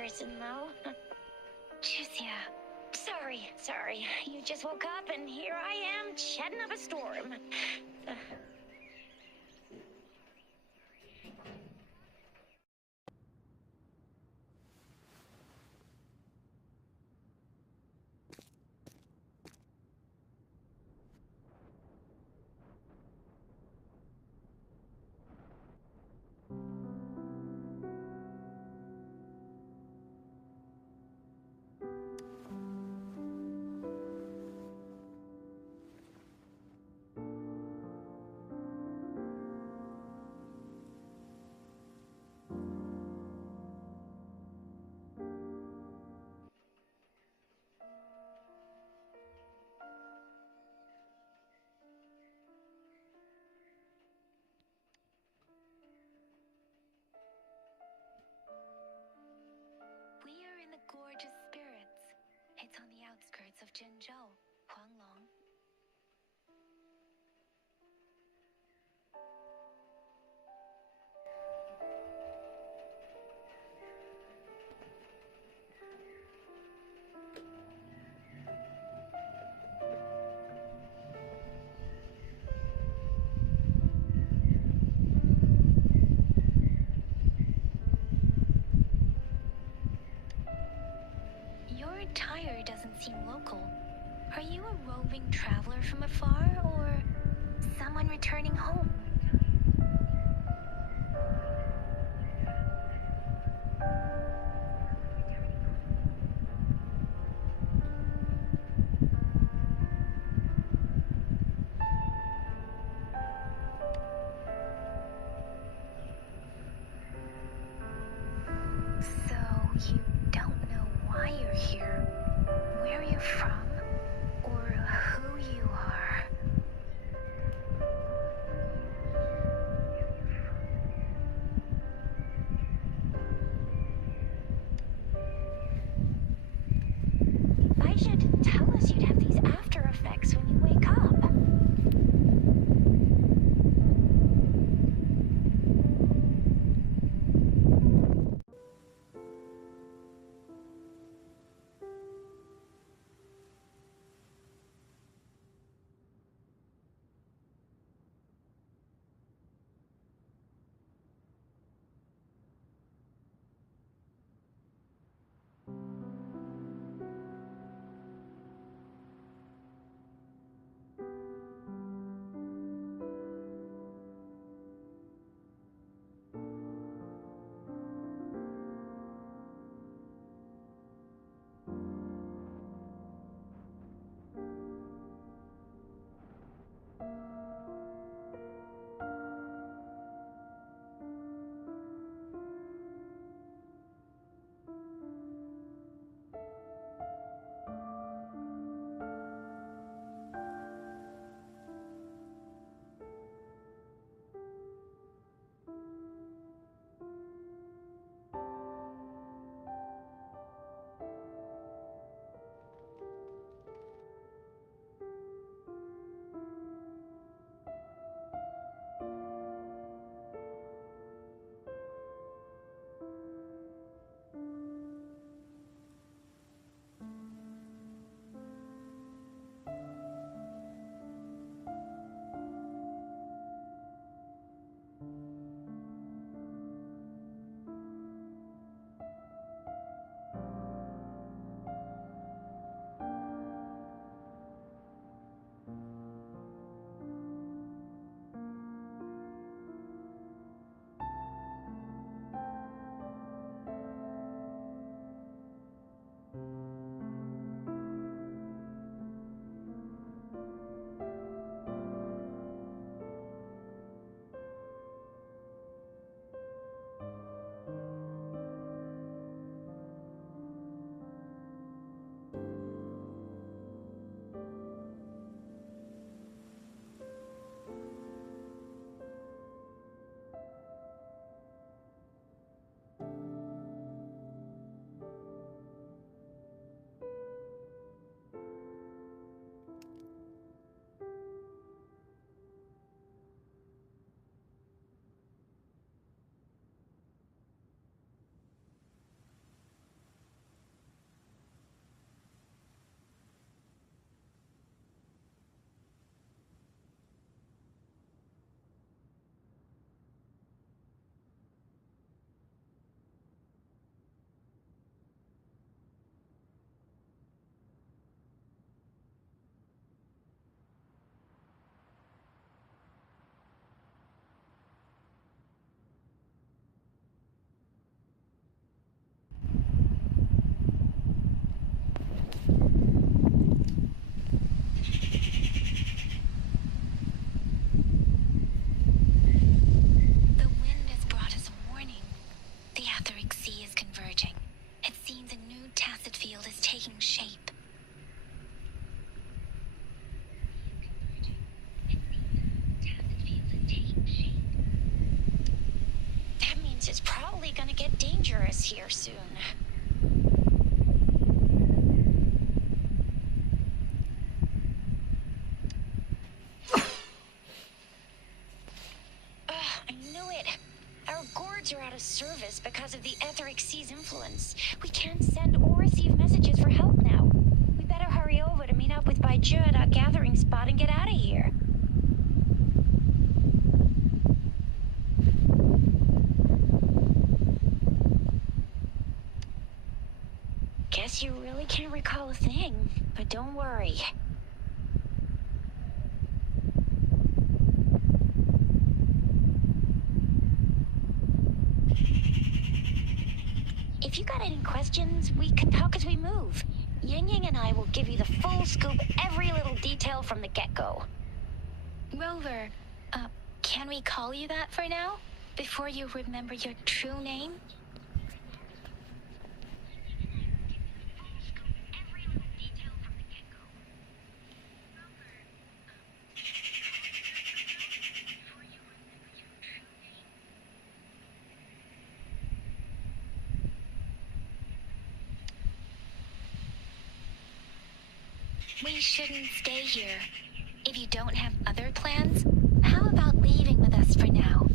person, though. Juicia. Sorry. You just woke up, and here I am, chatting up a storm. We are in the Gorge of Spirits. It's on the outskirts of Jinzhou, Huanglong. Your attire doesn't seem local. Are you a roving traveler from afar, or someone returning home? So, you don't know why you're here, where you're from, or who you are. I should tell us you'd have these after effects when you wake up. get dangerous here soon. I knew it. Our gourds are out of service because of the etheric sea's influence. We can't send or receive messages for help now. We better hurry over to meet up with Baiju at our gathering spot and get out of here. Guess you really can't recall a thing, but don't worry. If you got any questions, we can talk as we move. Yang Yang and I will give you the full scoop, every little detail from the get-go. Rover, can we call you that for now? Before you remember your true name? We shouldn't stay here. If you don't have other plans, how about leaving with us for now?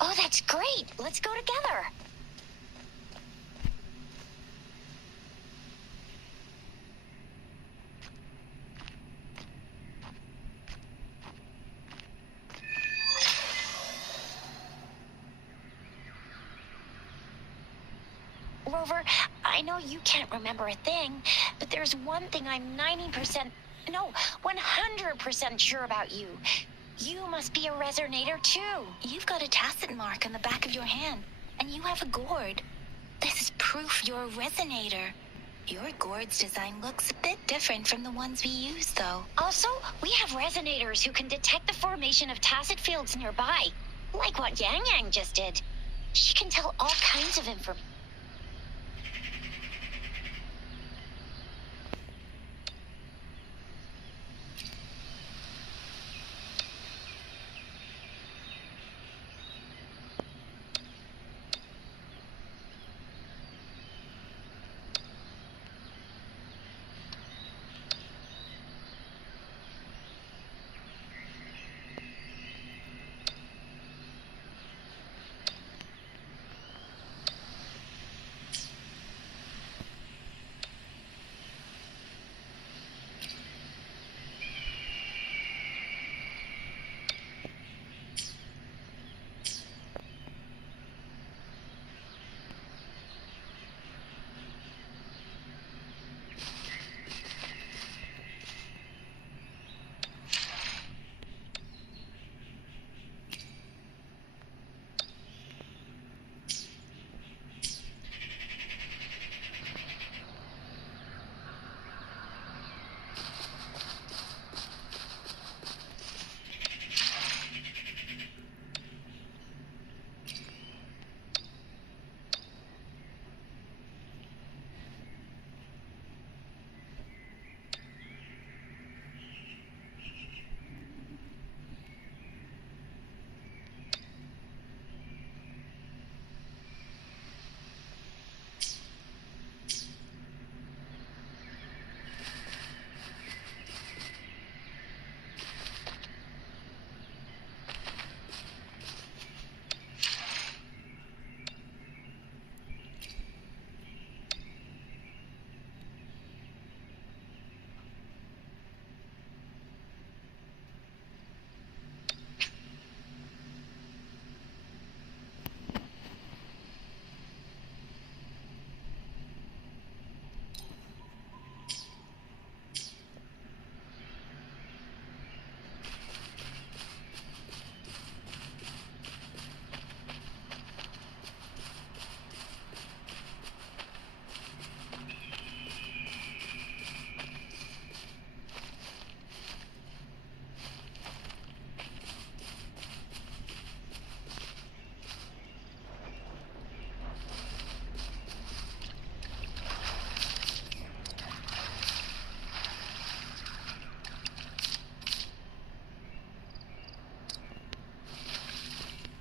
Oh, that's great. Let's go together. Rover, I know you can't remember a thing, but there's one thing I'm 90%, no, 100% sure about you. You must be a resonator too. You've got a tacit mark on the back of your hand, and you have a gourd. This is proof you're a resonator. Your gourd's design looks a bit different from the ones we use, though. Also, we have resonators who can detect the formation of tacit fields nearby, like what Yang Yang just did. She can tell all kinds of information.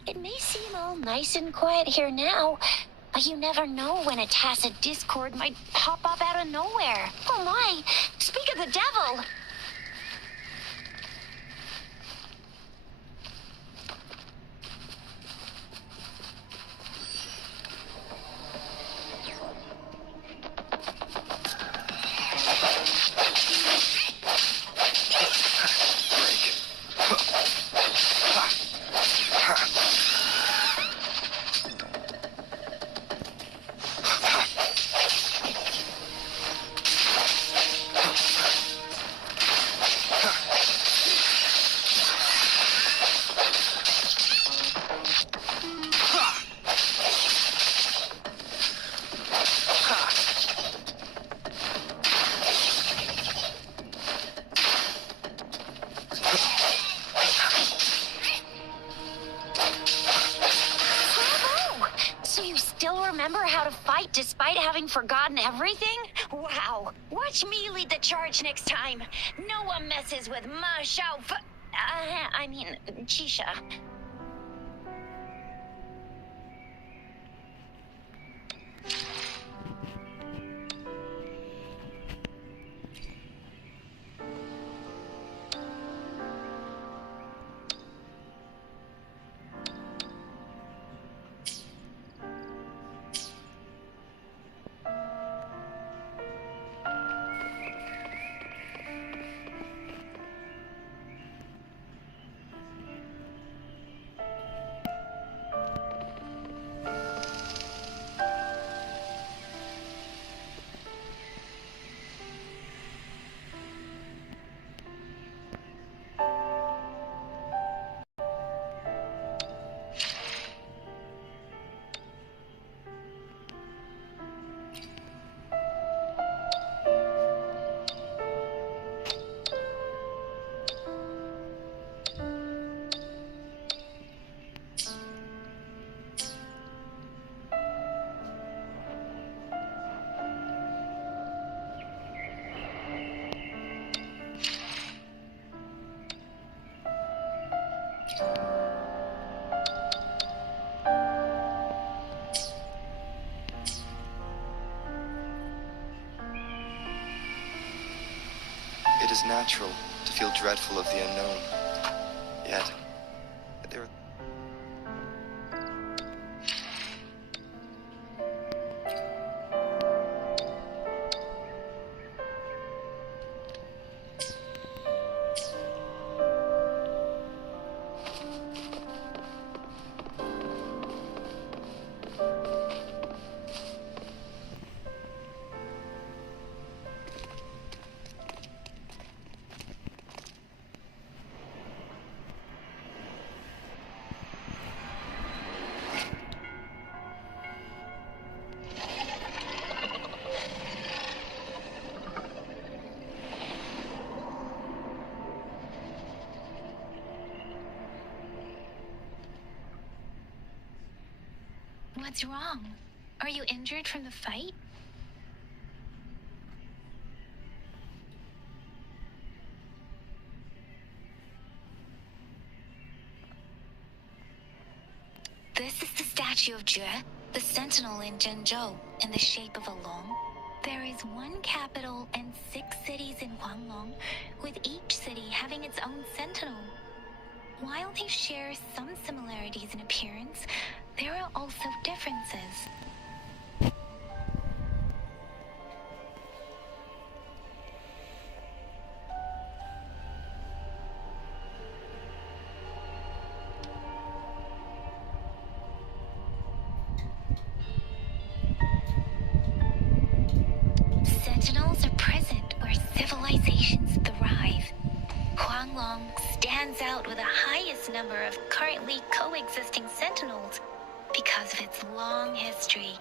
It may seem all nice and quiet here now, but you never know when a tacit discord might pop up out of nowhere. Oh my! Speak of the devil! Remember how to fight despite having forgotten everything? Wow. Watch me lead the charge next time. No one messes with my Chisha. It is natural to feel dreadful of the unknown. Yet, there are... What's wrong? Are you injured from the fight? This is the statue of Jue, the sentinel in Zhenzhou, in the shape of a long. There is one capital and 6 cities in Huanglong, with each city having its own sentinel. While they share some similarities in appearance, there are also differences. Sentinels are present where civilizations thrive. Huanglong stands out with the highest number of currently coexisting sentinels because of its long history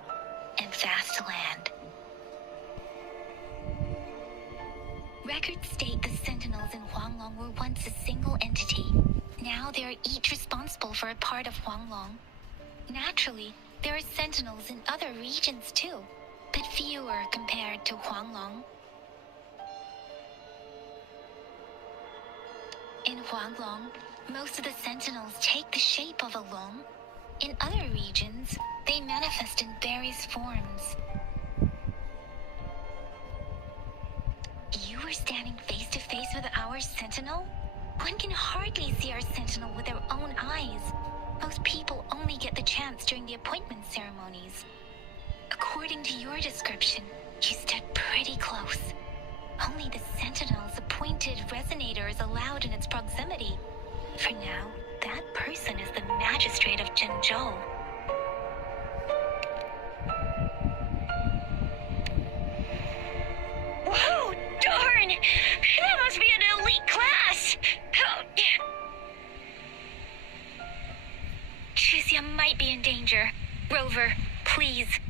and vast land. Records state the sentinels in Huanglong were once a single entity. Now they are each responsible for a part of Huanglong. Naturally, there are sentinels in other regions too, but fewer compared to Huanglong. In Huanglong, most of the sentinels take the shape of of Along. In other regions, they manifest in various forms. You were standing face to face with our sentinel? One can hardly see our sentinel with their own eyes. Most people only get the chance during the appointment ceremonies. According to your description, you stood pretty close. Only the sentinel's appointed resonator is allowed in its proximity. For now, that person is the magistrate of Zhengzhou. Whoa, darn! That must be an elite class! Oh, Chixia might be in danger. Rover, please.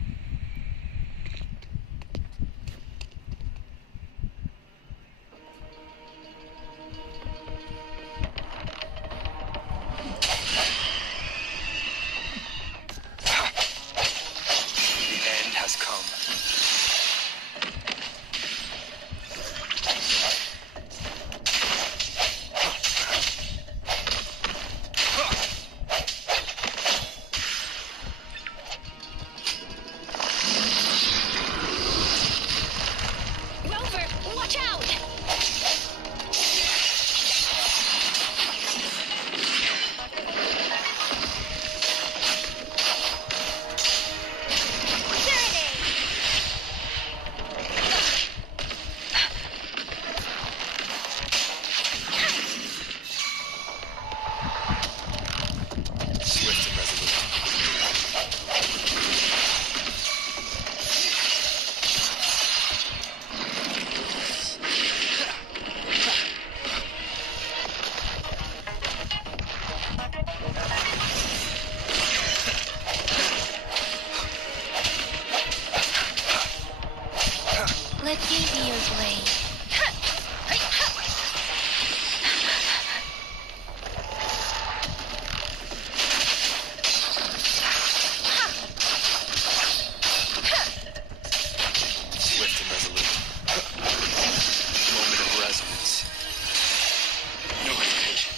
Let me be your blade. Swift and resolute. Moment of resonance. No hesitation.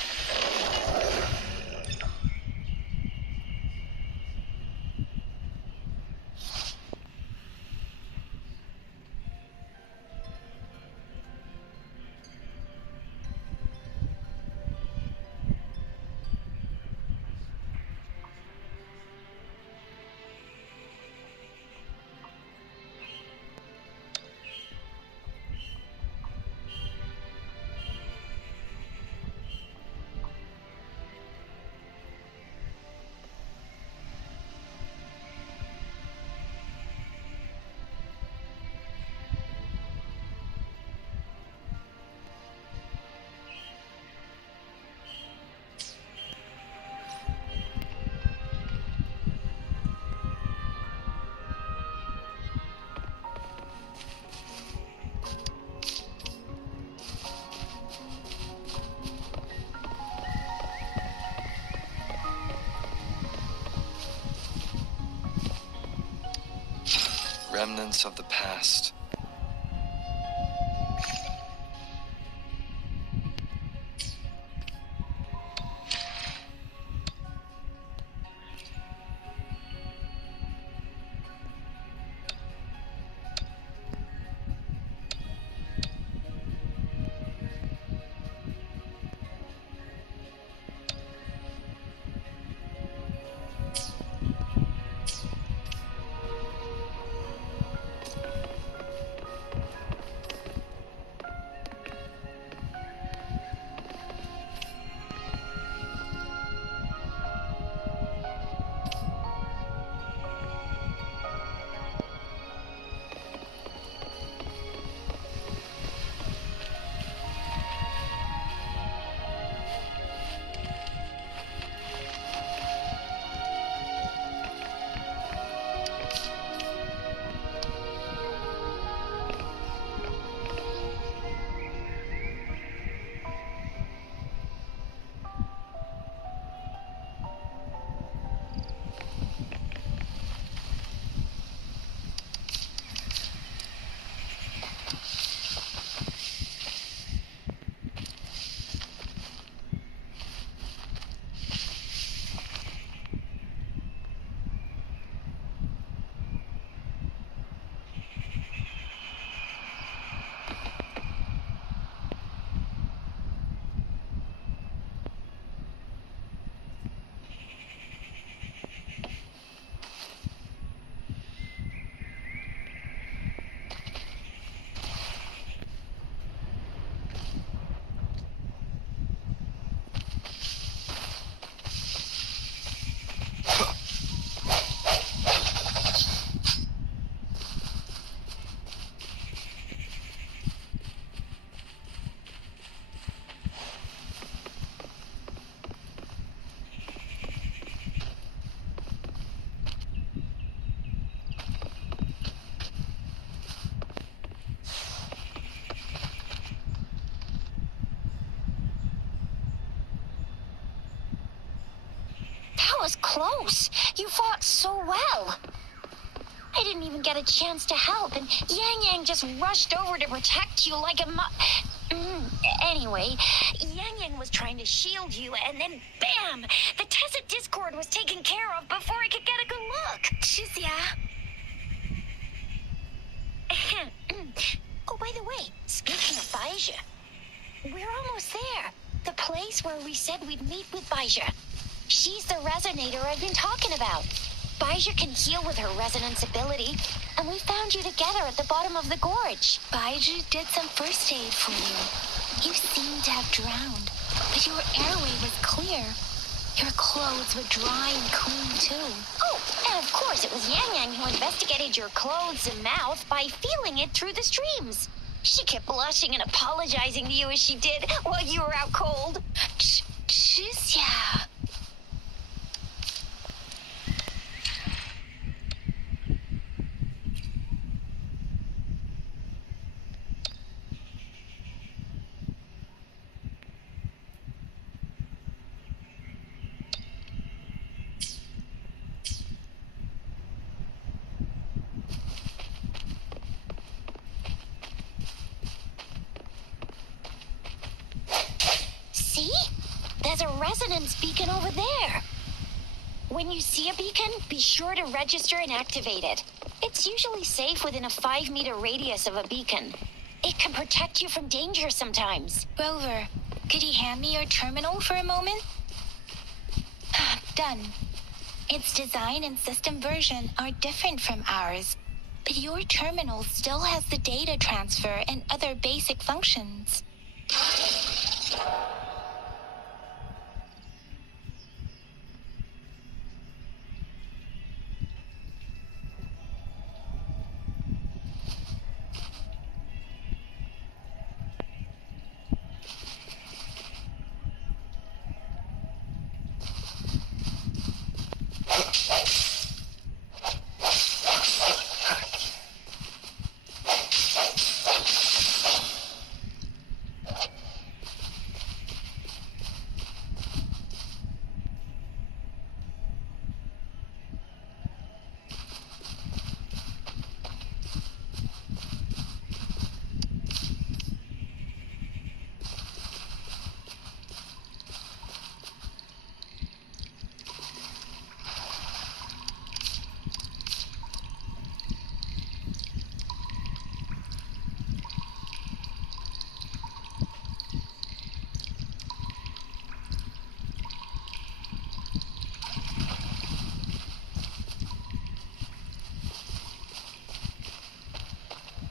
Remnants of the past. was close. You fought so well. I didn't even get a chance to help, and Yang Yang just rushed over to protect you like a Anyway, Yang Yang was trying to shield you, and then bam! The Tessa Discord was taken care of before I could get a good look. Oh, by the way, speaking of Baija, we're almost there. The place where we said we'd meet with Baija. She's the resonator I've been talking about. Baija can heal with her resonance ability, and we found you together at the bottom of the gorge. Baiju did some first aid for you. You seemed to have drowned, but your airway was clear. Your clothes were dry and clean, too. Oh, and of course it was Yang Yang who investigated your clothes and mouth by feeling it through the streams. She kept blushing and apologizing to you as she did while you were out cold. Shizia. See? There's a resonance beacon over there. When you see a beacon, be sure to register and activate it. It's usually safe within a 5-meter radius of a beacon. It can protect you from danger sometimes. Rover, could you hand me your terminal for a moment? Done. Its design and system version are different from ours, but your terminal still has the data transfer and other basic functions.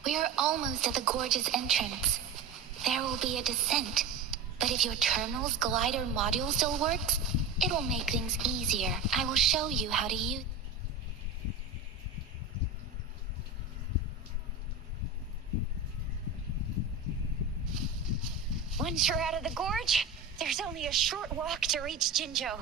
We are almost at the gorge's entrance. There will be a descent, but if your terminal's glider module still works, it will make things easier. I will show you how to use. Once you're out of the gorge, there's only a short walk to reach Jinzhou.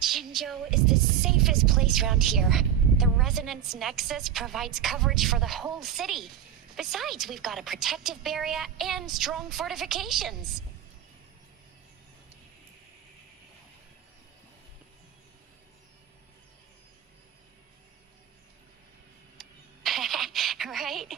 Jinzhou is the safest place around here. The Resonance Nexus provides coverage for the whole city. Besides, we've got a protective barrier and strong fortifications. Right?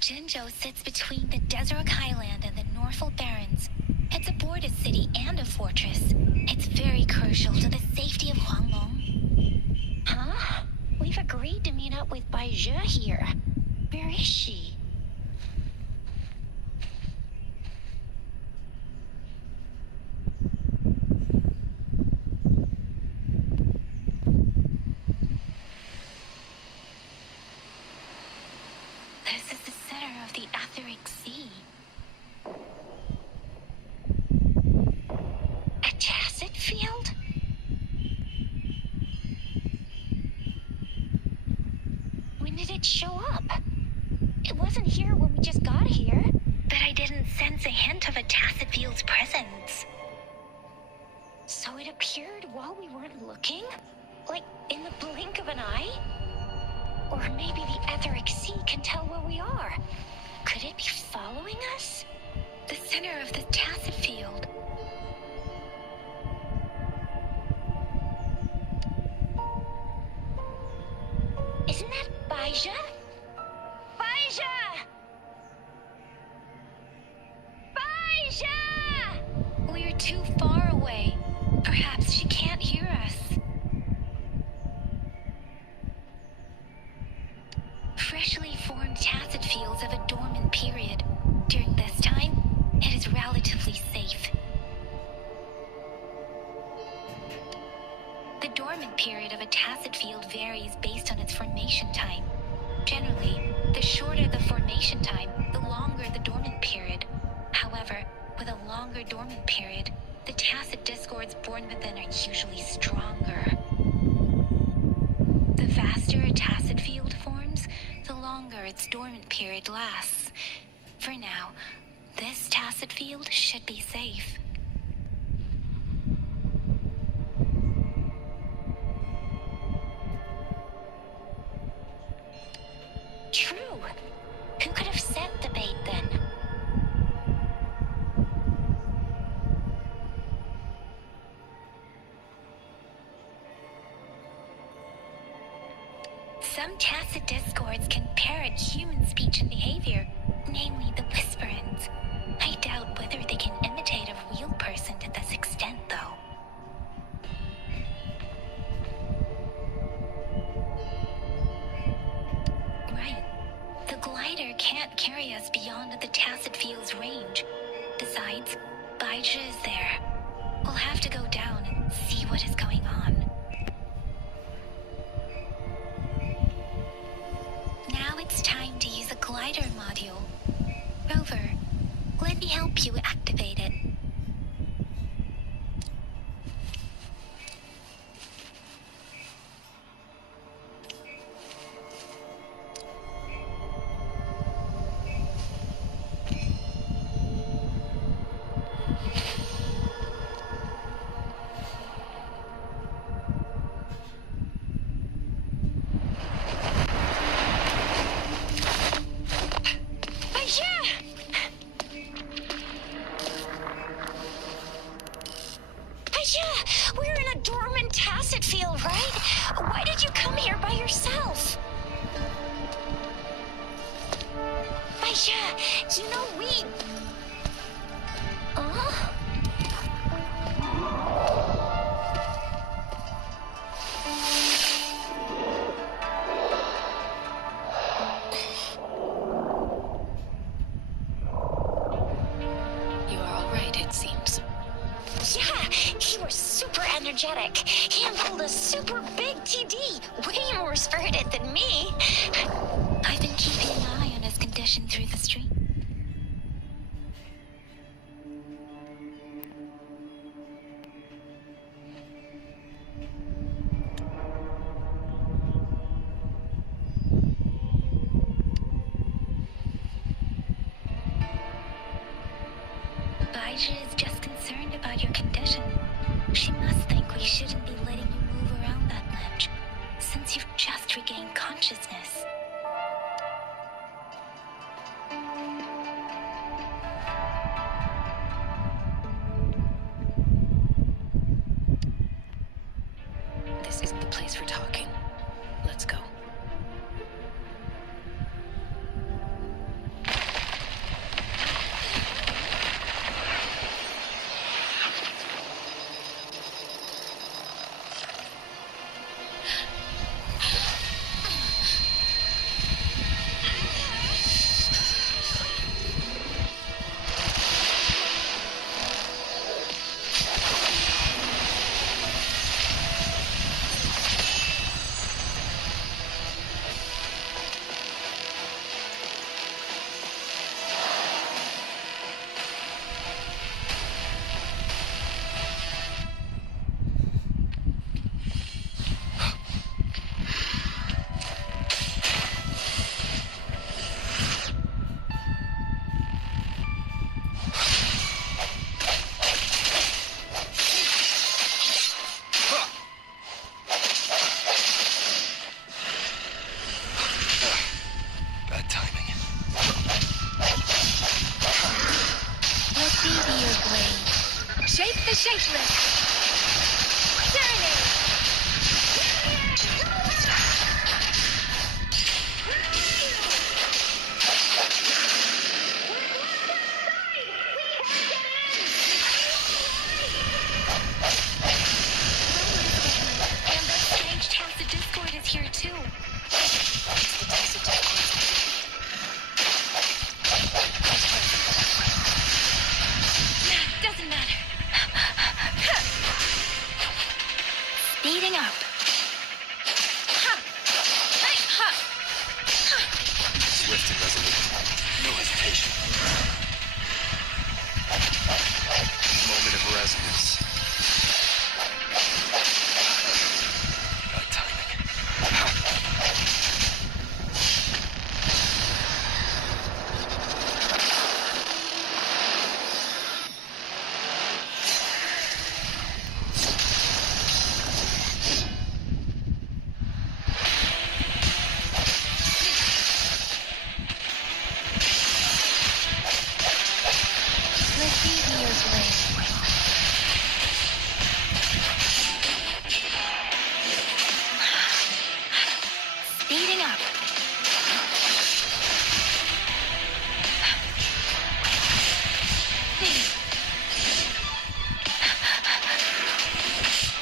Jinzhou sits between the Desert Highland and the Northel Barrens. It's a border city and a fortress. It's very crucial to the safety of Huanglong. Huh? We've agreed to meet up with Baija here. Where is she? This is the center of the Etheric Sea. A tacit field? When did it show up? It wasn't here when we just got here. But I didn't sense a hint of a tacit field's presence. So it appeared while we weren't looking? Like in the blink of an eye? Or maybe the Etheric Sea can tell where we are. Could it be following us? The Baisha! We're too far away. Perhaps she can't hear us. Freshly formed tacet fields have a dormant period. During this time, it is relatively safe. The dormant period of a tacet field varies based on its formation time. Generally, the shorter the formation time, the longer the dormant period. However, with a longer dormant period, the tacet discords born within are usually stronger. The faster a tacet field forms, the longer its dormant period lasts. For now, this tacet field should be safe. True. Who could have set the bait then? Some tacit discords can parrot human speech and behavior, namely the whisperings. I doubt whether they can imitate a real person to this extent, though. Right. The glider can't carry us beyond the tacit field's range. Besides, Baija is there. We'll have to go down and see what is going on. Now it's time to use a glider module. Rover, let me help you activate it. Baisha! We're in a dormant tacet field, right? Why did you come here by yourself? Baisha, you know we... Huh? You are all right, it seems. Yeah, he was super energetic. He handled a super big TD, way more spirited than me. I've been keeping an eye on his condition through the stream. Baija is just concerned about your condition. She must think we shouldn't be letting you move around that ledge, since you've just regained consciousness. This isn't the place for talking. Let's go. Shape the shapeless. Turning. resonance. Let's see Leo's way. Speeding up.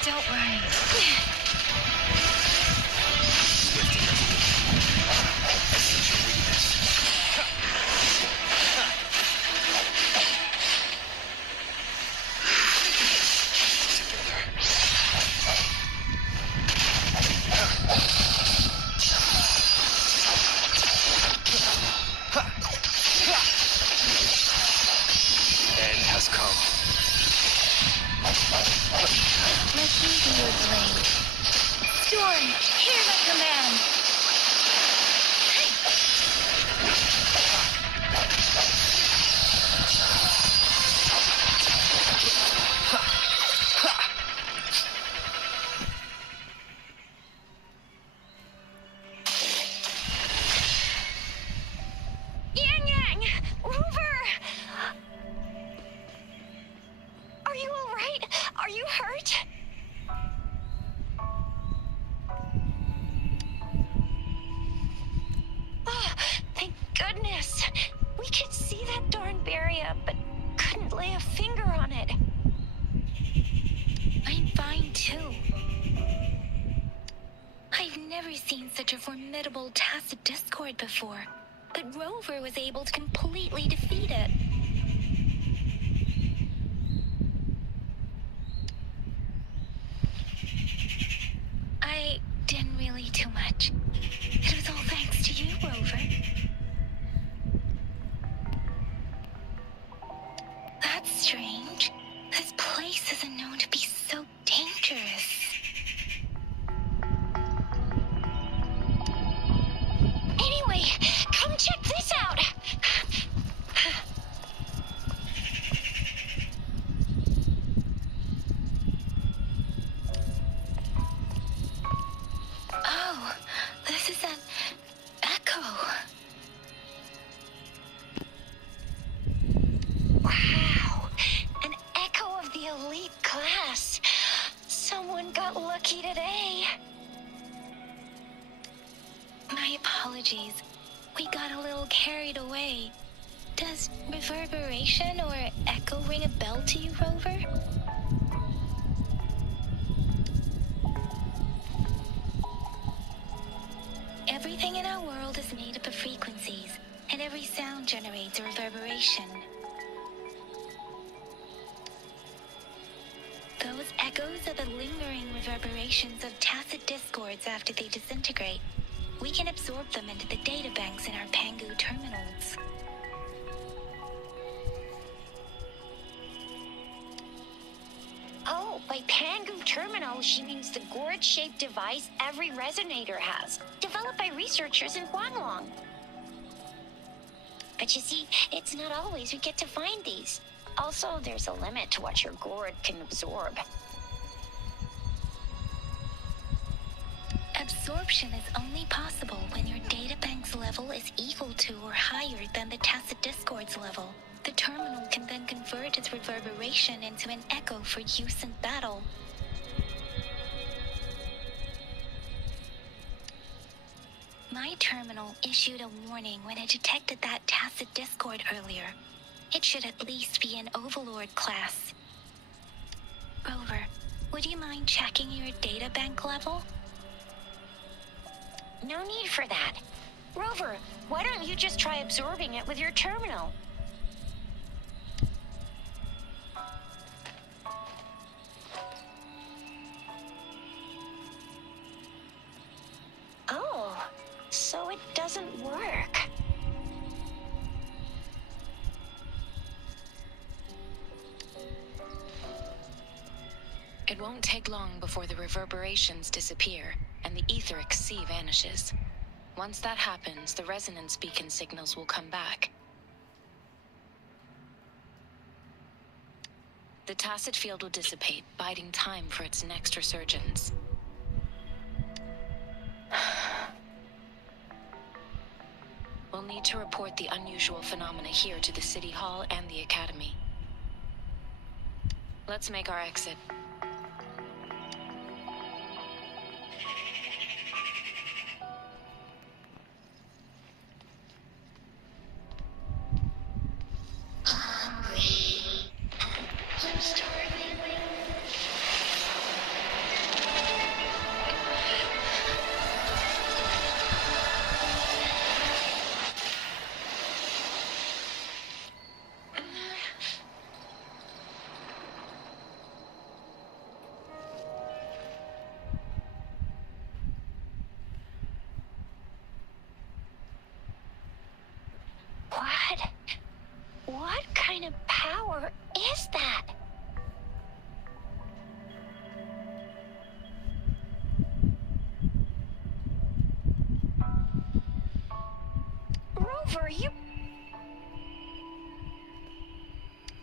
Don't worry. Swift and resolute. That's such a weakness. End has come. Let's see Leo's way. Storm, hear my command. Yang Yang! Rover! Are you alright? Are you hurt? Oh, thank goodness. We could see that darn barrier, but couldn't lay a finger on it. I'm fine too. I've never seen such a formidable tacit discord before, but Rover was able to completely defeat it. I didn't really do much. It was all thanks to you, Rover. That's strange. This place isn't known to be so dangerous. Anyway, come check this out. Oh, this is an echo. Wow, an echo of the elite class. Someone got lucky today. My apologies. We got a little carried away. Does reverberation or echo ring a bell to you, Rover? Everything in our world is made up of frequencies, and every sound generates a reverberation. Those echoes are the lingering reverberations of tacit discords after they disintegrate. We can absorb them into the databanks in our Pangu terminals. Oh, by Pangu Terminal, she means the gourd-shaped device every resonator has, developed by researchers in Guanlong. But you see, it's not always we get to find these. Also, there's a limit to what your gourd can absorb. Absorption is only possible when your databank's level is equal to or higher than the tacit discord's level. The terminal can then convert its reverberation into an echo for use in battle. My terminal issued a warning when it detected that tacit discord earlier. It should at least be an Overlord class. Rover, would you mind checking your databank level? No need for that. Rover, why don't you just try absorbing it with your terminal? Oh, so it doesn't work. It won't take long before the reverberations disappear and the etheric sea vanishes. Once that happens, the resonance beacon signals will come back. The tacit field will dissipate, biding time for its next resurgence. We'll need to report the unusual phenomena here to the City Hall and the Academy. Let's make our exit. What kind of power is that? Rover, you've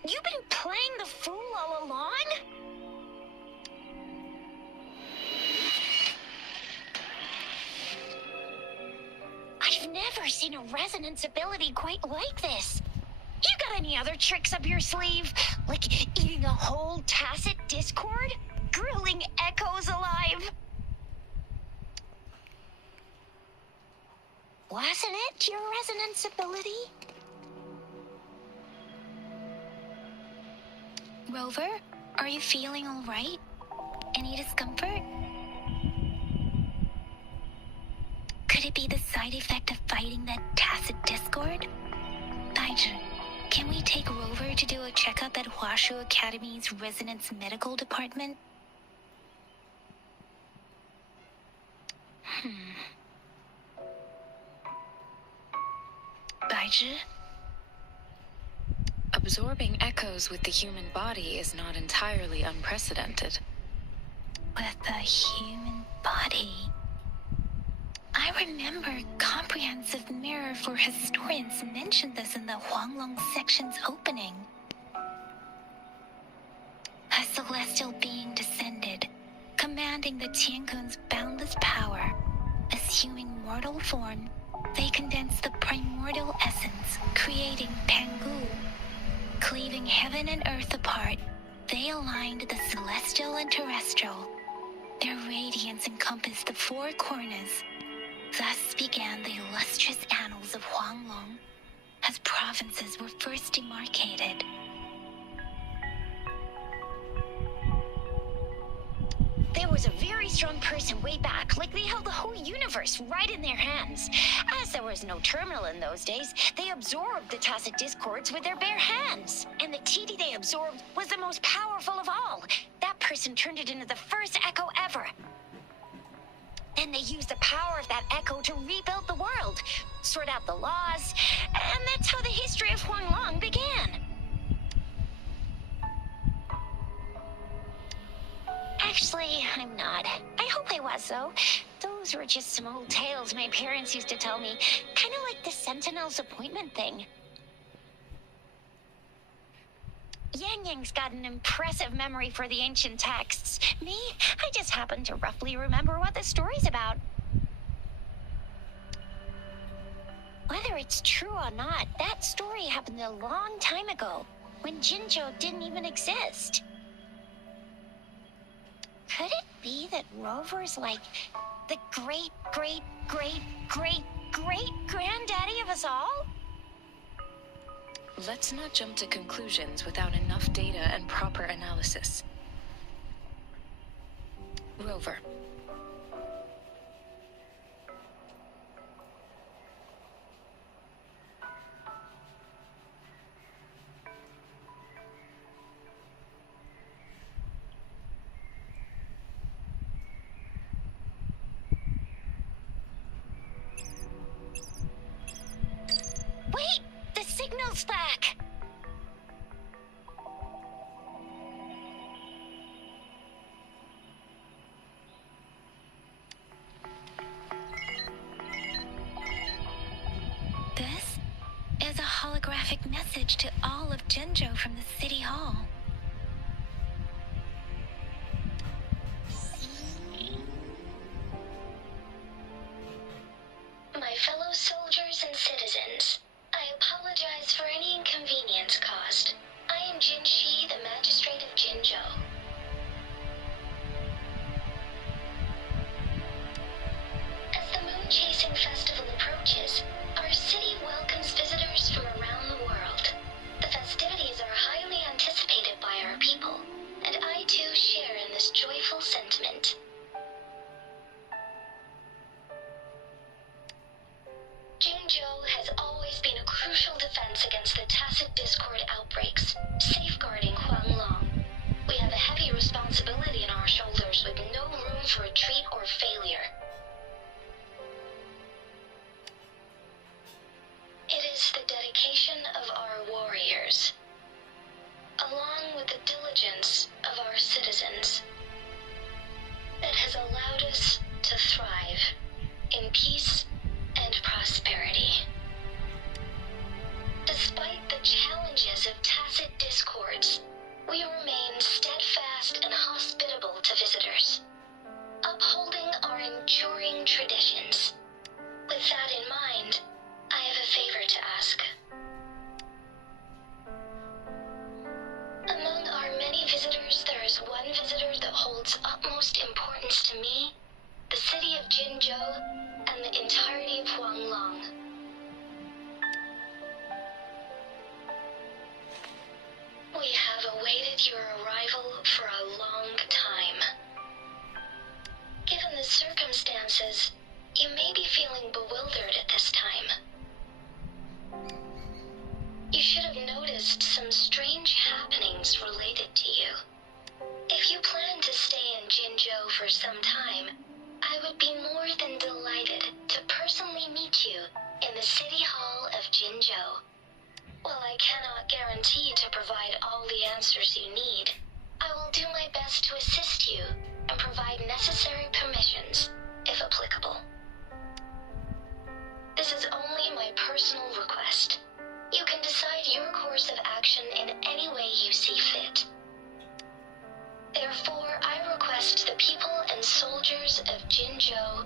been playing the fool all along? I've never seen a resonance ability quite like this. You got any other tricks up your sleeve? Like eating a whole tacit discord? Grilling echoes alive? Wasn't it your resonance ability? Rover, are you feeling all right? Any discomfort? Could it be the side effect of fighting that tacit discord? Baiju, can we take Rover to do a checkup at Huashu Academy's Resonance Medical Department? Baiju? Absorbing echoes with the human body is not entirely unprecedented. With the human body? I remember Comprehensive Mirror for Historians mentioned this in the Huanglong section's opening. A celestial being descended, commanding the Tiankun's boundless power. Assuming mortal form, they condensed the primordial essence, creating Pangu. Cleaving heaven and earth apart, they aligned the celestial and terrestrial. Their radiance encompassed the four corners. Thus began the illustrious annals of Huanglong, as provinces were first demarcated. There was a very strong person way back, like they held the whole universe right in their hands. As there was no terminal in those days, they absorbed the tacit discords with their bare hands. And the TD they absorbed was the most powerful of all. That person turned it into the first echo ever. Then they used the power of that echo to rebuild the world, sort out the laws, and that's how the history of Huanglong began. Actually, I'm not. I hope I was, though. Those were just some old tales my parents used to tell me, kind of like the Sentinel's appointment thing. Yang Yang's got an impressive memory for the ancient texts. Me, I just happen to roughly remember what the story's about. Whether it's true or not, that story happened a long time ago, when Jinzhou didn't even exist. Could it be that Rover's like the great-great-great-great-great-granddaddy of us all? Let's not jump to conclusions without enough data and proper analysis. Rover. Wait! The signal's back! message to all of Jinzhou from the city hall. My fellow soldiers and citizens, I apologize for any inconvenience caused. I am Jin Shi, the magistrate of Jinzhou. As the Moon Chasing Festival approaches, our city welcomes visitors from around the world. The festivities are highly anticipated by our people, and I too share in this joyful sentiment. Jinzhou has always been a crucial defense against the tacit discord outbreaks, safeguarding Huanglong. We have a heavy responsibility on our shoulders with no room for retreat or failure. It is the dedication of our warriors, along with the diligence of our citizens, that has allowed us to thrive in peace and prosperity. Despite the challenges of tacit discords, we remain steadfast and hospitable to visitors, upholding our enduring traditions. With that in mind, I have a favor to ask. Among our many visitors, there is one visitor that holds utmost importance to me, the city of Jinzhou, and the entirety of Huanglong. We have awaited your arrival for a long time. Given the circumstances, you may be feeling bewildered at this time. You should have noticed some strange happenings related to you. If you plan to stay in Jinzhou for some time, I would be more than delighted to personally meet you in the City Hall of Jinzhou. While I cannot guarantee to provide all the answers you need, I will do my best to assist you and provide necessary permissions, if applicable. This is only my personal request. You can decide your course of action in any way you see fit. Therefore, I request the people and soldiers of Jinzhou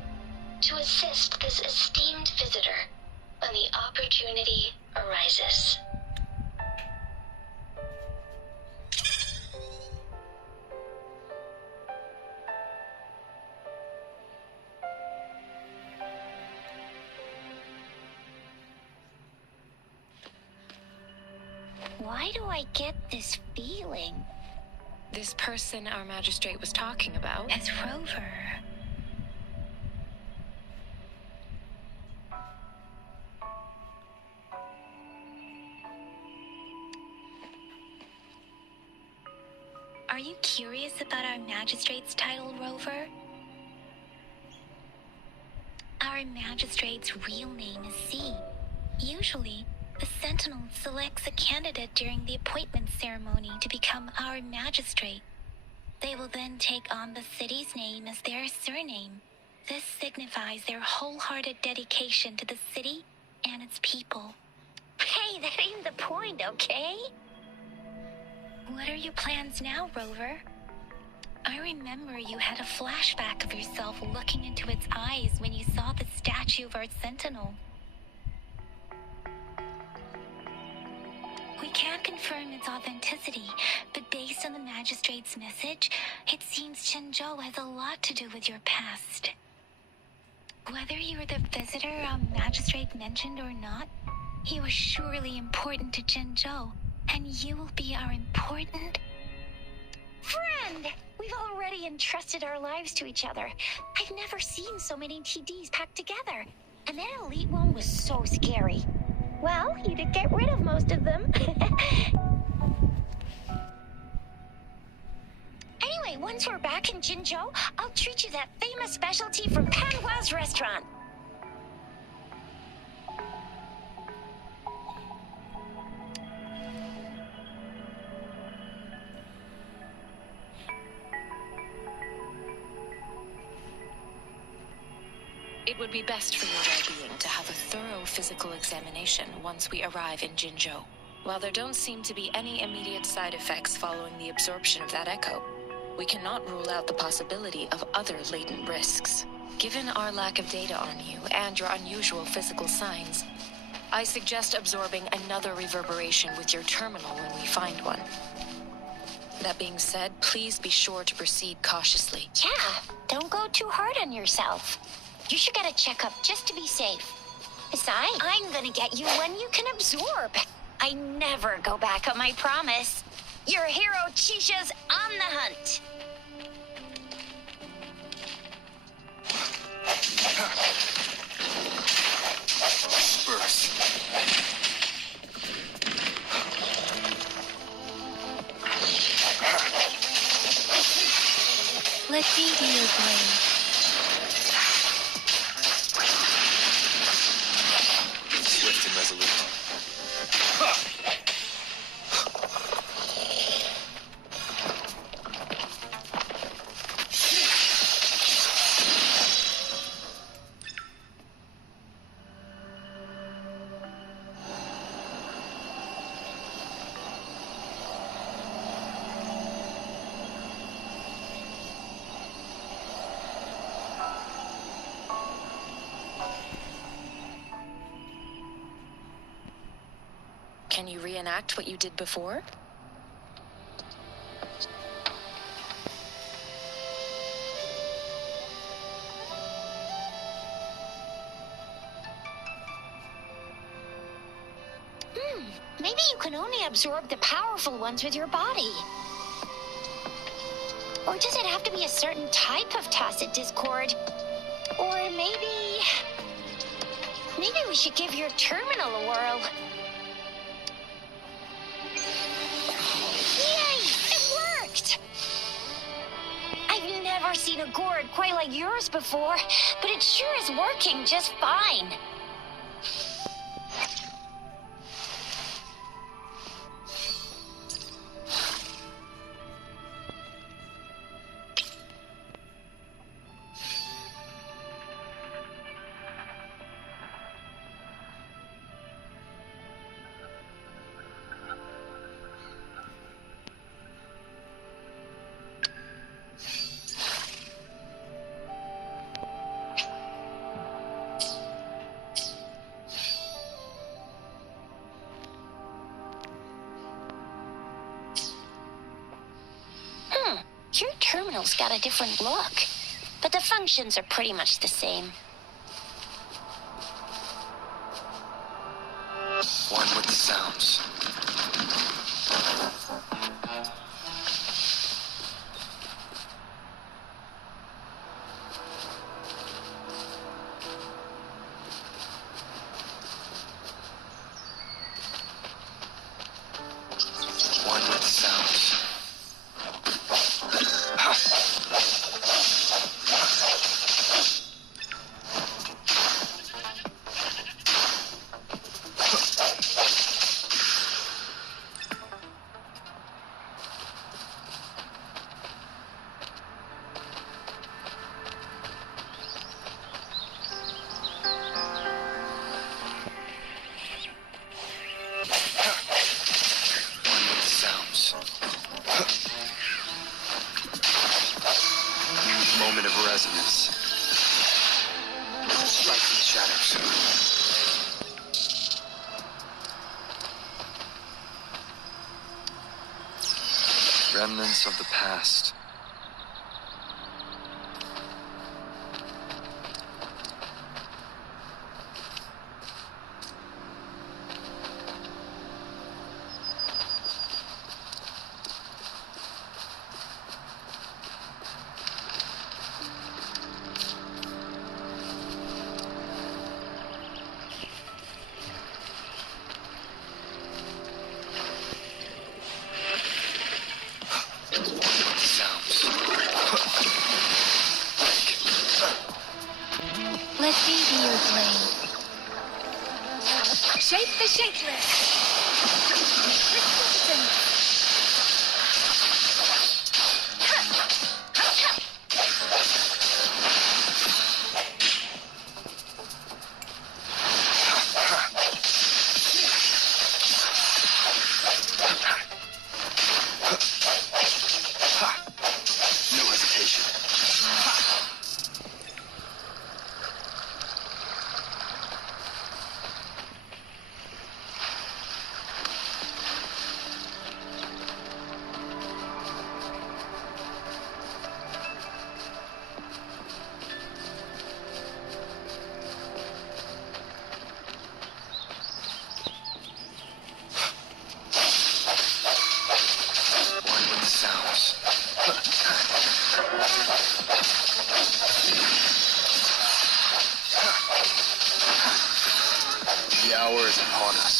to assist this esteemed visitor when the opportunity arises. Why do I get this feeling? This person our magistrate was talking about? As Rover. Are you curious about our magistrate's title, Rover? Our magistrate's real name is C. Usually, the Sentinel selects a candidate during the appointment ceremony to become our magistrate. They will then take on the city's name as their surname. This signifies their wholehearted dedication to the city and its people. Hey, that ain't the point, okay? What are your plans now, Rover? I remember you had a flashback of yourself looking into its eyes when you saw the statue of our Sentinel. We can't confirm its authenticity, but based on the magistrate's message, it seems Jinzhou has a lot to do with your past. Whether you were the visitor our magistrate mentioned or not, you are surely important to Jinzhou, and you will be our important Friend! We've already entrusted our lives to each other. I've never seen so many TDs packed together. And that elite one was so scary. Well, you did get rid of most of them. Anyway, once we're back in Jinzhou, I'll treat you that famous specialty from Panhua's restaurant. It would be best for your well-being to have a thorough physical examination once we arrive in Jinzhou. While there don't seem to be any immediate side effects following the absorption of that echo, we cannot rule out the possibility of other latent risks. Given our lack of data on you and your unusual physical signs, I suggest absorbing another reverberation with your terminal when we find one. That being said, please be sure to proceed cautiously. Yeah, don't go too hard on yourself. You should get a checkup just to be safe. Besides, I'm gonna get you one you can absorb. I never go back on my promise. Your hero Chisha's on the hunt. Burst. Let me be your blade. Swift and resolute. Can you reenact what you did before? Maybe you can only absorb the powerful ones with your body. Or does it have to be a certain type of tacit discord? Or maybe we should give your terminal a whirl. Yay! It worked! I've never seen a gourd quite like yours before, but it sure is working just fine. Your terminal's got a different look, but the functions are pretty much the same. One with the sounds. One with the sounds. Moment of resonance. Strike from the shadows. Remnants of the past. Let me be your blade. Shape the shapeless. Resistance. No hesitation. One with the sounds. The hour is upon us.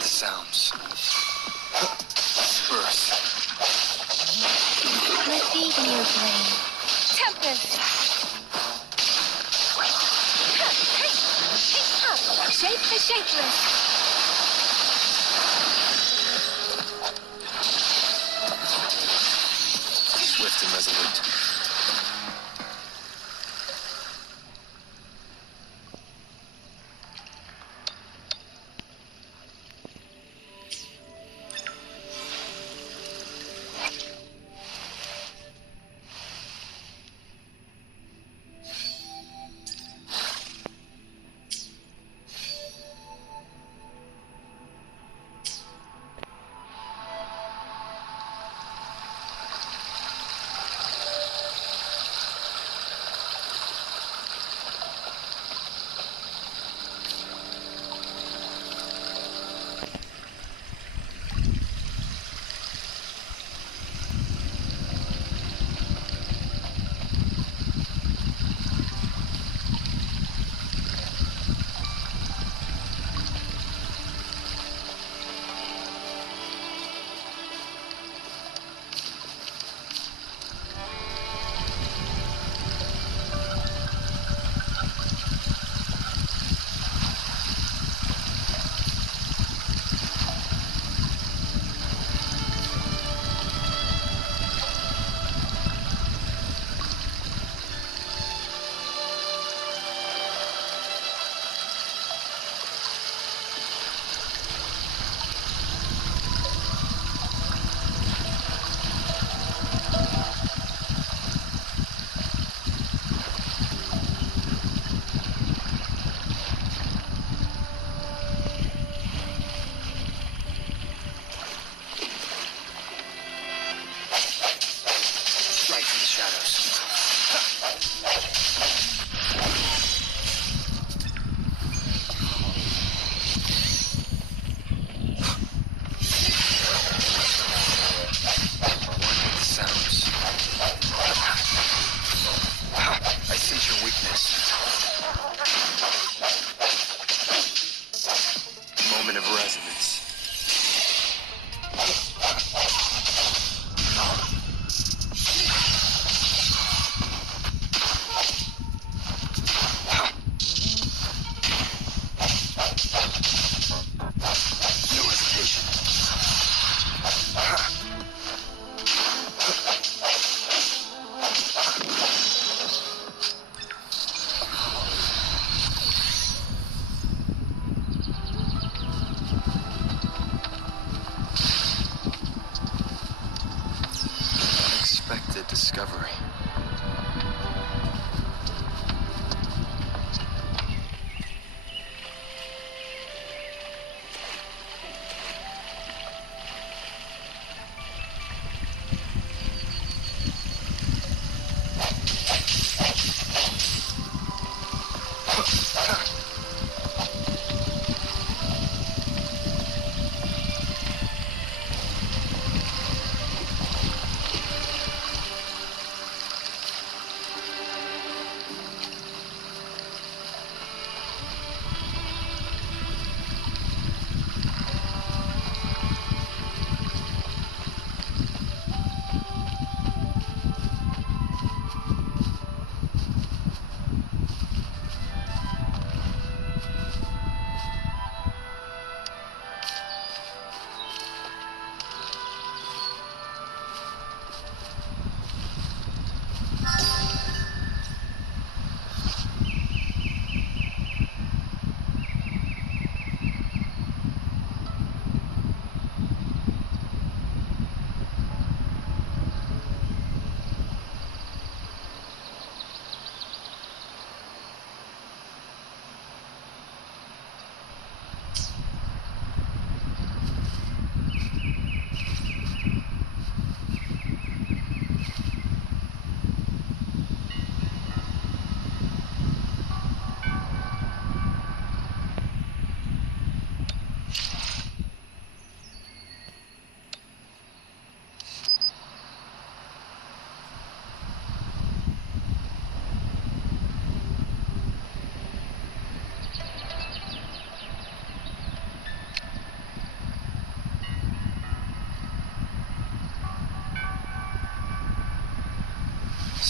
Sounds. Burst. Receive new flame. Tempest. Up. Shape the shapeless. Swift and resolute.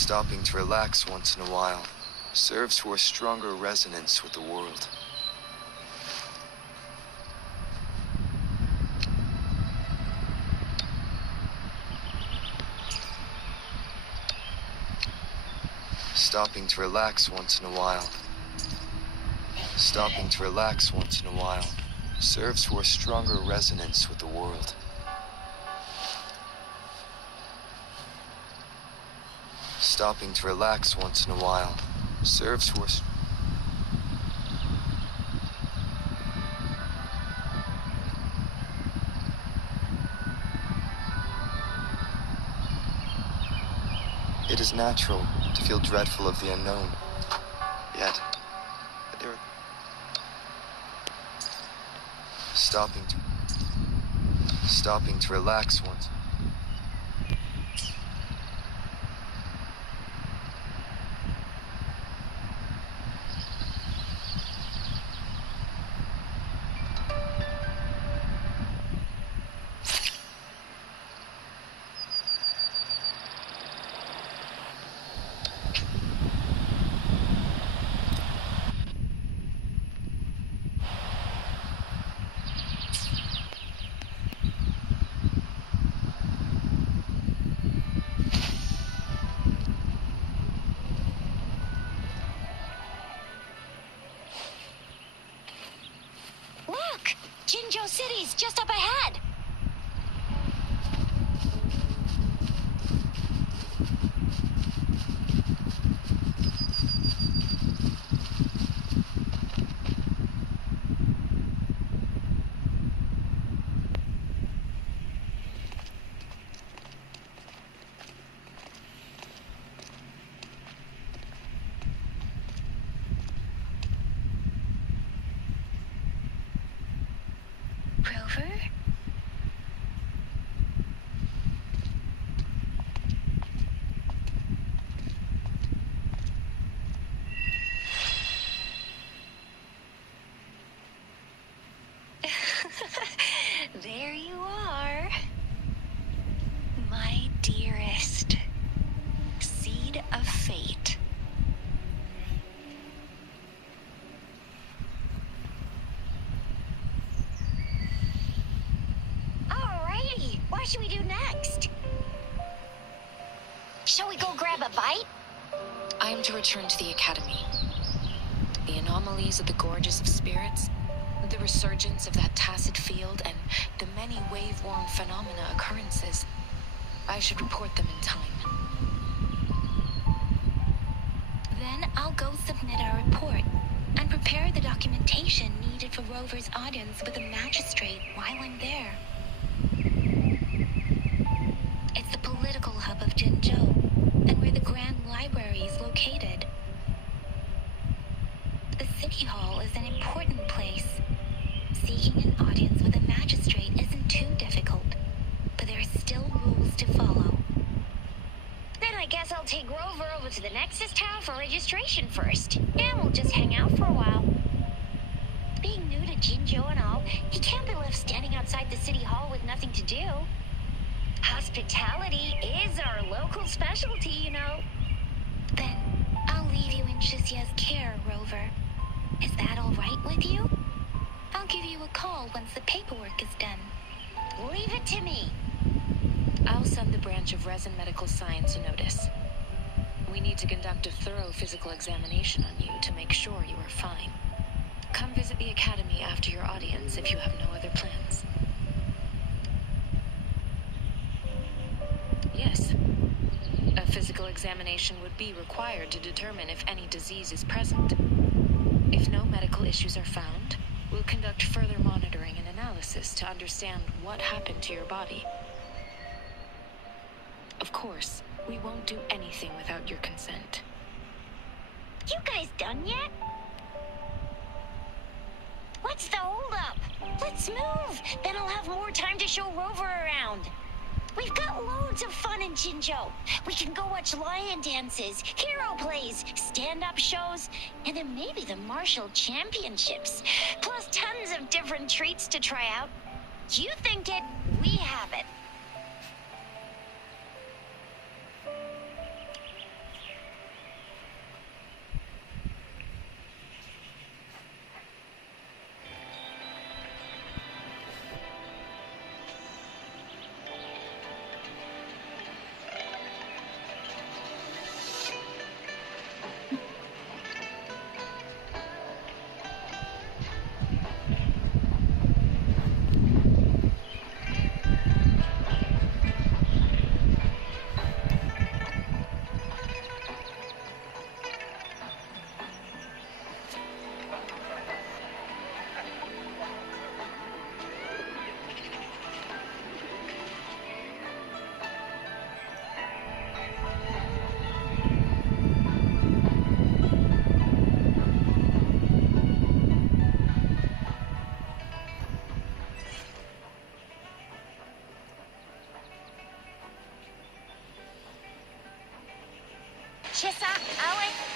Stopping to relax once in a while serves for a stronger resonance with the world. Stopping to relax once in a while. Stopping to relax once in a while serves for a stronger resonance with the world. Stopping to relax once in a while serves for It is natural to feel dreadful of the unknown. Yet, there are... Stopping to relax once. Look! Jinzhou City's just up ahead! Rover? There you are. My dearest. Seed of fate. Alrighty, what should we do next? Shall we go grab a bite? I am to return to the Academy. The anomalies of the Gorges of Spirits, the resurgence of that tacit field, and the many wave-worn phenomena occurrences. I should report them in time. Then I'll go submit our report and prepare the documentation needed for Rover's audience with a magistrate while I'm there. It's the political hub of Jinzhou, and where the Grand Library is located. The City Hall is an important place. Seeking an audience with a magistrate isn't too difficult, but there are still rules to follow. Then I guess I'll take Rover over to the Nexus Tower for registration first, and we'll just hang out for a while. Being new to Jinzhou and all, he can't be left standing outside the City Hall with nothing to do. Hospitality is our local specialty, you know. Then I'll leave you in Shixia's care, Rover. Is that all right with you? I'll give you a call once the paperwork is done. Leave it to me. I'll send the branch of Resin Medical Science a notice. We need to conduct a thorough physical examination on you to make sure you are fine. Come visit the Academy after your audience if you have no other plans. Yes. A physical examination would be required to determine if any disease is present. If no medical issues are found, we'll conduct further monitoring and analysis to understand what happened to your body. Of course, we won't do anything without your consent. You guys done yet? What's the holdup? Let's move. Then I'll have more time to show Rover around. We've got loads of fun in Jinzhou. We can go watch lion dances, hero plays, stand-up shows, and then maybe the martial championships. Plus tons of different treats to try out. You think it, we have it. Chissa, Alec.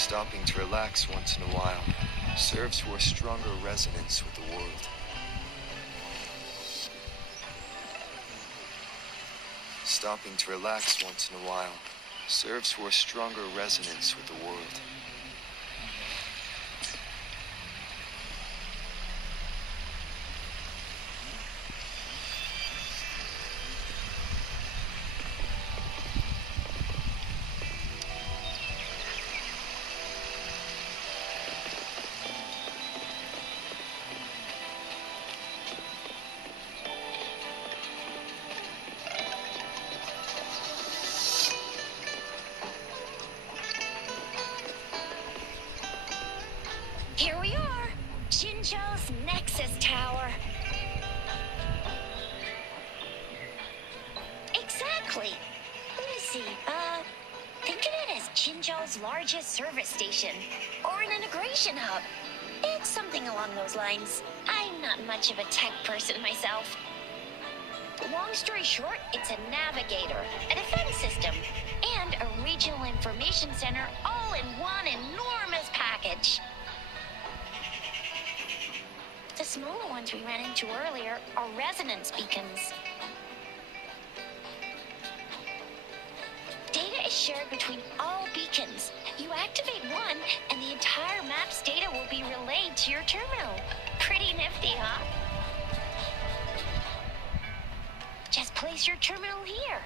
Stopping to relax once in a while serves for a stronger resonance with the world. Stopping to relax once in a while serves for a stronger resonance with the world. Here we are, Jinzhou's Nexus Tower. Exactly. Let me see. Think of it as Jinzhou's largest service station, or an integration hub. It's something along those lines. I'm not much of a tech person myself. Long story short, it's a navigator, a defense system, and a regional information center all in one enormous package. The smaller ones we ran into earlier are resonance beacons. Data is shared between all beacons. You activate one, and the entire map's data will be relayed to your terminal. Pretty nifty, huh? Just place your terminal here.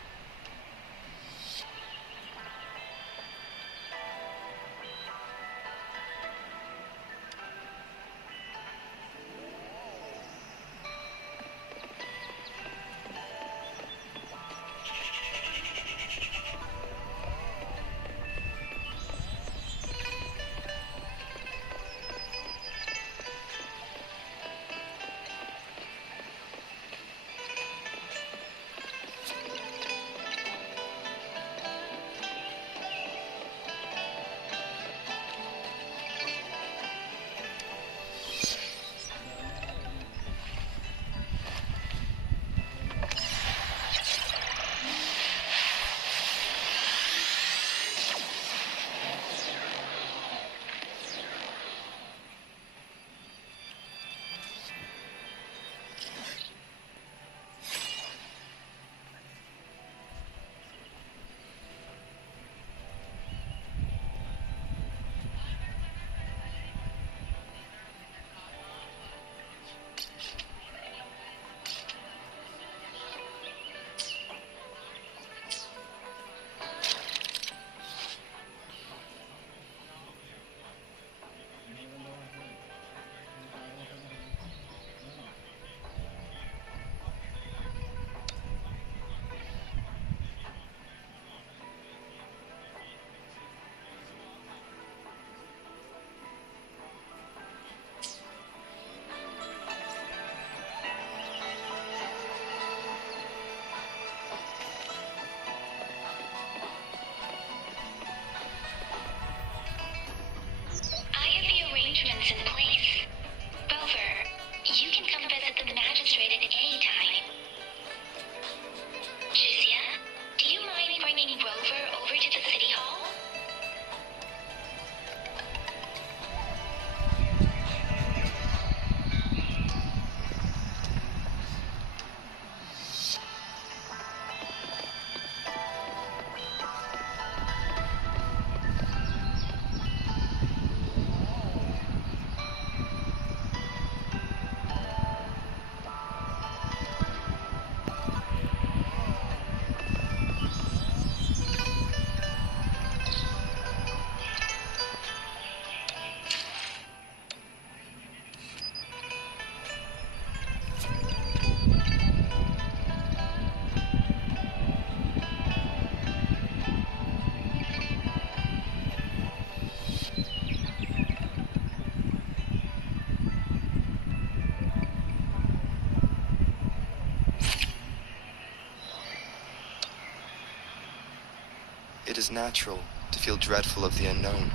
It is natural to feel dreadful of the unknown.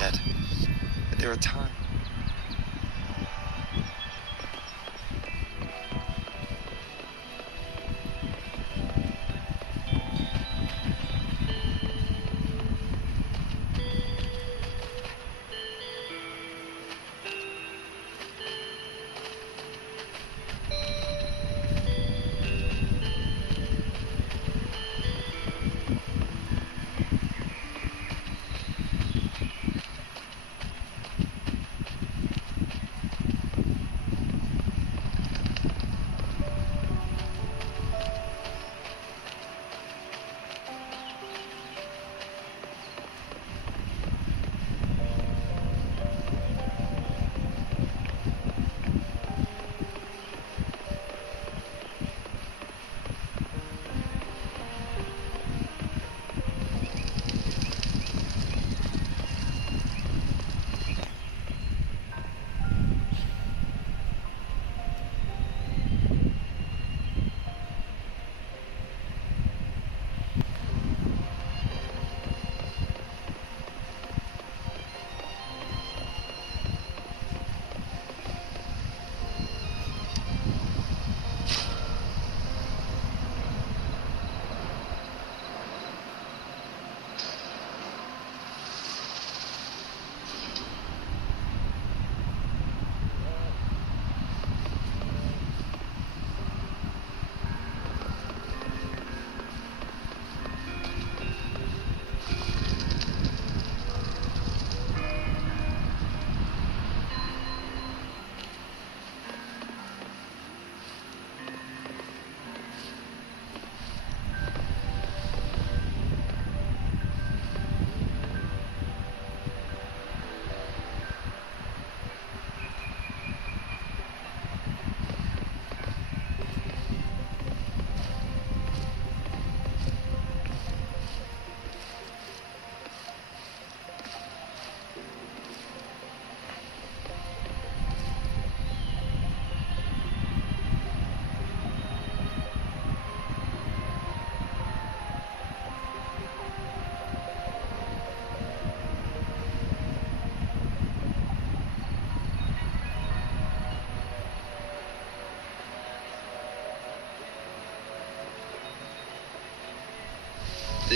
Yet, there are times.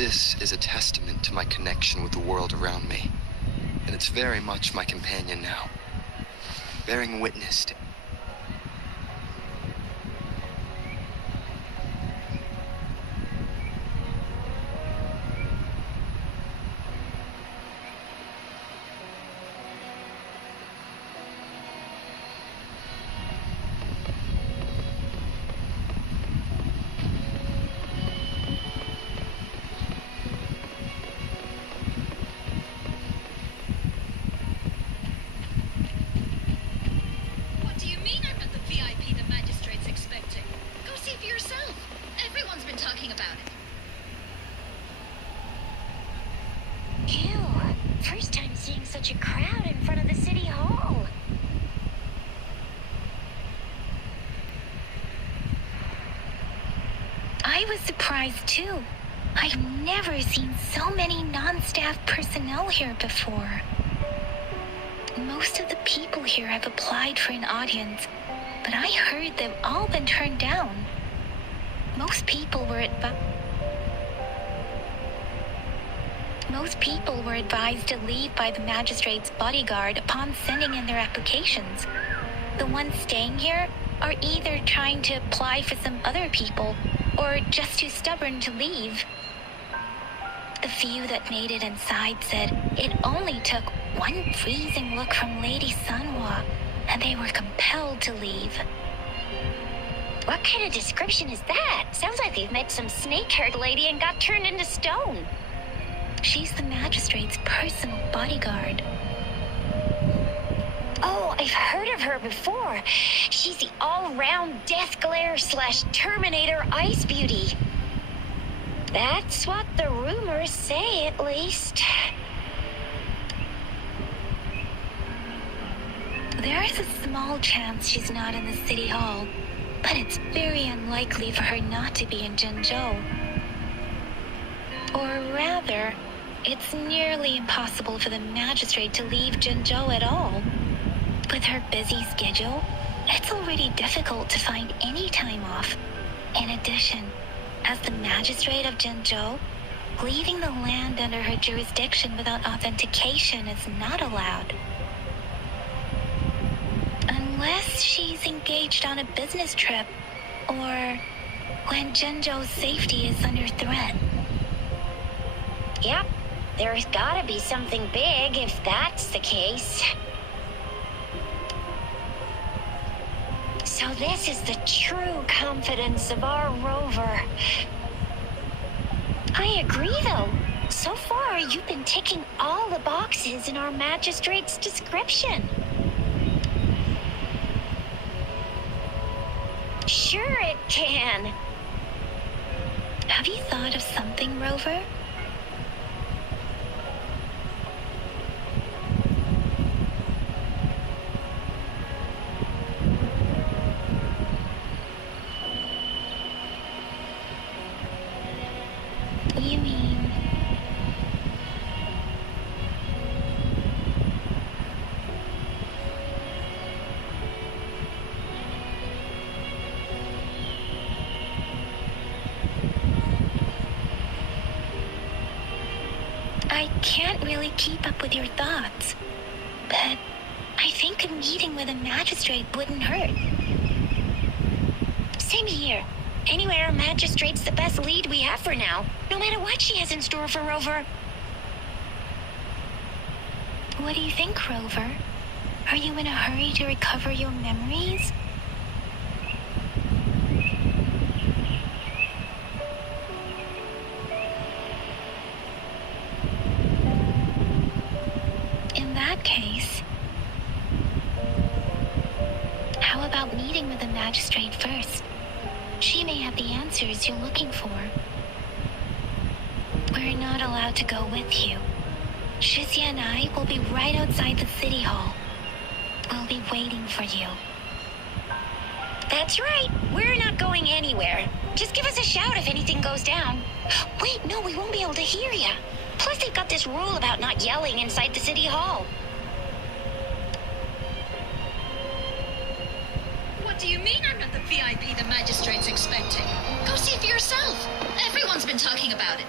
This is a testament to my connection with the world around me, and it's very much my companion now, bearing witness to... Such a crowd in front of the city hall. I was surprised too. I've never seen so many non-staff personnel here before. Most of the people here have applied for an audience, but I heard they've all been turned down. Most people were advised to leave by the magistrate's bodyguard upon sending in their applications. The ones staying here are either trying to apply for some other people or just too stubborn to leave. The few that made it inside said it only took one freezing look from Lady Sanhua and they were compelled to leave. What kind of description is that? Sounds like they've met some snake-haired lady and got turned into stone. She's the magistrate's personal bodyguard. Oh, I've heard of her before. She's the all-round Death Glare / Terminator Ice Beauty. That's what the rumors say, at least. There is a small chance she's not in the city hall, but it's very unlikely for her not to be in Jinzhou. Or rather, it's nearly impossible for the magistrate to leave Jinzhou at all. With her busy schedule, it's already difficult to find any time off. In addition, as the magistrate of Jinzhou, leaving the land under her jurisdiction without authentication is not allowed. Unless she's engaged on a business trip, or when Jinzhou's safety is under threat. Yep, there's gotta be something big if that's the case. So this is the true confidence of our Rover. I agree, though. So far, you've been ticking all the boxes in our magistrate's description. Sure it can. Have you thought of something, Rover? You mean... I can't really keep up with your thoughts, but I think a meeting with a magistrate wouldn't hurt. Same here. Anyway, our magistrate's the best lead we have for now, no matter what she has in store for Rover. What do you think, Rover? Are you in a hurry to recover your memories? In that case, how about meeting with the magistrate first? She may have the answers you're looking for. We're not allowed to go with you. Shizia and I will be right outside the city hall. We'll be waiting for you. That's right. We're not going anywhere. Just give us a shout if anything goes down. Wait, no, we won't be able to hear ya. Plus, they've got this rule about not yelling inside the city hall. What do you mean I'm not the VIP the magistrate's expecting? Go see for yourself. Everyone's been talking about it.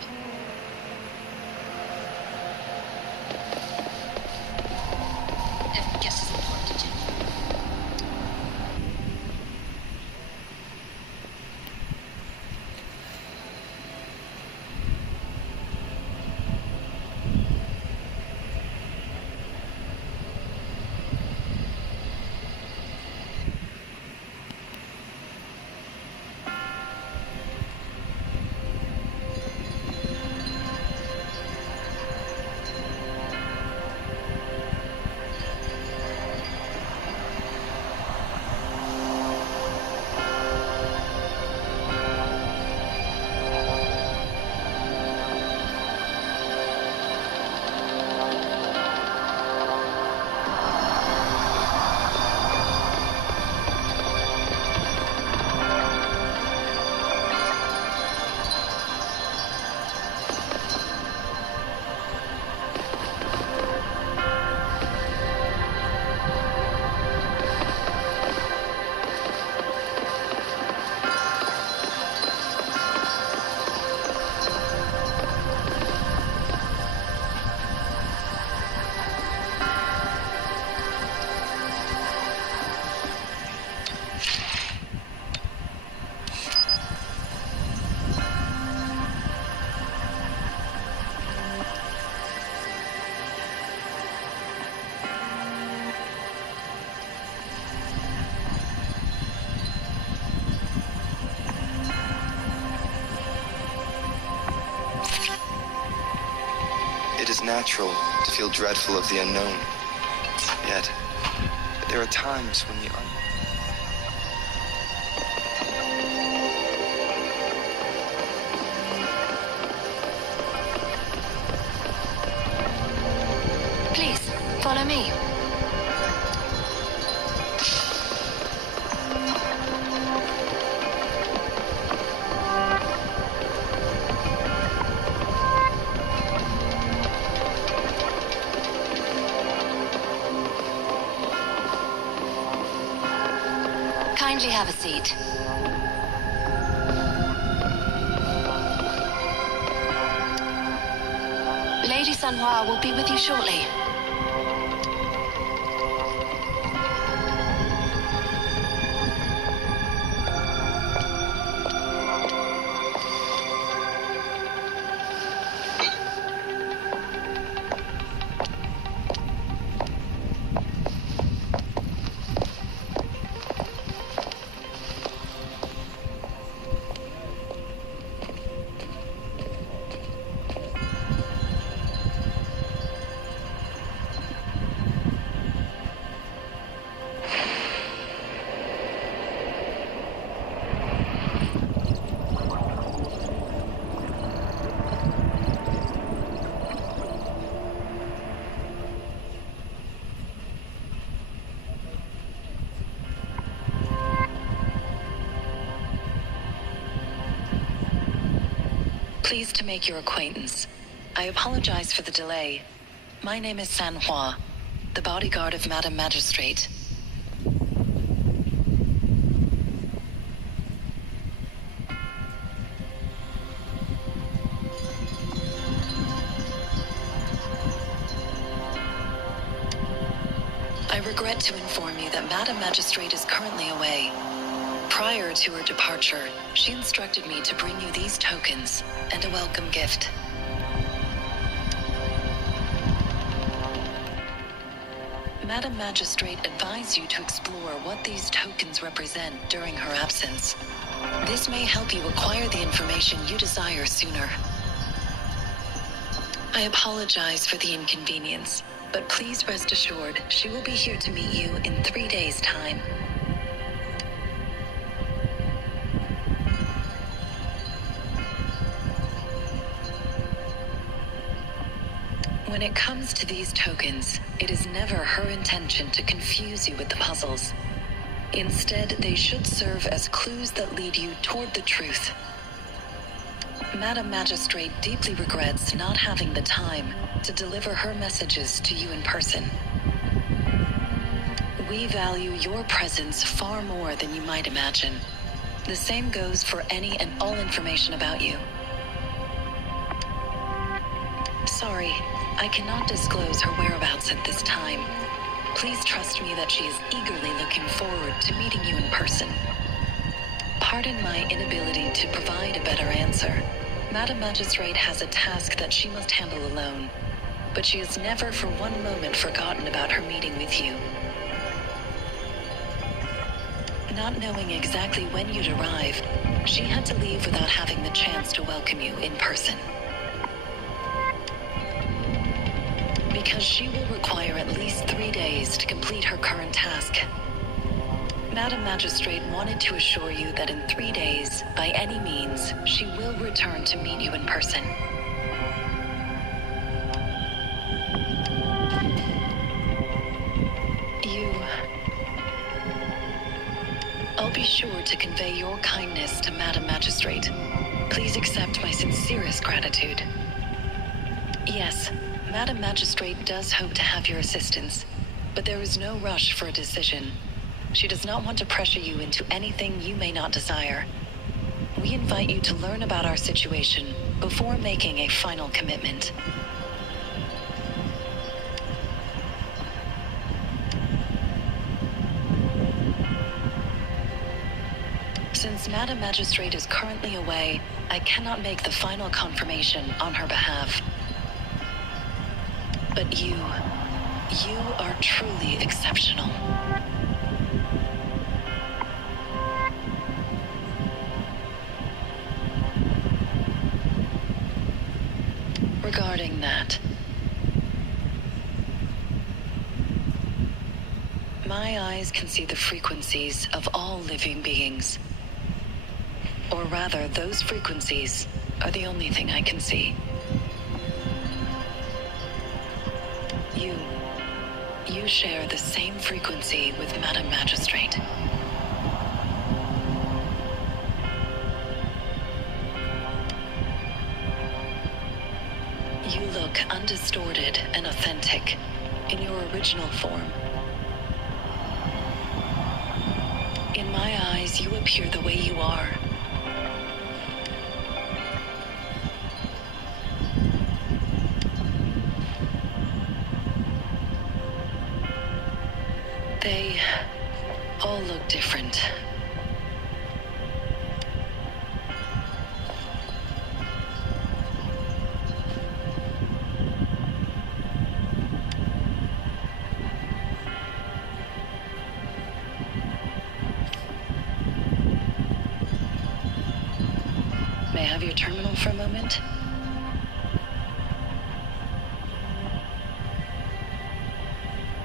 It is natural to feel dreadful of the unknown. Yet, there are times when the Please, follow me. Kindly have a seat. Lady Sanhua will be with you shortly. Pleased to make your acquaintance. I apologize for the delay. My name is Sanhua, the bodyguard of Madam Magistrate. I regret to inform you that Madam Magistrate is currently away. Prior to her departure, she instructed me to bring you these tokens and a welcome gift. Madam Magistrate advised you to explore what these tokens represent during her absence. This may help you acquire the information you desire sooner. I apologize for the inconvenience, but please rest assured she will be here to meet you in 3 days' time. When it comes to these tokens, it is never her intention to confuse you with the puzzles. Instead, they should serve as clues that lead you toward the truth. Madam Magistrate deeply regrets not having the time to deliver her messages to you in person. We value your presence far more than you might imagine. The same goes for any and all information about you. Sorry, I cannot disclose her whereabouts at this time. Please trust me that she is eagerly looking forward to meeting you in person. Pardon my inability to provide a better answer. Madam Magistrate has a task that she must handle alone, but she has never for one moment forgotten about her meeting with you. Not knowing exactly when you'd arrive, she had to leave without having the chance to welcome you in person. Because she will require at least 3 days to complete her current task. Madam Magistrate wanted to assure you that in 3 days, by any means, she will return to meet you in person. I'll be sure to convey your kindness to Madam Magistrate. Please accept my sincerest gratitude. Yes, Madam Magistrate does hope to have your assistance, but there is no rush for a decision. She does not want to pressure you into anything you may not desire. We invite you to learn about our situation before making a final commitment. Since Madam Magistrate is currently away, I cannot make the final confirmation on her behalf. But you are truly exceptional. Regarding that, My eyes can see the frequencies of all living beings. Or rather, those frequencies are the only thing I can see. You share the same frequency with Madam Magistrate. You look undistorted and authentic in your original form. In my eyes, you appear the way you are. They all look different. May I have your terminal for a moment?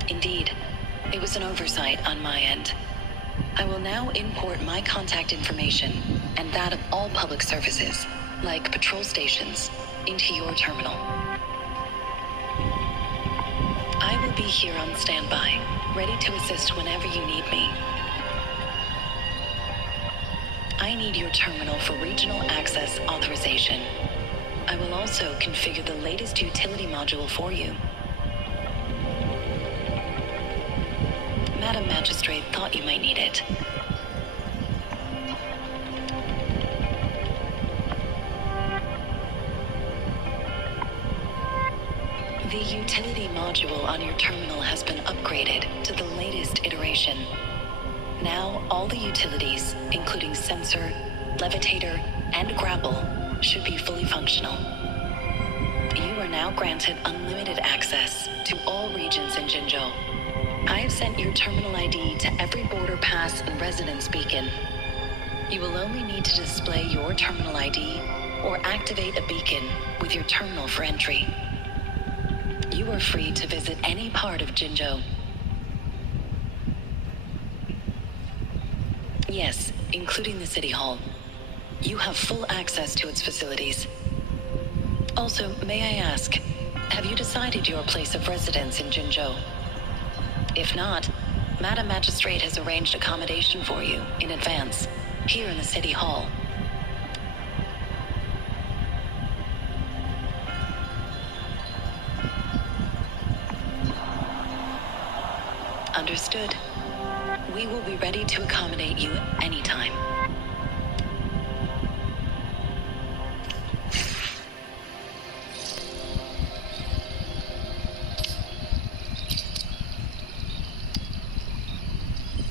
Indeed. It was an oversight on my end. I will now import my contact information and that of all public services, like patrol stations, into your terminal. I will be here on standby, ready to assist whenever you need me. I need your terminal for regional access authorization. I will also configure the latest utility module for you. Madam Magistrate thought you might need it. The utility module on your terminal has been upgraded to the latest iteration. Now, all the utilities, including sensor, levitator, and grapple, should be fully functional. You are now granted unlimited access to all regions in Jinzhou. I have sent your terminal ID to every border pass and residence beacon. You will only need to display your terminal ID or activate a beacon with your terminal for entry. You are free to visit any part of Jinzhou. Yes, including the City Hall. You have full access to its facilities. Also, may I ask, have you decided your place of residence in Jinzhou? If not, Madam Magistrate has arranged accommodation for you in advance, here in the City Hall. Understood. We will be ready to accommodate you anytime.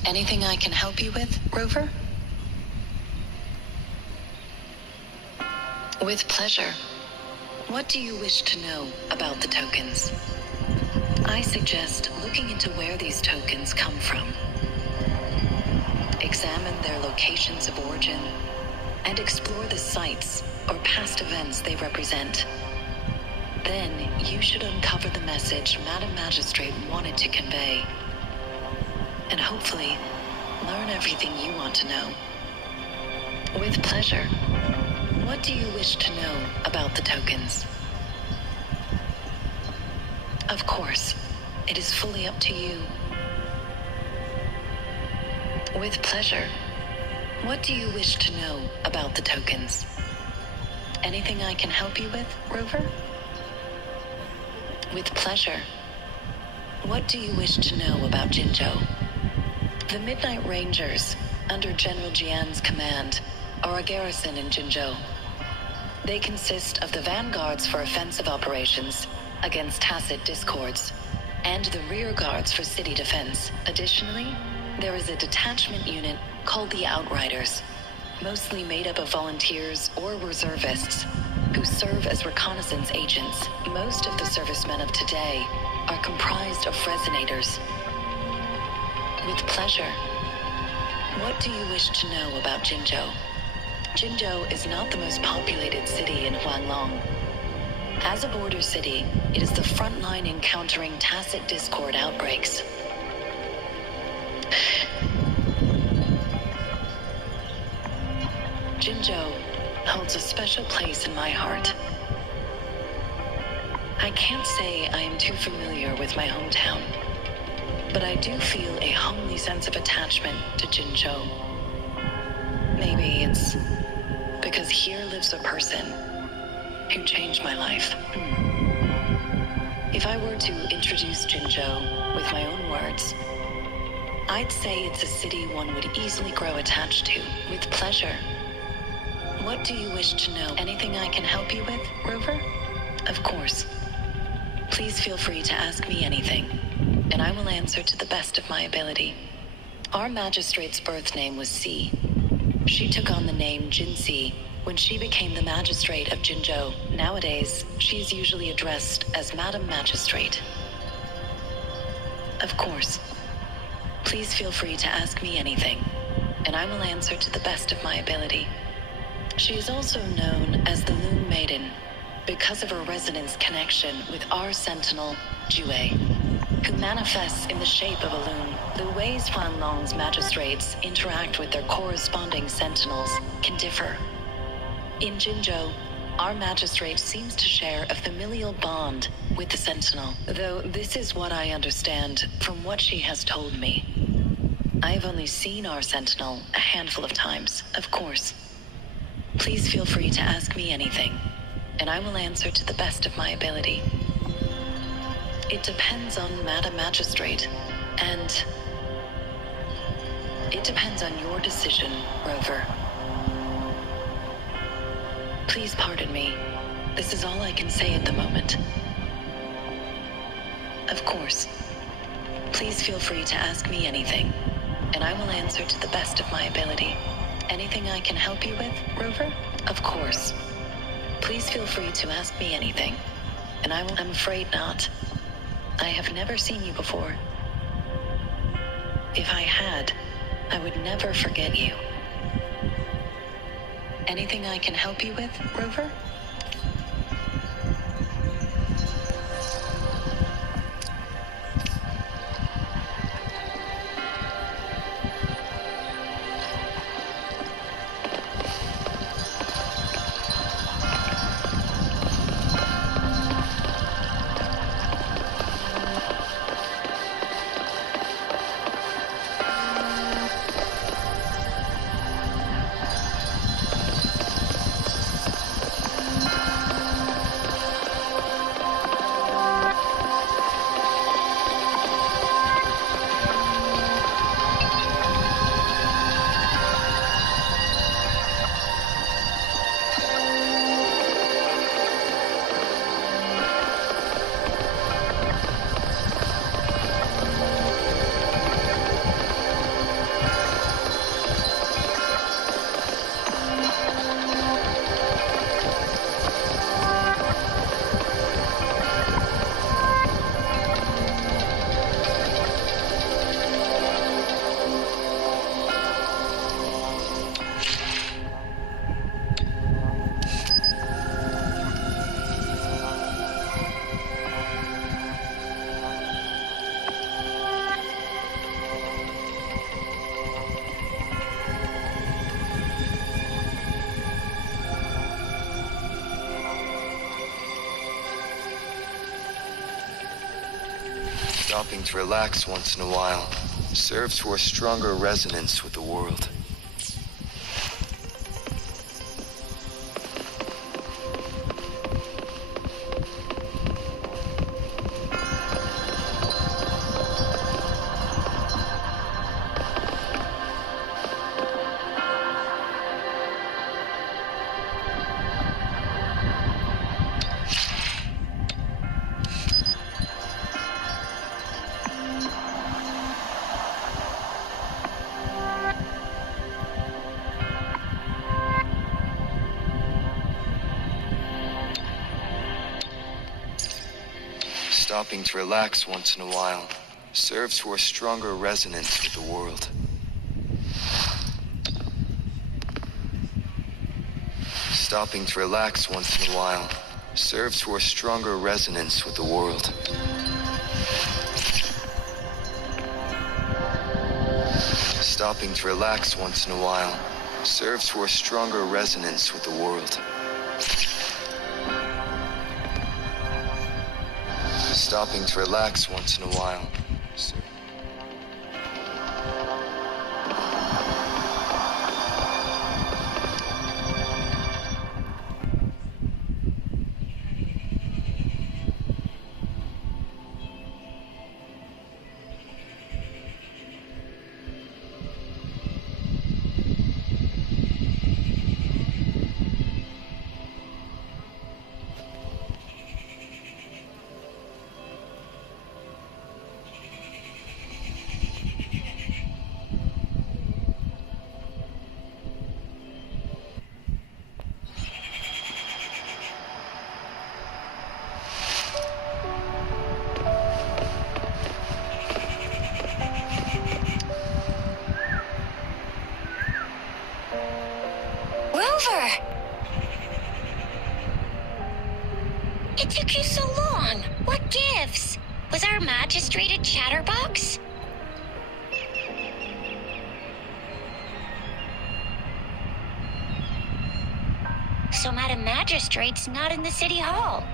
Anything I can help you with, Rover? With pleasure. What do you wish to know about the tokens? I suggest looking into where these tokens come from. Examine their locations of origin and explore the sites or past events they represent. Then you should uncover the message Madam Magistrate wanted to convey. And hopefully, learn everything you want to know. With pleasure. What do you wish to know about the tokens? Of course, it is fully up to you. With pleasure. What do you wish to know about the tokens? Anything I can help you with, Rover? With pleasure. What do you wish to know about Jinzhou? The Midnight Rangers, under General Jian's command, are a garrison in Jinzhou. They consist of the vanguards for offensive operations against tacit discords, and the rear guards for city defense. Additionally, there is a detachment unit called the Outriders, mostly made up of volunteers or reservists who serve as reconnaissance agents. Most of the servicemen of today are comprised of resonators. With pleasure. What do you wish to know about Jinzhou? Jinzhou is not the most populated city in Huanglong. As a border city, it is the front line in countering tacit discord outbreaks. Jinzhou holds a special place in my heart. I can't say I am too familiar with my hometown, but I do feel a homely sense of attachment to Jinzhou. Maybe it's because here lives a person who changed my life. If I were to introduce Jinzhou with my own words, I'd say it's a city one would easily grow attached to with pleasure. What do you wish to know? Anything I can help you with, Rover? Of course. Please feel free to ask me anything, and I will answer to the best of my ability. Our magistrate's birth name was Si. She took on the name Jinsi when she became the magistrate of Jinzhou. Nowadays, she is usually addressed as Madam Magistrate. Of course. Please feel free to ask me anything, and I will answer to the best of my ability. She is also known as the Loon Maiden because of her resonance connection with our sentinel, Jue, who manifests in the shape of a loon. The ways Huanglong's magistrates interact with their corresponding sentinels can differ. In Jinzhou, our magistrate seems to share a familial bond with the sentinel, though this is what I understand from what she has told me. I have only seen our sentinel a handful of times, of course. Please feel free to ask me anything, and I will answer to the best of my ability. It depends on Madam Magistrate, and it depends on your decision, Rover. Please pardon me. This is all I can say at the moment. Of course. Please feel free to ask me anything, and I will answer to the best of my ability. Anything I can help you with, Rover? Of course. Please feel free to ask me anything, and I will... I'm afraid not. I have never seen you before. If I had, I would never forget you. Anything I can help you with, Rover? Stopping to relax once in a while serves for a stronger resonance with the world. Stopping to relax once in a while serves for a stronger resonance with the world. Stopping to relax once in a while serves for a stronger resonance with the world. Stopping to relax once in a while serves for a stronger resonance with the world. Stopping to relax once in a while. Rover! It took you so long. What gives? Was our magistrate a chatterbox? So Madam Magistrate's not in the city hall.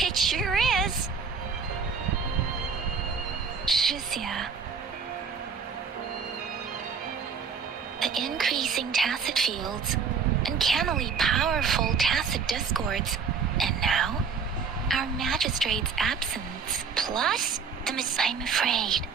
It sure is. The increasing tacit fields, uncannily powerful tacit discords, and now, our magistrate's absence. Plus, I'm afraid.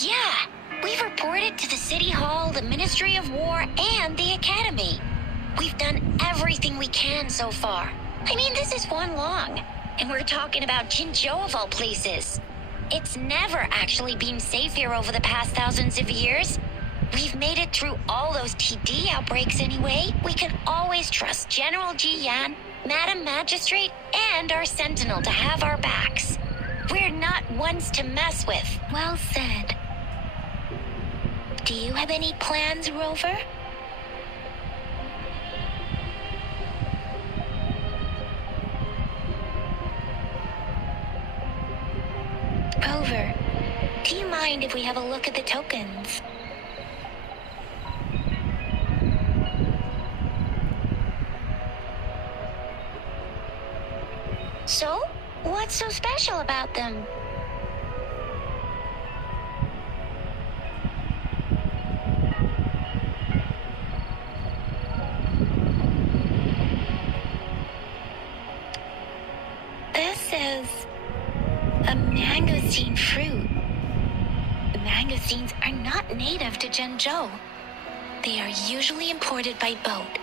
Yeah, we've reported to the City Hall, the Ministry of War, and the Academy. We've done everything we can so far. I mean, this is one long, and we're talking about Jinzhou of all places. It's never actually been safe here over the past thousands of years. We've made it through all those TD outbreaks anyway. We can always trust General Ji Yan, Madam Magistrate, and our Sentinel to have our backs. We're not ones to mess with. Well said. Do you have any plans, Rover? Rover, do you mind if we have a look at the tokens? So, what's so special about them? This is a mangosteen fruit. Mangosteens are not native to Zhengzhou. They are usually imported by boat.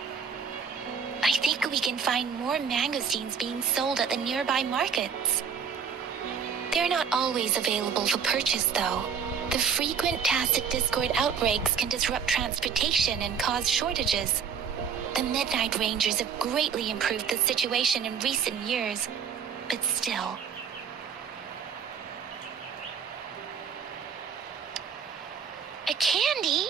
I think we can find more mangosteens being sold at the nearby markets. They're not always available for purchase, though. The frequent tacit discord outbreaks can disrupt transportation and cause shortages. The Midnight Rangers have greatly improved the situation in recent years, but still. A candy?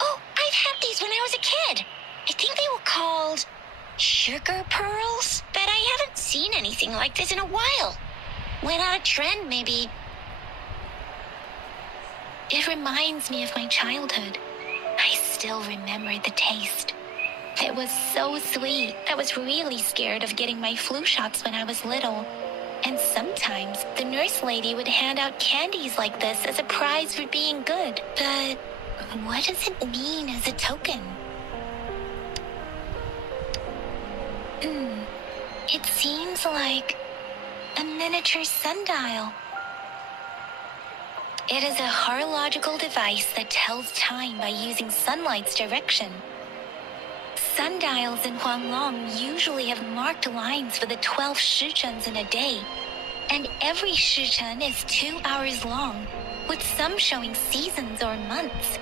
Oh, I've had these when I was a kid. I think they were called sugar pearls, but I haven't seen anything like this in a while. Went out of trend, maybe. It reminds me of my childhood. I still remember the taste. It was so sweet. I was really scared of getting my flu shots when I was little. And sometimes the nurse lady would hand out candies like this as a prize for being good. But what does it mean as a token? It seems like a miniature sundial. It is a horological device that tells time by using sunlight's direction. Sundials in Huanglong usually have marked lines for the 12 shichens in a day, and every shichen is 2 hours long, with some showing seasons or months.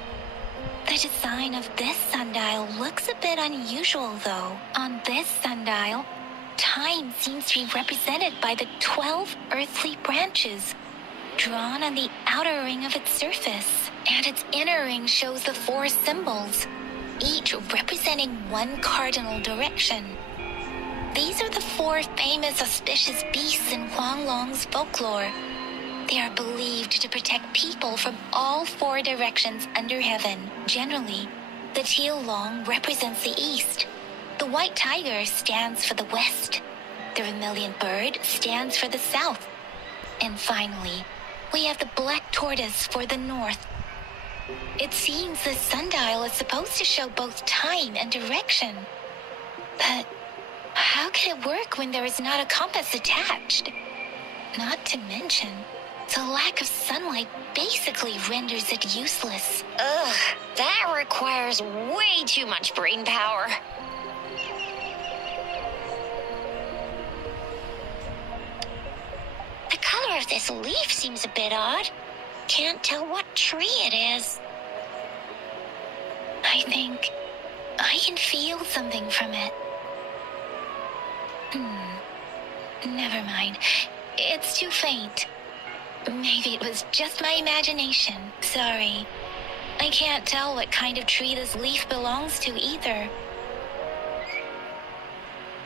The design of this sundial looks a bit unusual, though. On this sundial, time seems to be represented by the 12 earthly branches. drawn on the outer ring of its surface, and its inner ring shows the 4 symbols, each representing one cardinal direction. These are the 4 famous auspicious beasts in Huanglong's folklore. They are believed to protect people from all 4 directions under heaven. Generally, the teal long represents the east. The white tiger stands for the west. The vermilion bird stands for the south. And finally, we have the black tortoise for the north. It seems the sundial is supposed to show both time and direction. But how can it work when there is not a compass attached? Not to mention, the lack of sunlight basically renders it useless. Ugh, that requires way too much brain power. The color of this leaf seems a bit odd. Can't tell what tree it is. I think I can feel something from it. Never mind. It's too faint. Maybe it was just my imagination. Sorry. I can't tell what kind of tree this leaf belongs to either.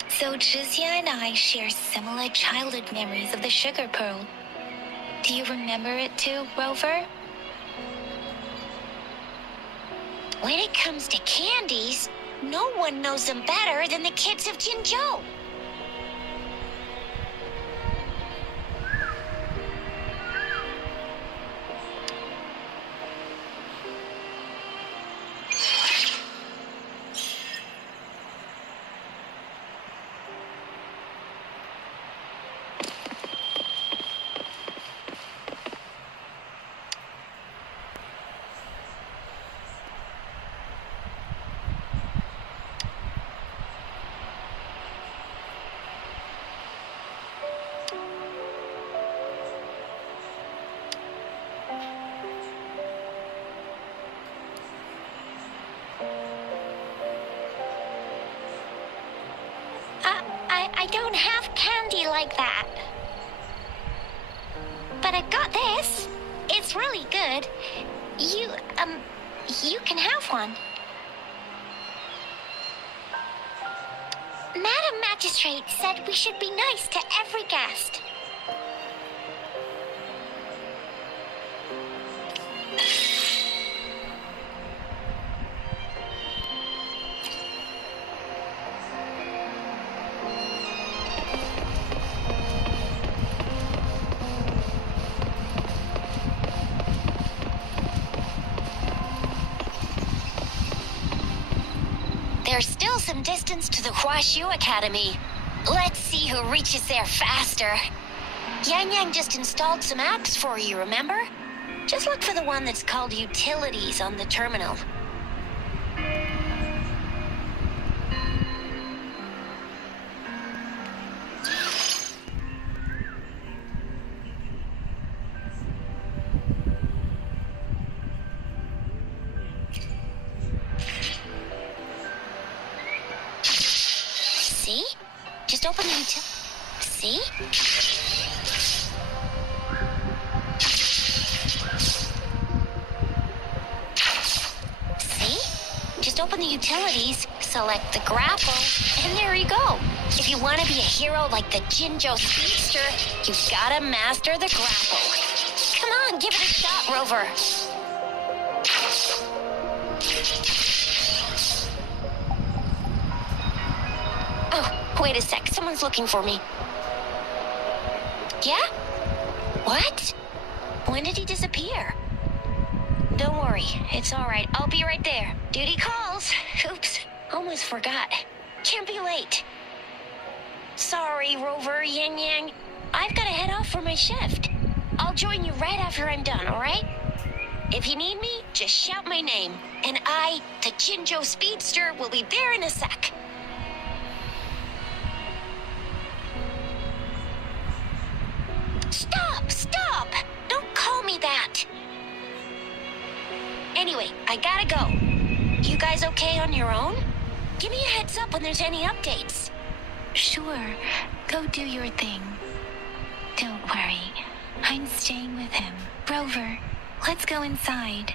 So Zhixia and I share similar childhood memories of the sugar pearl. Do you remember it too, Rover? When it comes to candies, no one knows them better than the kids of Jinzhou. I don't have candy like that. But I got this. It's really good. You can have one. Madam Magistrate said we should be nice to every guest. There's still some distance to the Huaxu Academy. Let's see who reaches there faster. Yang Yang just installed some apps for you, remember? Just look for the one that's called Utilities on the terminal. See? Just open the util... See? See? Just open the utilities, select the grapple, and there you go. If you want to be a hero like the Jinzhou Speedster, you've gotta master the grapple. Come on, give it a shot, Rover. Oh, wait a sec. Someone's looking for me. Yeah? What? When did he disappear? Don't worry. It's all right. I'll be right there. Duty calls. Oops. Almost forgot. Can't be late. Sorry, Rover, Yang Yang. I've got to head off for my shift. I'll join you right after I'm done, all right? If you need me, just shout my name. And I, the Jinzhou Speedster, will be there in a sec. Stop! Don't call me that. Anyway, I gotta go. You guys okay on your own? Give me a heads up when there's any updates. Sure, go do your thing. Don't worry, I'm staying with him. Rover, let's go inside.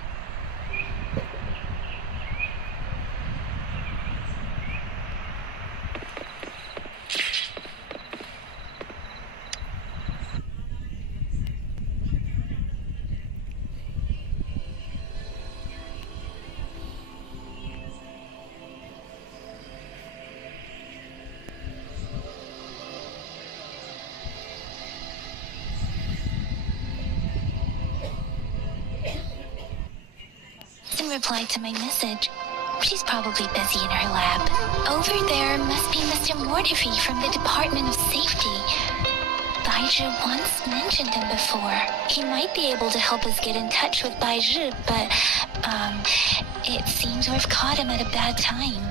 Replied to my message. She's probably busy in her lab. Over there must be Mr. Mortifi from the Department of Safety. Baizhi once mentioned him before. He might be able to help us get in touch with Baizhi, but, it seems we've caught him at a bad time.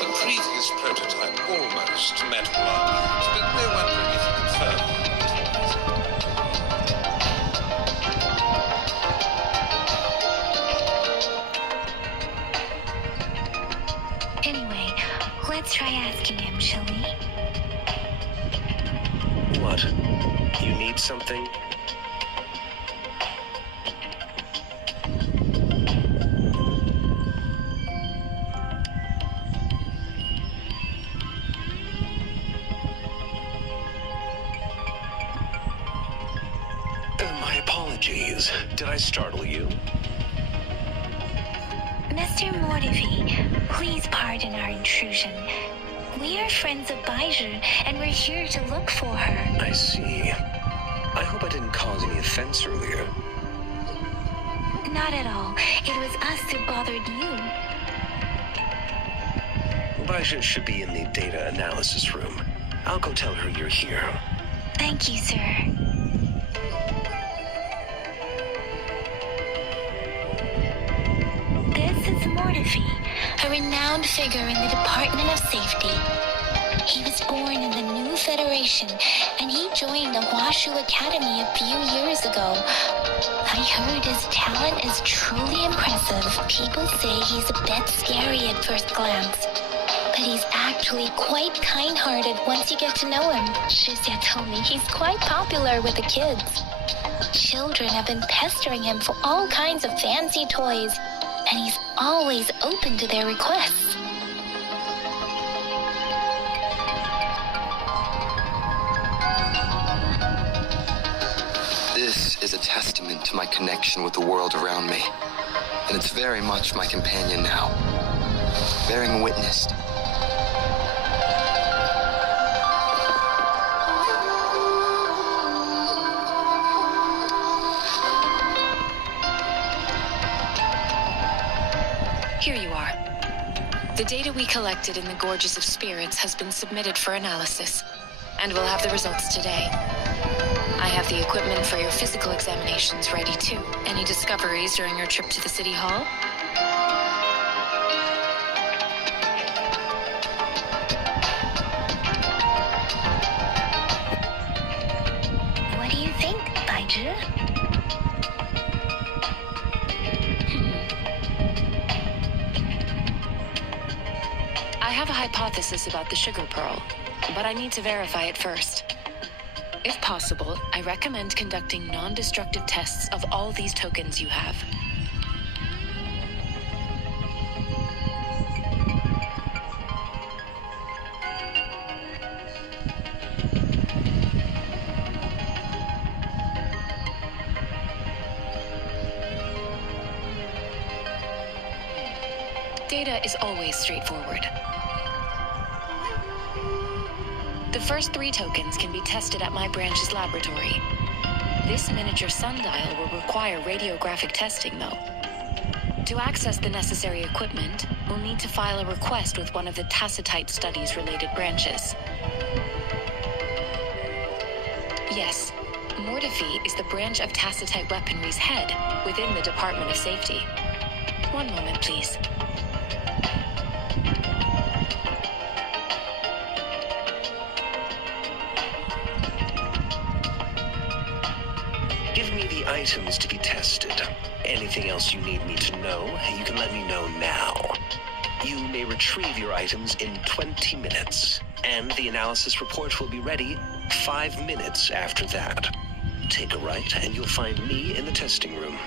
The previous prototype almost met all our needs, but we're wondering if you confirm. Let's try asking him, shall we? What? You need something? My apologies. Did I startle you? Mr. Mortifi, please pardon our intrusion. We are friends of Baizhi, and we're here to look for her. I see. I hope I didn't cause any offense earlier. Not at all. It was us who bothered you. Baizhi should be in the data analysis room. I'll go tell her you're here. Thank you, sir. Mortifi, a renowned figure in the Department of Safety. He was born in the New Federation, and he joined the Huashu Academy a few years ago. I heard his talent is truly impressive. People say he's a bit scary at first glance, but he's actually quite kind-hearted once you get to know him. Shixia told me he's quite popular with the kids. Children have been pestering him for all kinds of fancy toys, and he's always open to their requests. This is a testament to my connection with the world around me, and it's very much my companion now, bearing witness. Here you are. The data we collected in the Gorges of Spirits has been submitted for analysis, and we'll have the results today. I have the equipment for your physical examinations ready too. Any discoveries during your trip to the City Hall? What do you think, Baizhi? I have a hypothesis about the sugar pearl, but I need to verify it first. If possible, I recommend conducting non-destructive tests of all these tokens you have. Data is always straightforward. The first 3 tokens can be tested at my branch's laboratory. This miniature sundial will require radiographic testing, though. To access the necessary equipment, we'll need to file a request with one of the Tacitite Studies-related branches. Yes, Mortifi is the branch of Tacitite Weaponry's head within the Department of Safety. One moment, please. Give me the items to be tested. Anything else you need me to know, you can let me know now. You may retrieve your items in 20 minutes, and the analysis report will be ready 5 minutes after that. Take a right, and you'll find me in the testing room.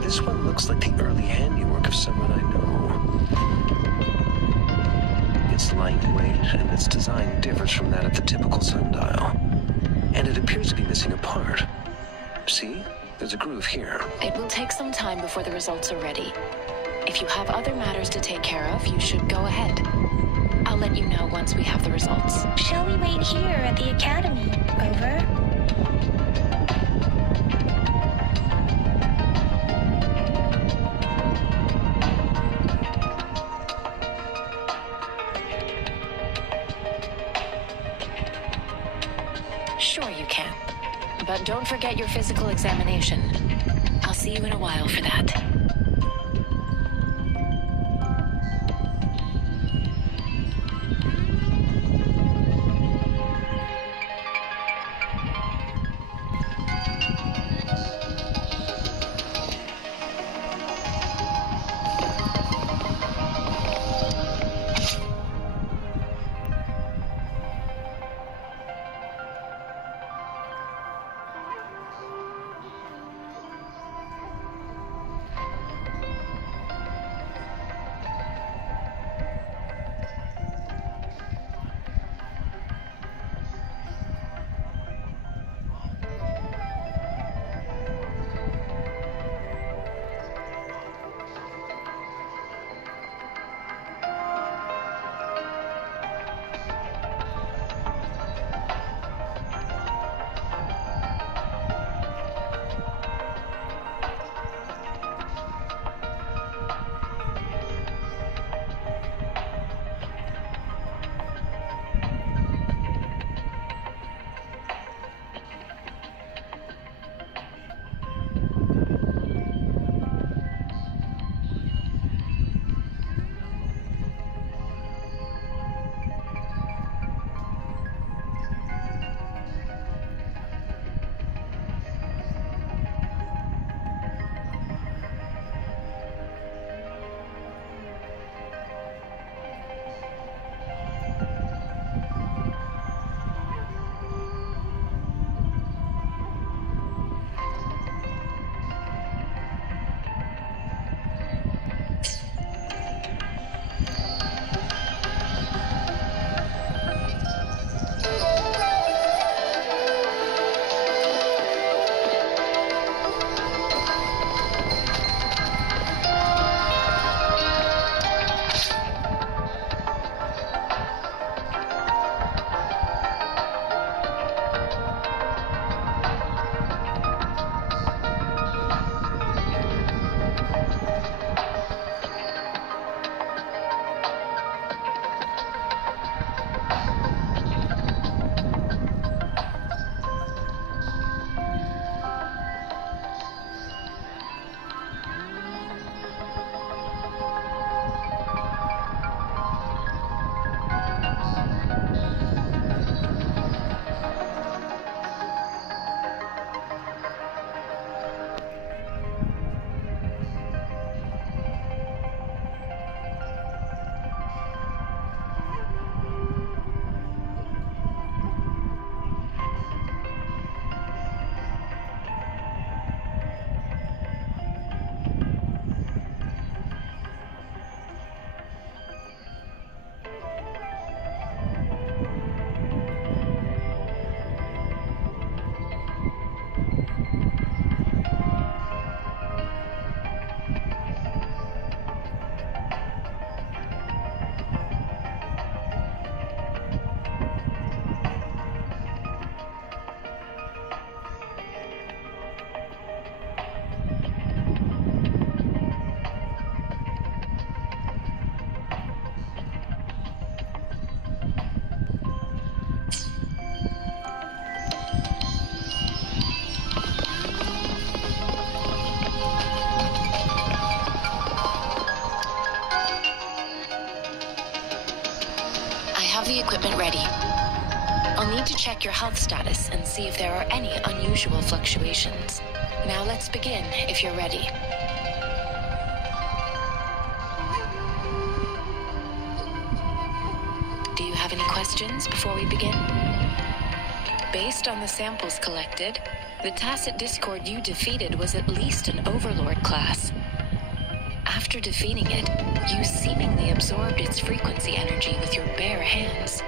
This one looks like the early handiwork of someone I know. It's lightweight, and its design differs from that of the typical sundial. And it appears to be missing a part. See? There's a groove here. It will take some time before the results are ready. If you have other matters to take care of, you should go ahead. I'll let you know once we have the results. Shall we wait here at the academy? Over? Sure you can. But don't forget your physical examination. I'll see you in a while for that. the equipment ready. I'll need to check your health status and see if there are any unusual fluctuations. Now let's begin, if you're ready. Do you have any questions before we begin? Based on the samples collected, the Tacit Discord you defeated was at least an Overlord class. After defeating it, you seemingly absorbed its frequency energy with your bare hands.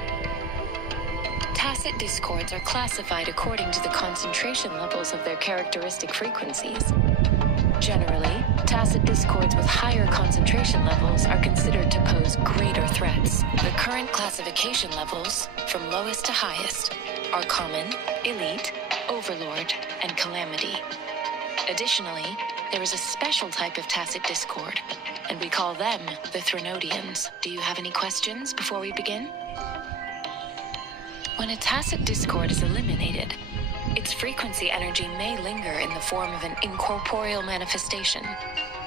Tacit Discords are classified according to the concentration levels of their characteristic frequencies. Generally, Tacit Discords with higher concentration levels are considered to pose greater threats. The current classification levels, from lowest to highest, are Common, Elite, Overlord, and Calamity. Additionally, there is a special type of Tacit Discord, and we call them the Threnodians. Do you have any questions before we begin? When a Tacit Discord is eliminated, its frequency energy may linger in the form of an incorporeal manifestation,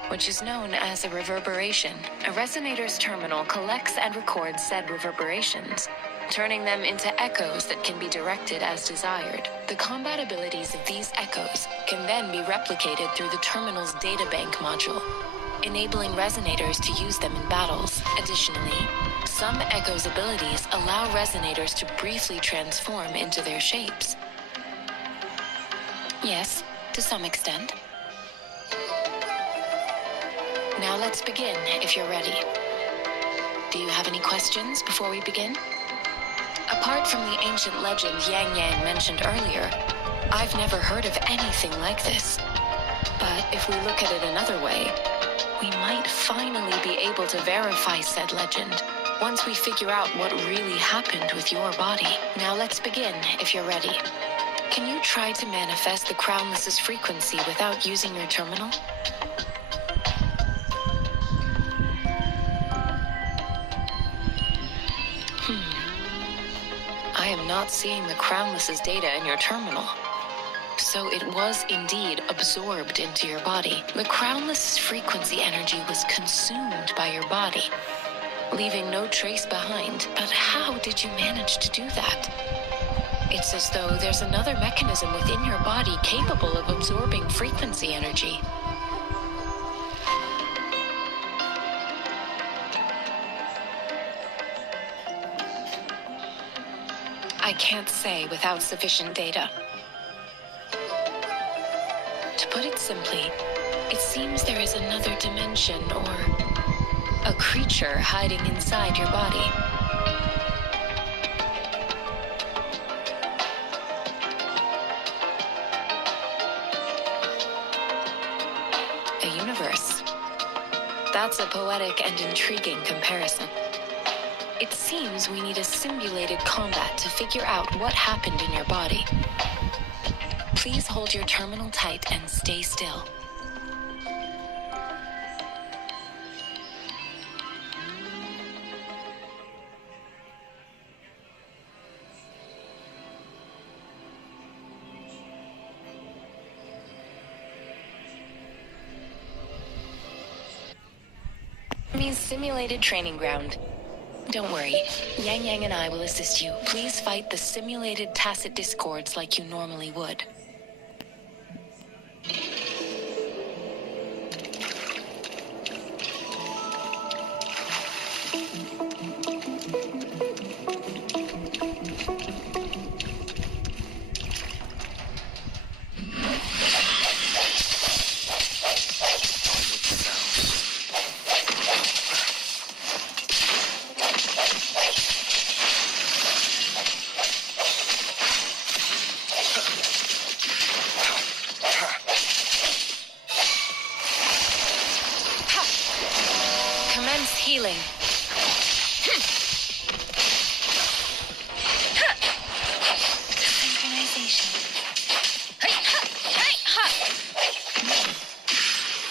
which is known as a reverberation. A resonator's terminal collects and records said reverberations, turning them into echoes that can be directed as desired. The combat abilities of these echoes can then be replicated through the terminal's databank module, enabling resonators to use them in battles. Additionally, some echoes' abilities allow resonators to briefly transform into their shapes. Yes, to some extent. Now let's begin, if you're ready. Do you have any questions before we begin? Apart from the ancient legend Yang Yang mentioned earlier, I've never heard of anything like this. But if we look at it another way, we might finally be able to verify said legend once we figure out what really happened with your body. Now let's begin, if you're ready. Can you try to manifest the Crownless's frequency without using your terminal? I am not seeing the Crownless's data in your terminal. So it was indeed absorbed into your body. The Crownless's frequency energy was consumed by your body, leaving no trace behind. But how did you manage to do that? It's as though there's another mechanism within your body capable of absorbing frequency energy. I can't say without sufficient data. To put it simply, it seems there is another dimension or a creature hiding inside your body. A universe. That's a poetic and intriguing comparison. It seems we need a simulated combat to figure out what happened in your body. Please hold your terminal tight and stay still. Means simulated training ground. Don't worry, Yang Yang and I will assist you. Please fight the simulated Tacit Discords like you normally would. Healing.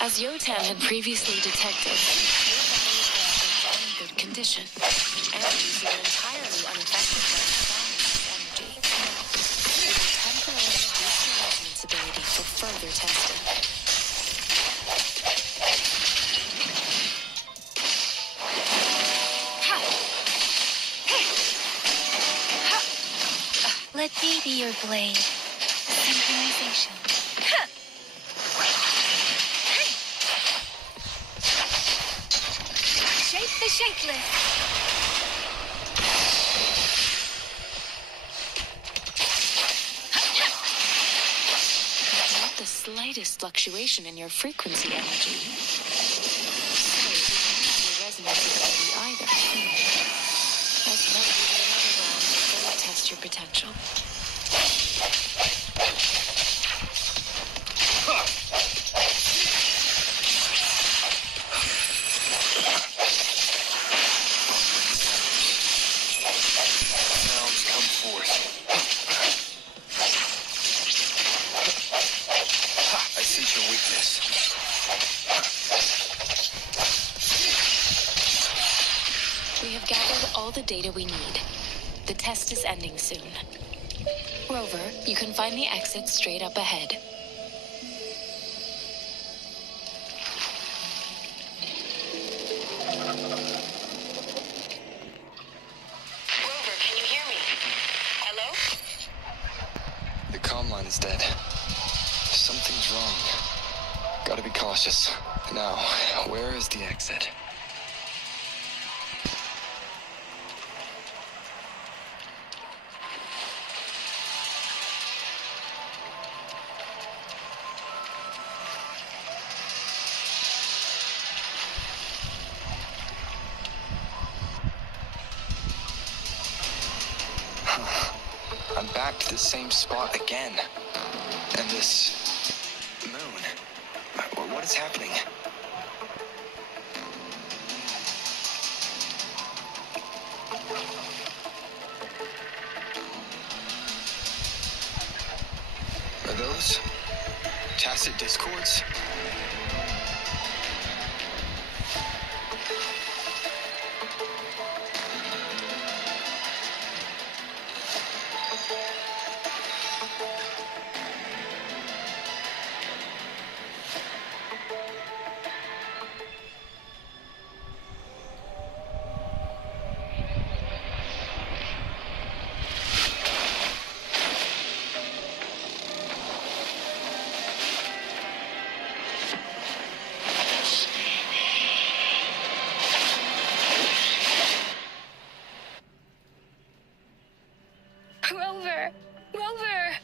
As Yotan had previously detected, your body is in good condition, and you feel entirely unaffected by the sound energy. We will temporarily boost your resonance ability for further testing. Rover blade. Synchronization. Ha! Shape the shapeless. Not the slightest fluctuation in your frequency energy. So it doesn't resonate with either. Let's not give it another round before we test your potential. Sounds come forth. I sense your weakness. We have gathered all the data we need. The test is ending soon. Rover, you can find the exit straight up ahead. Rover, can you hear me? Hello? The comm line is dead. Something's wrong. Gotta be cautious. Now, where is the exit? I'm back to the same spot again. And this moon. What is happening? Are those tacit discords? Rover! Rover!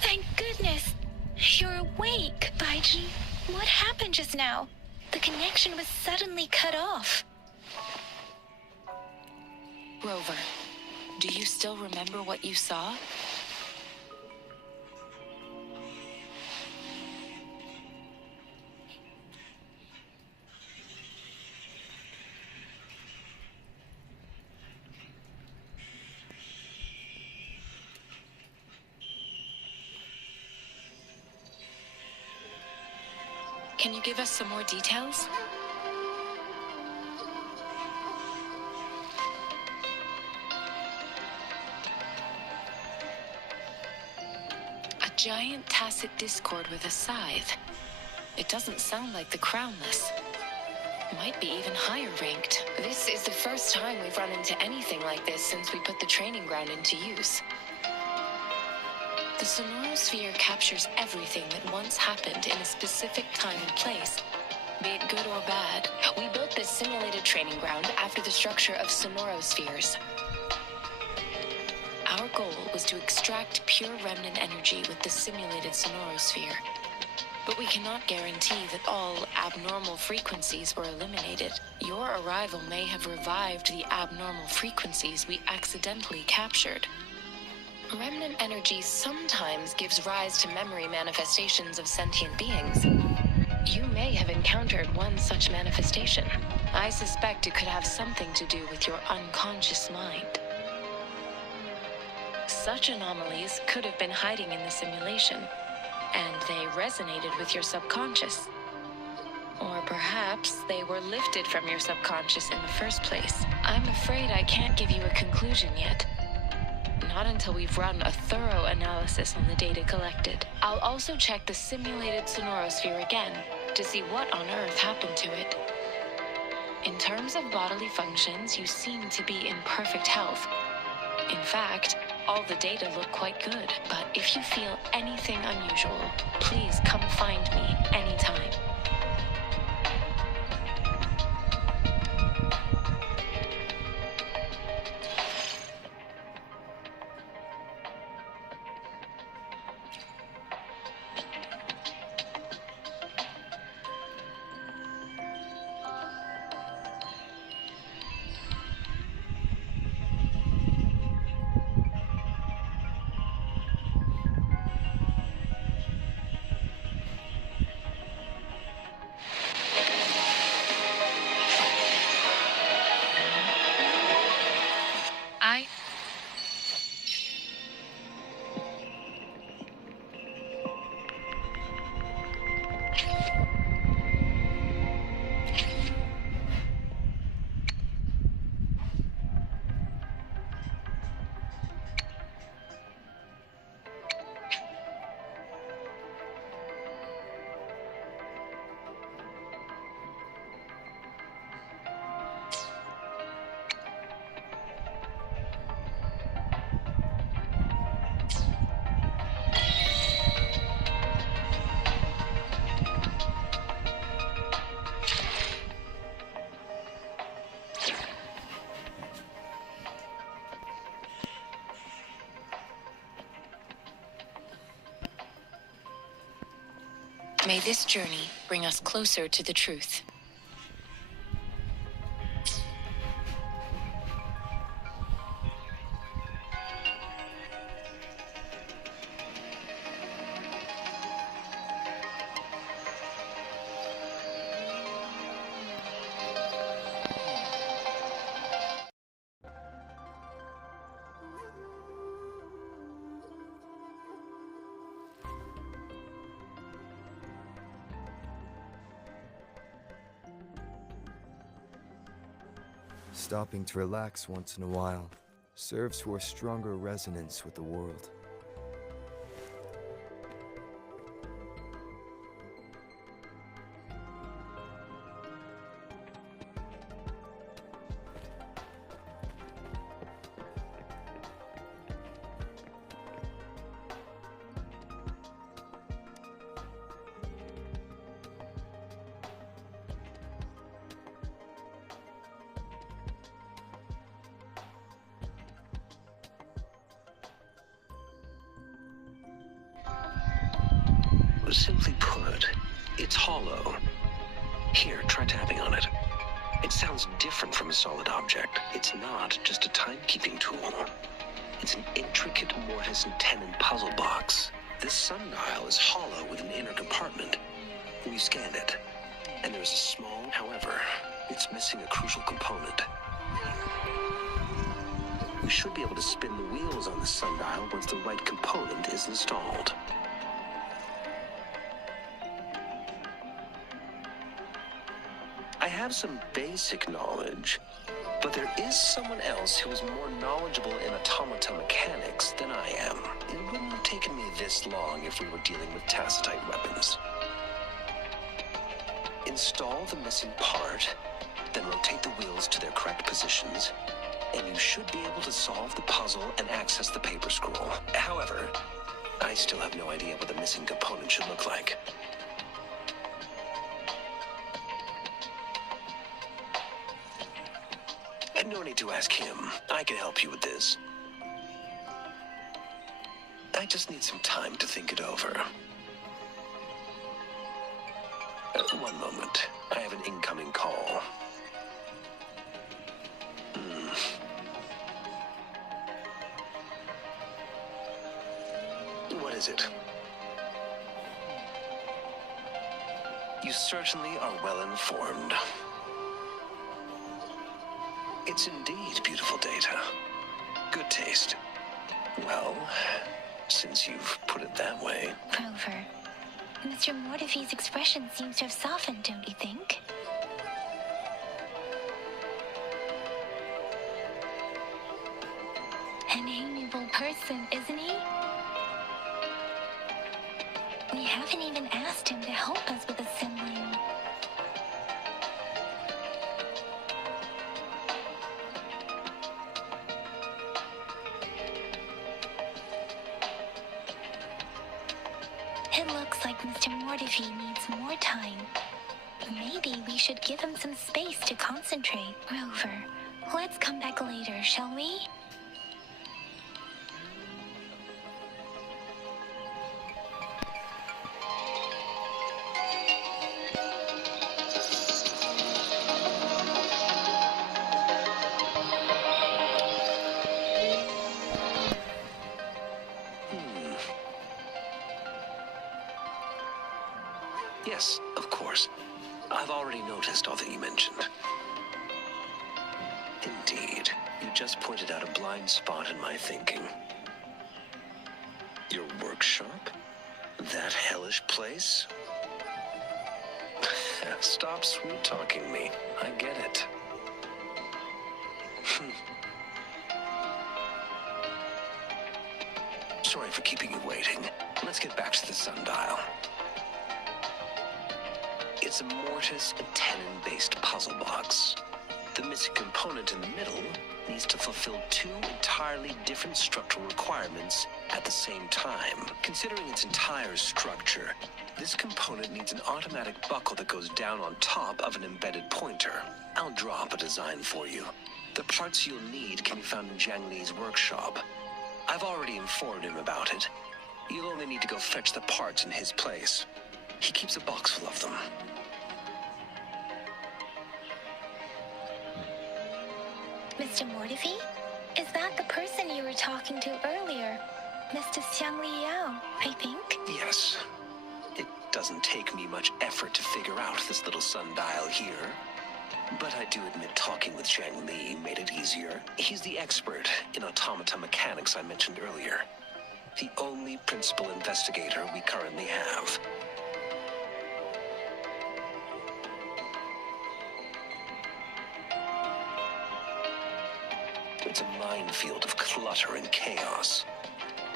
Thank goodness. You're awake, Baiji. What happened just now? The connection was suddenly cut off. Rover, do you still remember what you saw? Can you give us some more details? A giant tacit discord with a scythe. It doesn't sound like the crownless. Might be even higher ranked. This is the first time we've run into anything like this since we put the training ground into use. The sonorosphere captures everything that once happened in a specific time and place, be it good or bad. We built this simulated training ground after the structure of sonorospheres. Our goal was to extract pure remnant energy with the simulated sonorosphere. But we cannot guarantee that all abnormal frequencies were eliminated. Your arrival may have revived the abnormal frequencies we accidentally captured. Remnant energy sometimes gives rise to memory manifestations of sentient beings. You may have encountered one such manifestation. I suspect it could have something to do with your unconscious mind. Such anomalies could have been hiding in the simulation, and they resonated with your subconscious. Or perhaps they were lifted from your subconscious in the first place. I'm afraid I can't give you a conclusion yet. Not until we've run a thorough analysis on the data collected. I'll also check the simulated sonorosphere again to see what on earth happened to it. In terms of bodily functions, you seem to be in perfect health. In fact, all the data look quite good, but if you feel anything unusual, please come find me anytime. May this journey bring us closer to the truth. Stopping to relax once in a while serves for a stronger resonance with the world. Simply put, it's hollow. Here, try tapping on it. It sounds different from a solid object. It's not just a timekeeping tool. It's an intricate mortise and tenon puzzle box. This sundial is hollow with an inner compartment. We scanned it, and there is a small, however, it's missing a crucial component. We should be able to spin the wheels on the sundial once the right component is installed. I have some basic knowledge, but there is someone else who is more knowledgeable in automata mechanics than I am. It wouldn't have taken me this long if we were dealing with tacitite weapons. Install the missing part, then rotate the wheels to their correct positions, and you should be able to solve the puzzle and access the paper scroll. However, I still have no idea what the missing component should look like. No need to ask him. I can help you with this. I just need some time to think it over. One moment. I have an incoming call. What is it? You certainly are well informed. It's indeed beautiful data. Good taste. Well, since you've put it that way. Rover, Mr. Mortefi's expression seems to have softened, don't you think? An amiable person, isn't he? We haven't even asked him to help us with assembling. more time. Maybe we should give him some space to concentrate. Rover, let's come back later, shall we? Yes, of course. I've already noticed all that you mentioned. Indeed, you just pointed out a blind spot in my thinking. Your workshop? That hellish place? Stop sweet-talking me. I get it. Sorry for keeping you waiting. Let's get back to the sundial. It's a mortise and tenon-based puzzle box. The missing component in the middle needs to fulfill two entirely different structural requirements at the same time. Considering its entire structure, this component needs an automatic buckle that goes down on top of an embedded pointer. I'll drop a design for you. The parts you'll need can be found in Jiang Li's workshop. I've already informed him about it. You'll only need to go fetch the parts in his place. He keeps a box full of them. Mr. Mortifi? Is that the person you were talking to earlier? Mr. Xiang Li Yao, I think? Yes. It doesn't take me much effort to figure out this little sundial here. But I do admit talking with Jiang Li made it easier. He's the expert in automata mechanics I mentioned earlier. The only principal investigator we currently have. It's a minefield of clutter and chaos.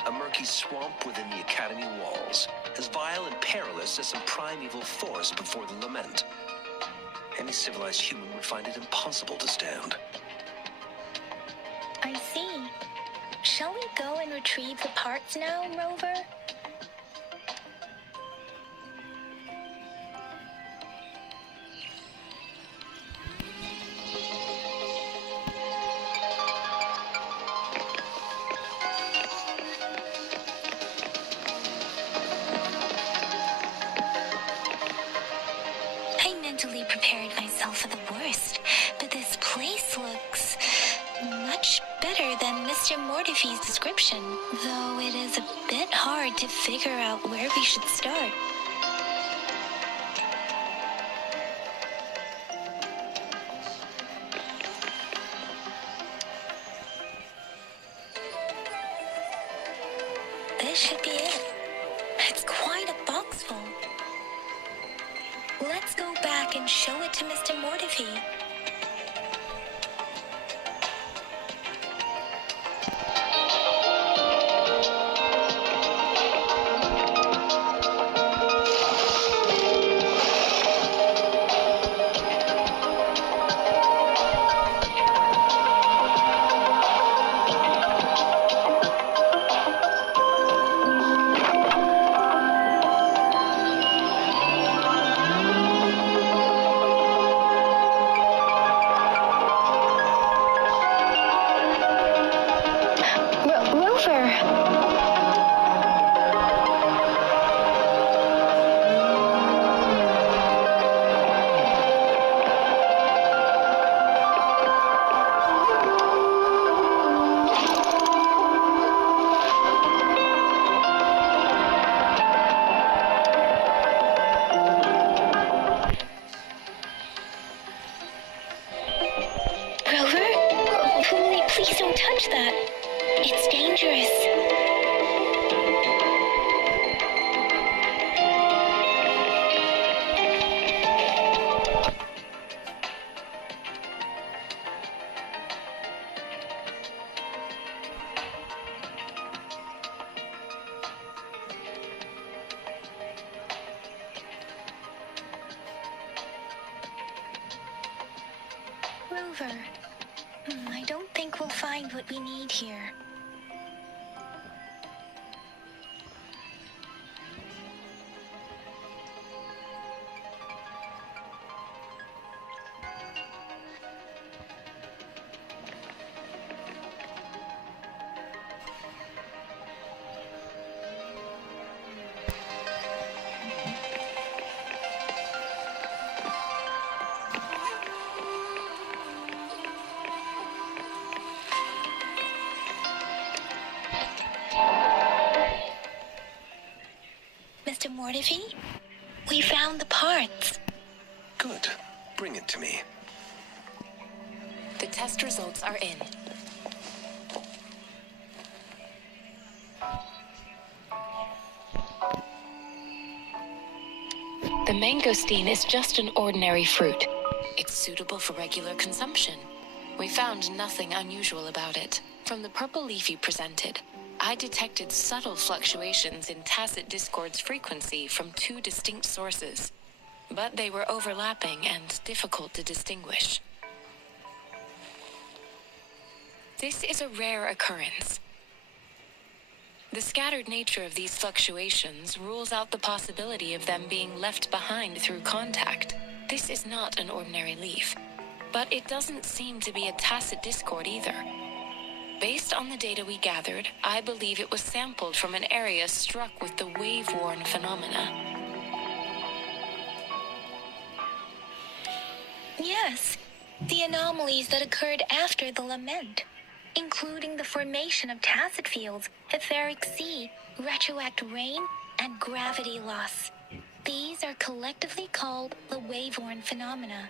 A murky swamp within the Academy walls, as vile and perilous as some primeval forest before the lament. Any civilized human would find it impossible to stand. I see. Shall we go and retrieve the parts now, Rover? Prepared myself for the worst, but this place looks much better than Mr. Mortifi's description, though it is a bit hard to figure out where we should start. This should be it. It's quite a box full. Let's go back and show it to Mr. Mortifi. Please don't touch that. It's dangerous. Rover. I don't think we'll find what we need here. found the parts. Good. Bring it to me. The test results are in. The mangosteen is just an ordinary fruit. It's suitable for regular consumption. We found nothing unusual about it. From the purple leaf you presented, I detected subtle fluctuations in tacit discord's frequency from two distinct sources, but they were overlapping and difficult to distinguish. This is a rare occurrence. The scattered nature of these fluctuations rules out the possibility of them being left behind through contact. This is not an ordinary leaf, but it doesn't seem to be a tacit discord either. Based on the data we gathered, I believe it was sampled from an area struck with the wave-worn phenomena. Yes, the anomalies that occurred after the lament, including the formation of tacit fields, etheric sea, retroact rain, and gravity loss. These are collectively called the wave-worn phenomena.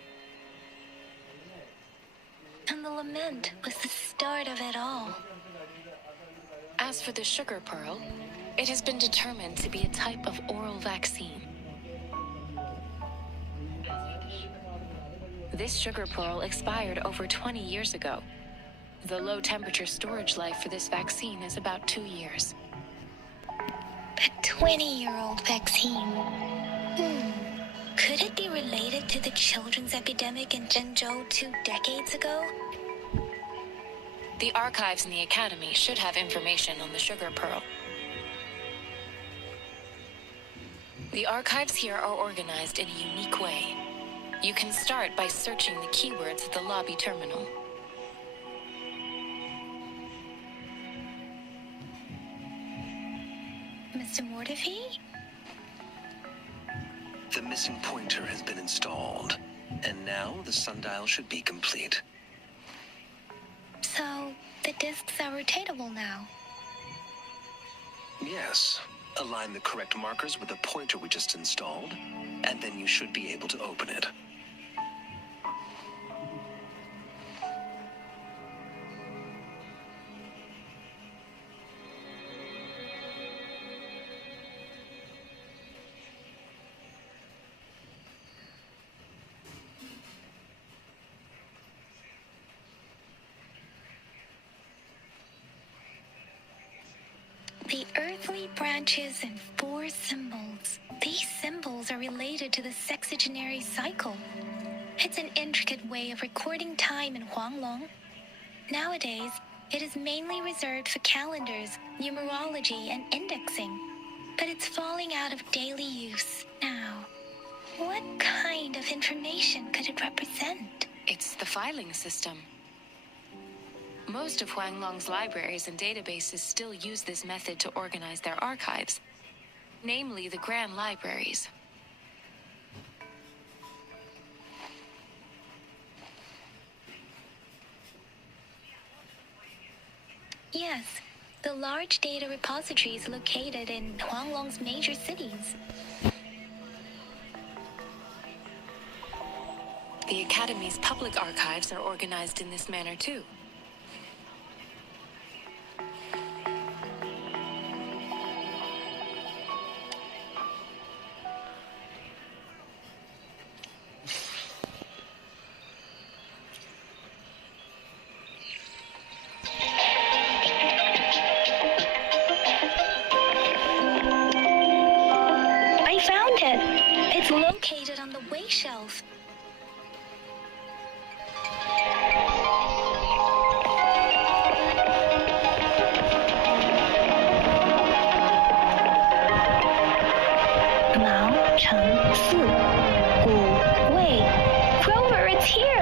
And the lament was the start of it all. As for the sugar pearl, it has been determined to be a type of oral vaccine. This sugar pearl expired over 20 years ago. The low-temperature storage life for this vaccine is about 2 years. A 20-year-old vaccine. Could it be related to the children's epidemic in Zhengzhou 2 decades ago? The archives in the Academy should have information on the sugar pearl. The archives here are organized in a unique way. You can start by searching the keywords at the lobby terminal. Mr. Mortefi? The missing pointer has been installed, and now the sundial should be complete. So, the discs are rotatable now? Yes. Align the correct markers with the pointer we just installed, and then you should be able to open it. The earthly branches and 4 symbols. These symbols are related to the sexagenary cycle. It's an intricate way of recording time in Huanglong. Nowadays, it is mainly reserved for calendars, numerology, and indexing. But it's falling out of daily use now. What kind of information could it represent? It's the filing system. Most of Huanglong's libraries and databases still use this method to organize their archives, namely the Grand Libraries. Yes, the large data repositories located in Huanglong's major cities. The Academy's public archives are organized in this manner too. I found it! It's located on the way shelf. Rover, it's here!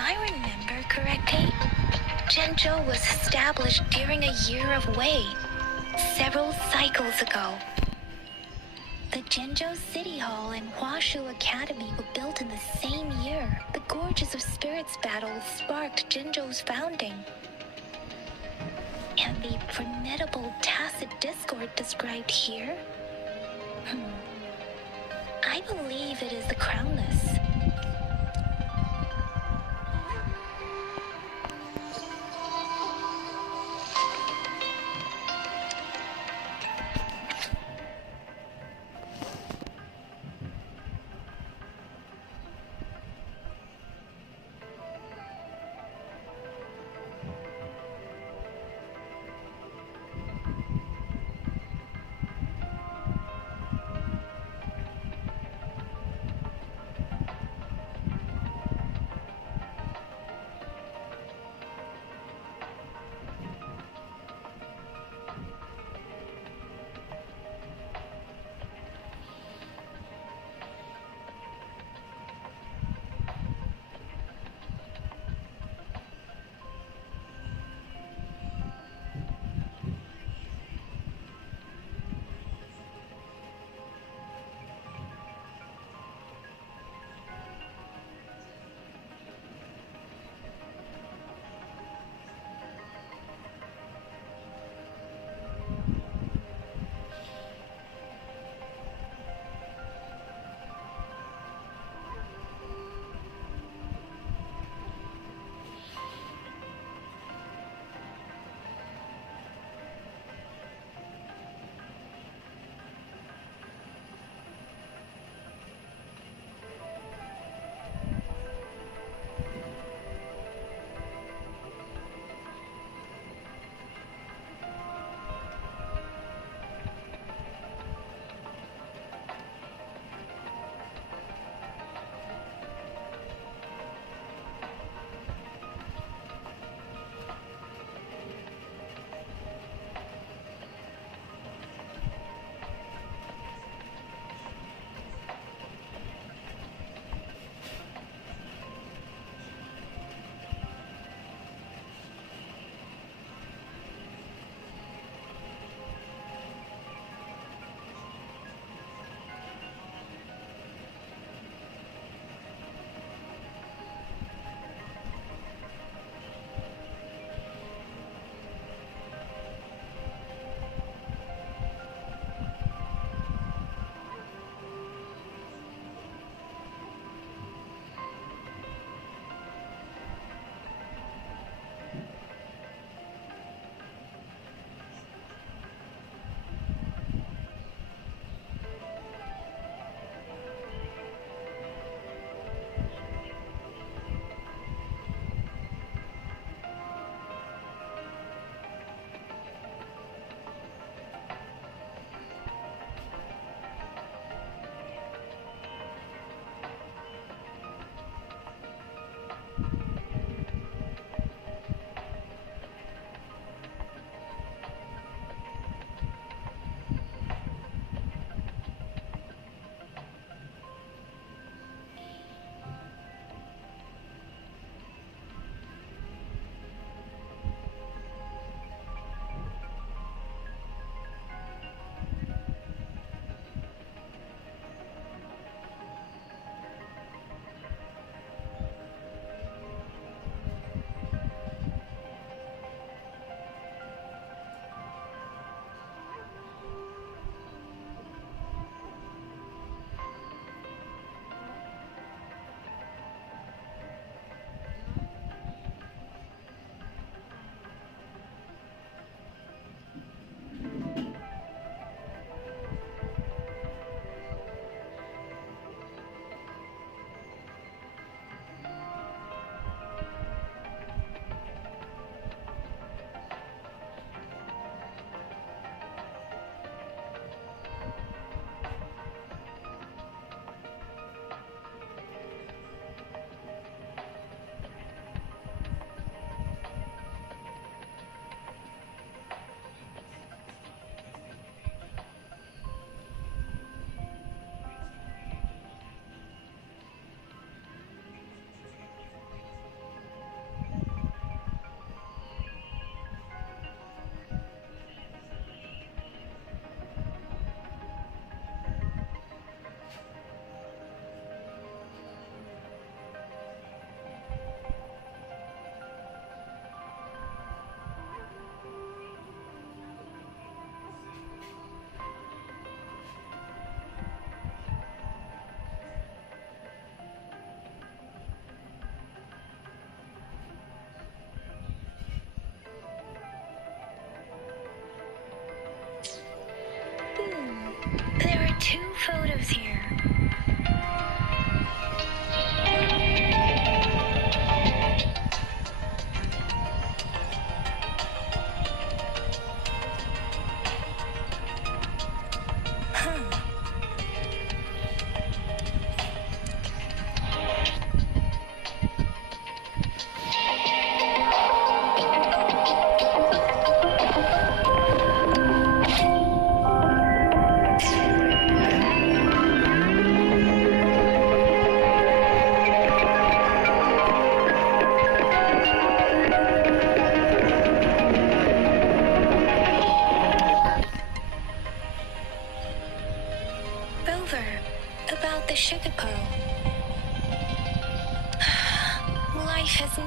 I remember correctly, Jinzhou was established during a year of Wei, several cycles ago. The Jinzhou City Hall and Huashu Academy were built in the same year. The Gorges of Spirits battle sparked Jinzhou's founding. And the formidable tacit discord described here? I believe it is the Crownless.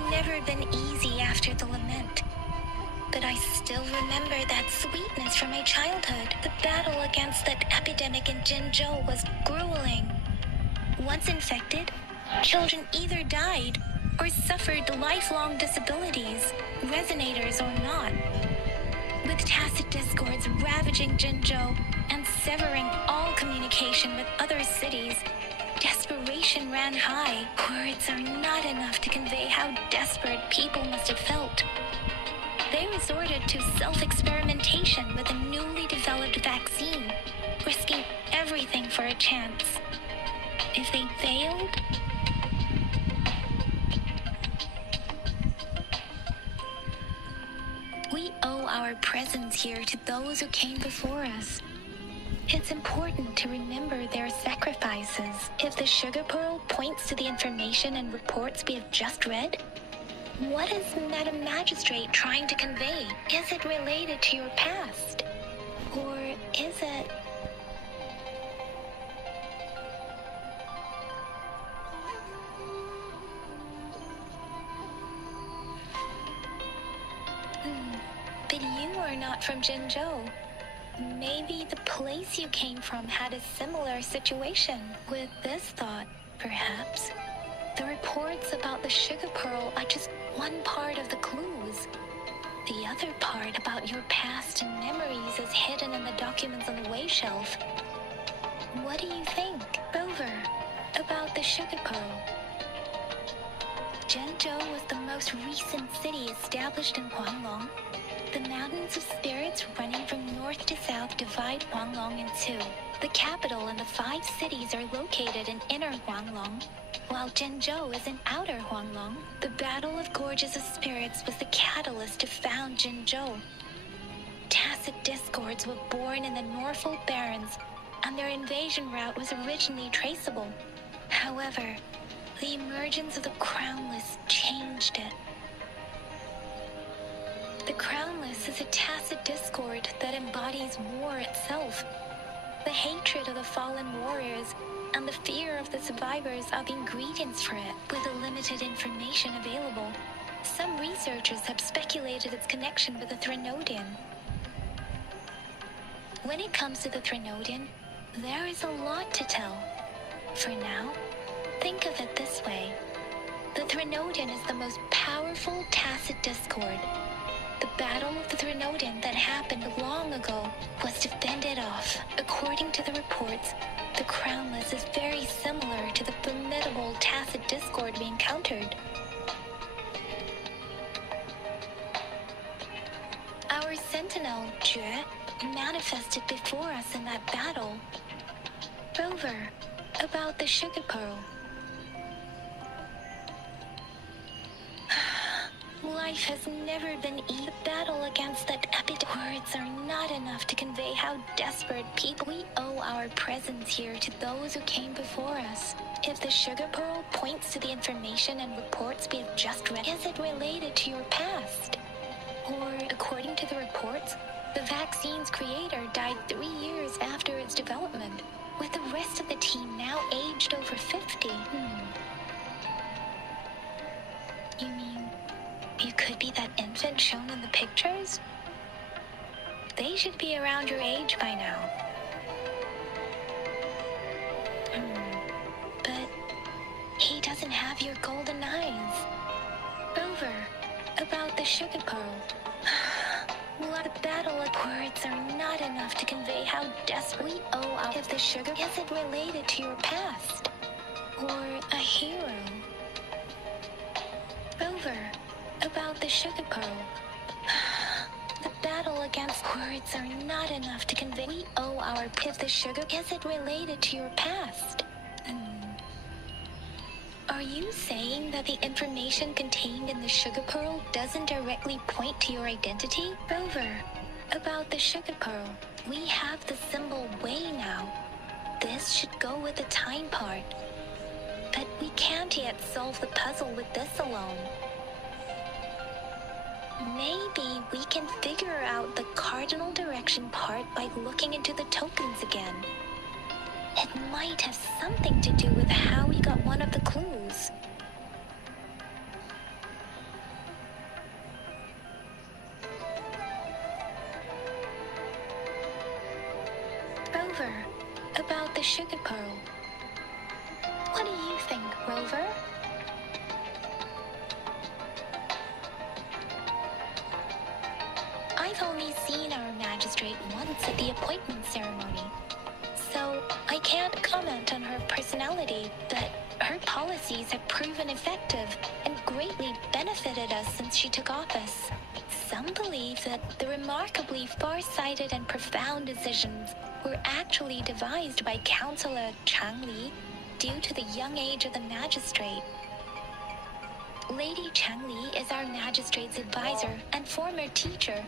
never been easy after the lament. But I still remember that sweetness from my childhood. The battle against that epidemic in Jinzhou was grueling. Once infected, children either died or suffered lifelong disabilities, resonators or not. With tacit discords ravaging Jinzhou and severing all communication with other cities, desperation ran high. Words are not enough to convey how desperate people must have felt. They resorted to self-experimentation with a newly developed vaccine, risking everything for a chance. If they failed, we owe our presence here to those who came before us. It's important to remember their sacrifices. If the sugar pearl points to the information and reports we have just read, what is Madam Magistrate trying to convey? Is it related to your past? Or is it... But you are not from Jinzhou. Maybe the place you came from had a similar situation. With this thought, perhaps, the reports about the sugar pearl are just one part of the clues. The other part about your past and memories is hidden in the documents on the way shelf. What do you think, Rover, about the sugar pearl? Jinzhou was the most recent city established in Huanglong. The mountains of spirits running from north to south divide Huanglong in two. The capital and the 5 cities are located in inner Huanglong, while Jinzhou is in outer Huanglong. The Battle of Gorges of Spirits was the catalyst to found Jinzhou. Tacit discords were born in the Norfolk Barrens, and their invasion route was originally traceable. However, the emergence of the Crownless changed it. The Crownless is a tacit discord that embodies war itself. The hatred of the fallen warriors and the fear of the survivors are the ingredients for it. With the limited information available, some researchers have speculated its connection with the Threnodian. When it comes to the Threnodian, there is a lot to tell. For now, think of it this way. The Threnodian is the most powerful tacit discord. The battle of the Threnodian that happened long ago was to fend it off. According to the reports, the Crownless is very similar to the formidable tacit discord we encountered. Our sentinel, Jue, manifested before us in that battle. Rover, about the sugar pearl. Life has never been easy. The battle against that epidemic. Words are not enough to convey how desperate people. We owe our presence here to those who came before us. If the sugar pearl points to the information and reports we have just read, is it related to your past? Or, according to the reports, the vaccine's creator died 3 years after its development, with the rest of the team now aged over 50. You mean, you could be that infant shown in the pictures? They should be around your age by now. But he doesn't have your golden eyes. Rover, about the sugar pearl. What a battle of words are not enough to convey how desperate we owe our... If the sugar... Is it related to your past? Or a hero? Rover, about the sugar pearl. The battle against words are not enough to convey. We owe our... If the sugar... Is it related to your past? Are you saying that the information contained in the sugar pearl doesn't directly point to your identity? Rover, about the sugar pearl. We have the symbol way now. This should go with the time part. But we can't yet solve the puzzle with this alone. Maybe we can figure out the cardinal direction part by looking into the tokens again. It might have something to do with how we got one of the clues. the sugar pearl. What do you think, Rover? I've only seen our magistrate once at the appointment ceremony, so I can't comment on her personality, but her policies have proven effective and greatly benefited us since she took office. Some believe that the remarkably far-sighted and profound decisions were actually devised by Councillor Chang Li due to the young age of the magistrate. Lady Chang Li is our magistrate's advisor and former teacher.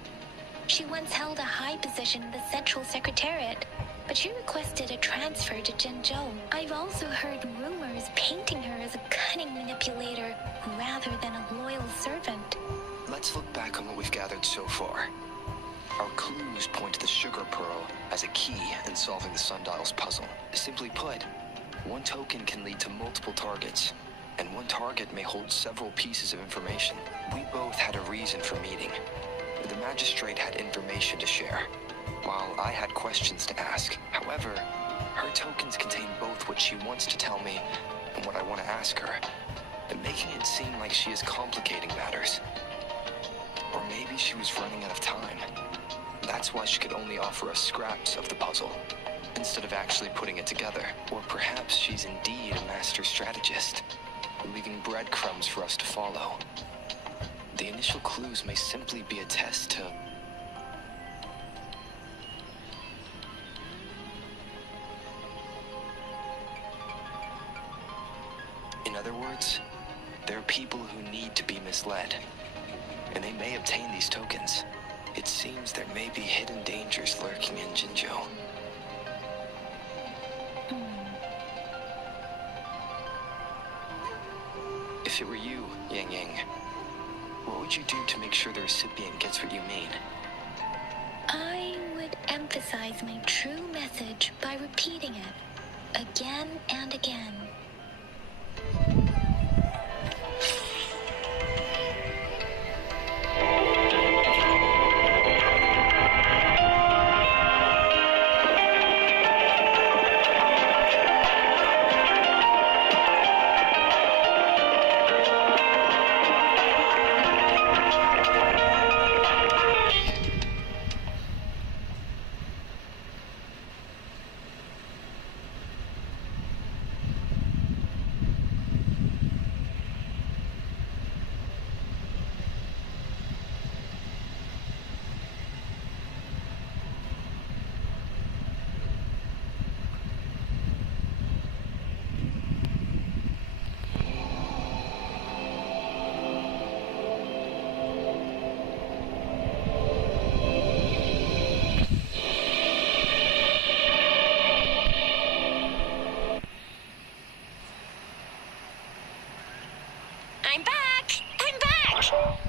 She once held a high position in the Central Secretariat, but she requested a transfer to Zhengzhou. I've also heard rumors painting her as a cunning manipulator rather than a loyal servant. Let's look back on what we've gathered so far. Our clues point to the sugar pearl as a key in solving the sundial's puzzle. Simply put, one token can lead to multiple targets, and one target may hold several pieces of information. We both had a reason for meeting. The magistrate had information to share, while I had questions to ask. However, her tokens contain both what she wants to tell me and what I want to ask her, and making it seem like she is complicating matters. Or maybe she was running out of time. That's why she could only offer us scraps of the puzzle, instead of actually putting it together. Or perhaps she's indeed a master strategist, leaving breadcrumbs for us to follow. The initial clues may simply be a test to... In other words, there are people who need to be misled, and they may obtain these tokens. It seems there may be hidden dangers lurking in Jinzhou. If it were you, Yang Yang, what would you do to make sure the recipient gets what you mean? I would emphasize my true message by repeating it again and again.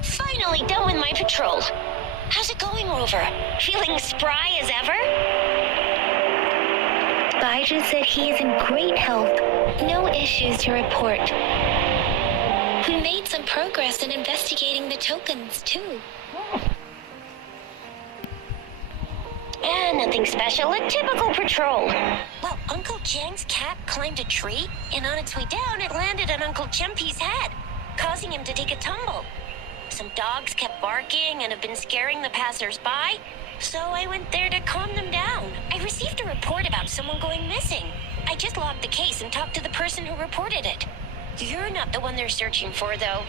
Finally done with my patrol. How's it going, Rover? Feeling spry as ever? Baiju said he is in great health. No issues to report. We made some progress in investigating the tokens, too. Nothing special, a typical patrol. Well, Uncle Jiang's cat climbed a tree, and on its way down, it landed on Uncle Chempi's head, causing him to take a tumble. Some dogs kept barking and have been scaring the passers-by, so I went there to calm them down. I received a report about someone going missing. I just logged the case and talked to the person who reported it. You're not the one they're searching for, though.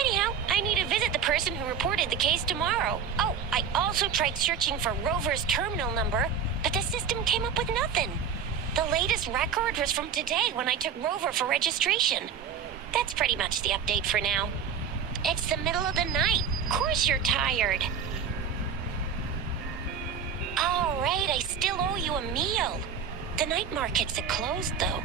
Anyhow, I need to visit the person who reported the case tomorrow. Oh, I also tried searching for Rover's terminal number, but the system came up with nothing. The latest record was from today when I took Rover for registration. That's pretty much the update for now. It's the middle of the night. Of course you're tired. All right, I still owe you a meal. The night markets are closed, though.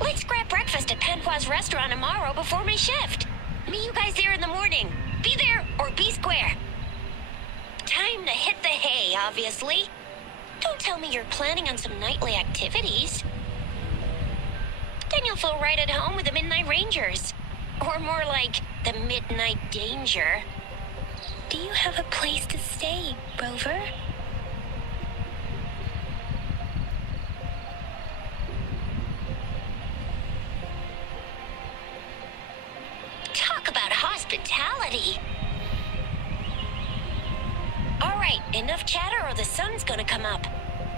Let's grab breakfast at Panhua's restaurant tomorrow before my shift. Meet you guys there in the morning. Be there or be square. Time to hit the hay, obviously. Don't tell me you're planning on some nightly activities. Then you'll feel right at home with the Midnight Rangers. Or more like the Midnight Danger. Do you have a place to stay, Rover? ready. Alright, enough chatter or the sun's gonna come up.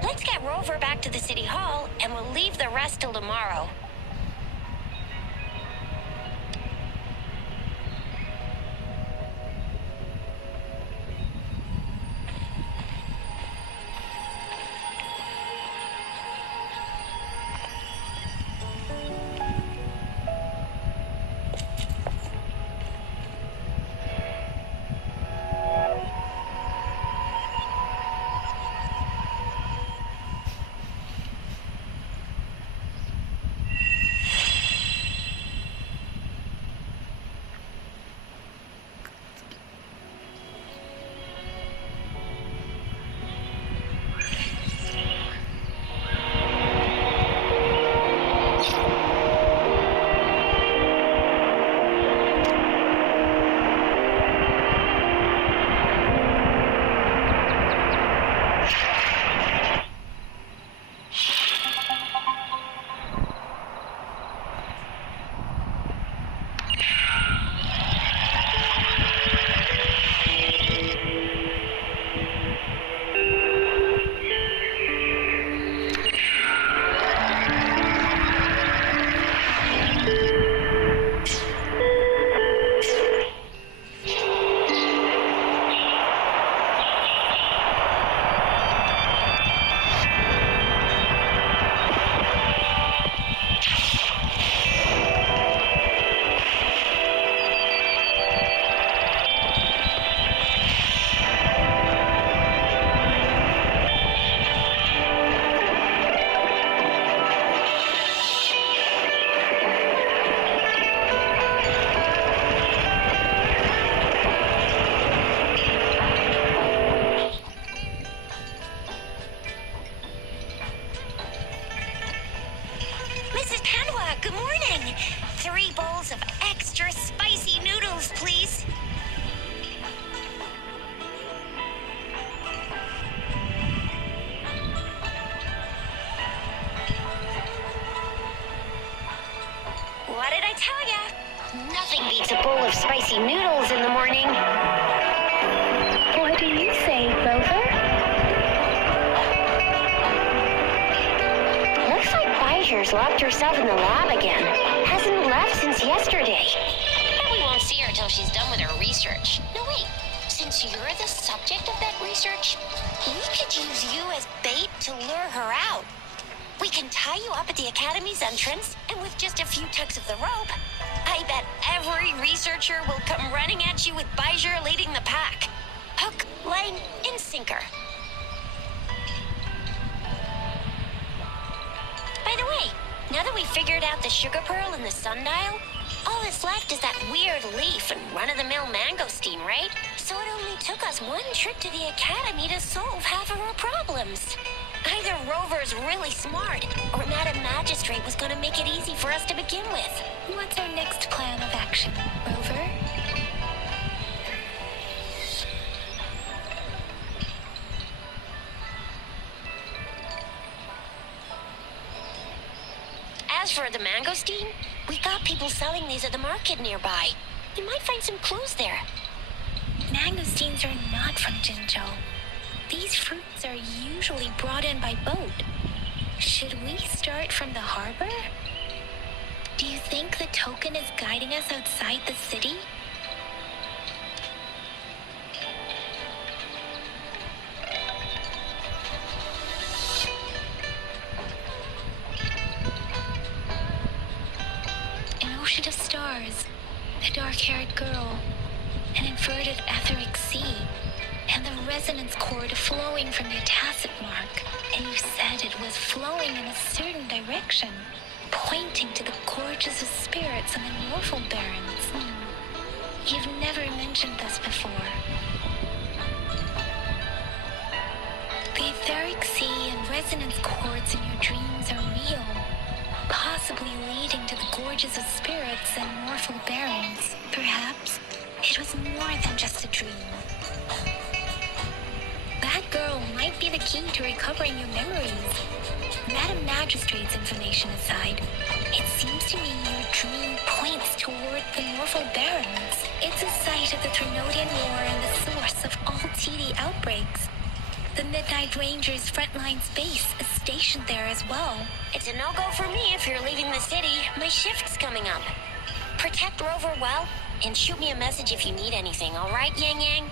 Let's get Rover back to the city hall, and we'll leave the rest till tomorrow. It's a bowl of spicy noodles in the morning. What do you say, Rover? Looks like Bijur's locked herself in the lab again. Hasn't left since yesterday. Bet we won't see her till she's done with her research. No, wait. Since you're the subject of that research, we could use you as bait to lure her out. We can tie you up at the Academy's entrance, and with just a few tugs of the rope, I bet every researcher will come running at you with Bijur leading the pack. Hook, line, and sinker. By the way, now that we've figured out the sugar pearl and the sundial, all that's left is that weird leaf and run-of-the-mill mangosteen, right? So it only took us one trip to the Academy to solve half of our problems. Either Rover's really smart, or Madam Magistrate was going to make it easy for us to begin with. What's our next plan of action, Rover? As for the mangosteen, we got people selling these at the market nearby. You might find some clues there. Mangosteens are not from Jinzhou. These fruits are usually brought in by boat. Should we start from the harbor? Do you think the token is guiding us outside the city? An ocean of stars, a dark-haired girl, an inverted etheric sea, and the resonance cord flowing from your tacit mark. And you said it was flowing in a certain direction, pointing to the gorges of spirits on the Norfolk Barrens. You've never mentioned this before. The etheric sea and resonance cords in your dreams are real, possibly leading to the gorges of spirits and Norfolk Barrens. Perhaps it was more than just a dream. That girl might be the key to recovering your memories. Madam Magistrate's information aside, it seems to me your dream points toward the Norfolk Barrens. It's a site of the Trinodian War and the source of all TD outbreaks. The Midnight Rangers' frontline base is stationed there as well. It's a no-go for me if you're leaving the city. My shift's coming up. Protect Rover well, and shoot me a message if you need anything, all right, Yang Yang?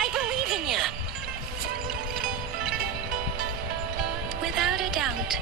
I believe in you. Without a doubt.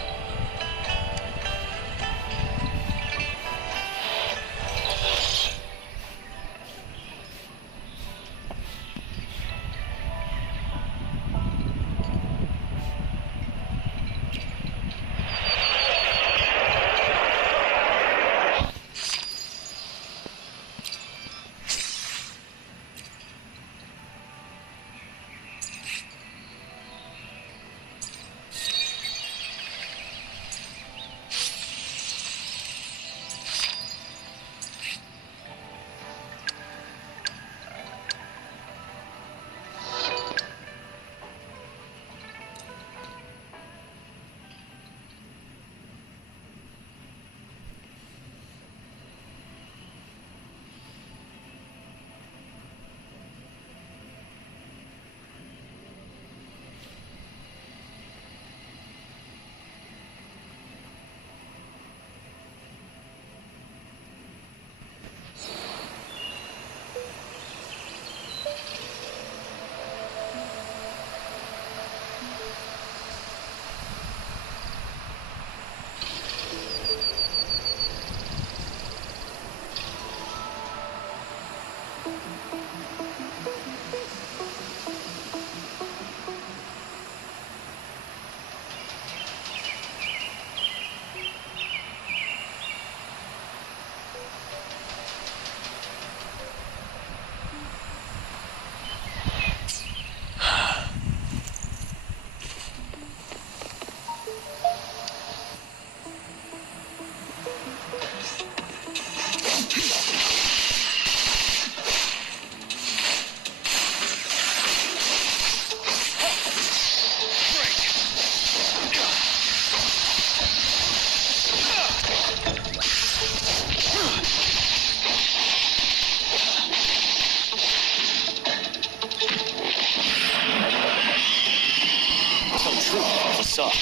What's up?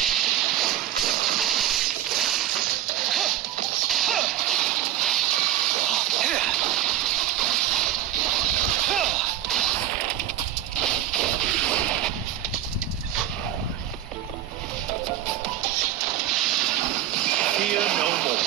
Fear no more.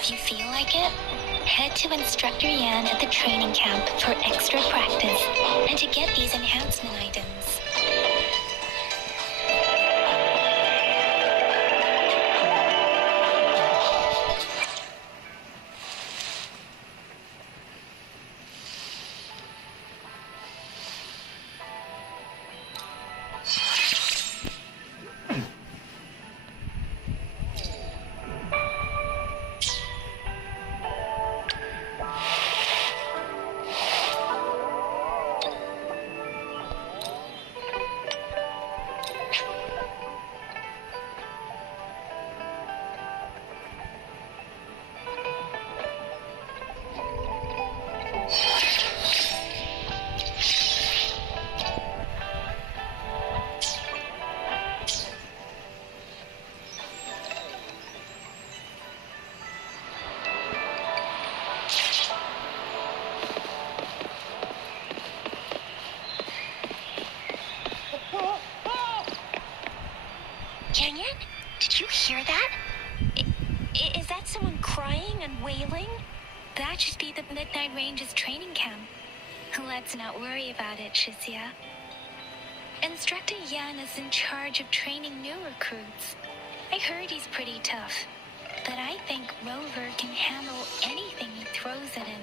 If you feel like it, head to Instructor Yan at the training camp for extra practice and to get these enhancement items. Yanyan, did you hear that? Is that someone crying and wailing? That should be the Midnight Range's training camp. Let's not worry about it, Shizia. Instructor Yan is in charge of training new recruits. I heard he's pretty tough, but I think Rover can handle anything he throws at him.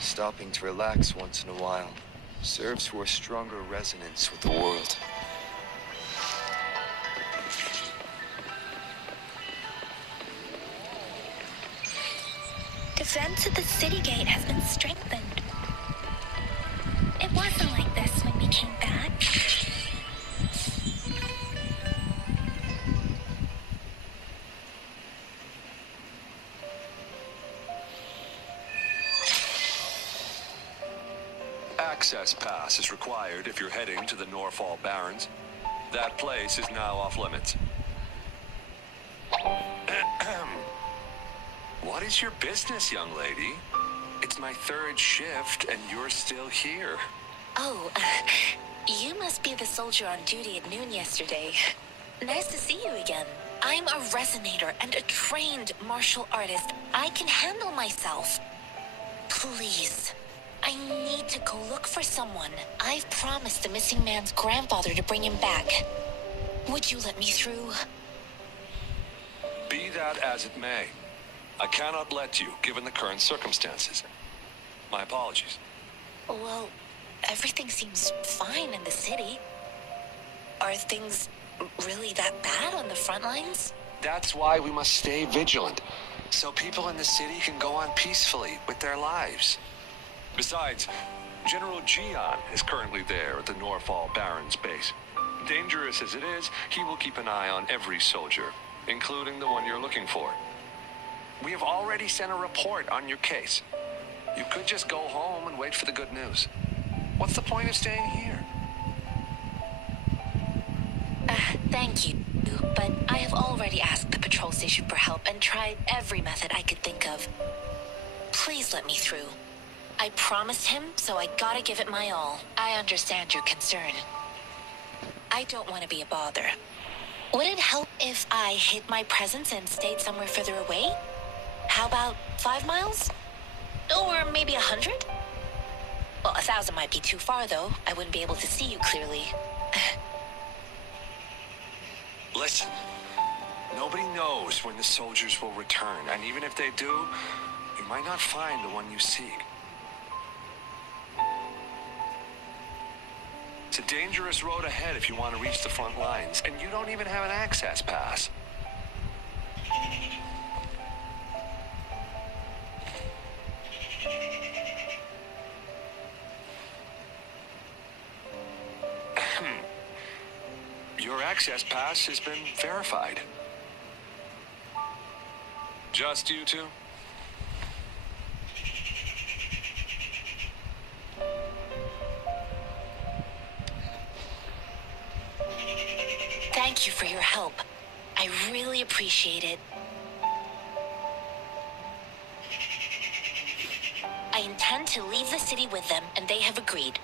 Stopping to relax once in a while serves for a stronger resonance with the world. Defense at the city gate has been strengthened. It wasn't like this when we came back. Access pass is required if you're heading to the Norfall Barrens. That place is now off limits. What is your business, young lady? It's my third shift and you're still here. Oh, you must be the soldier on duty at noon yesterday. Nice to see you again. I'm a resonator and a trained martial artist. I can handle myself. Please. I need to go look for someone. I've promised the missing man's grandfather to bring him back. Would you let me through? Be that as it may, I cannot let you, given the current circumstances. My apologies. Well, everything seems fine in the city. Are things really that bad on the front lines? That's why we must stay vigilant, so people in the city can go on peacefully with their lives. Besides, General Jian is currently there at the Norfall Barrens base. Dangerous as it is, he will keep an eye on every soldier, including the one you're looking for. We have already sent a report on your case. You could just go home and wait for the good news. What's the point of staying here? Thank you, but I have already asked the patrol station for help and tried every method I could think of. Please let me through. I promised him, so I gotta give it my all. I understand your concern. I don't want to be a bother. Would it help if I hid my presence and stayed somewhere further away? How about 5 miles? Or maybe 100? Well, 1,000 might be too far, though. I wouldn't be able to see you clearly. Listen, nobody knows when the soldiers will return, and even if they do, you might not find the one you seek. It's a dangerous road ahead if you want to reach the front lines, and you don't even have an access pass. Your access pass has been verified. Just you two? Thank you for your help. I really appreciate it. I intend to leave the city with them, and they have agreed.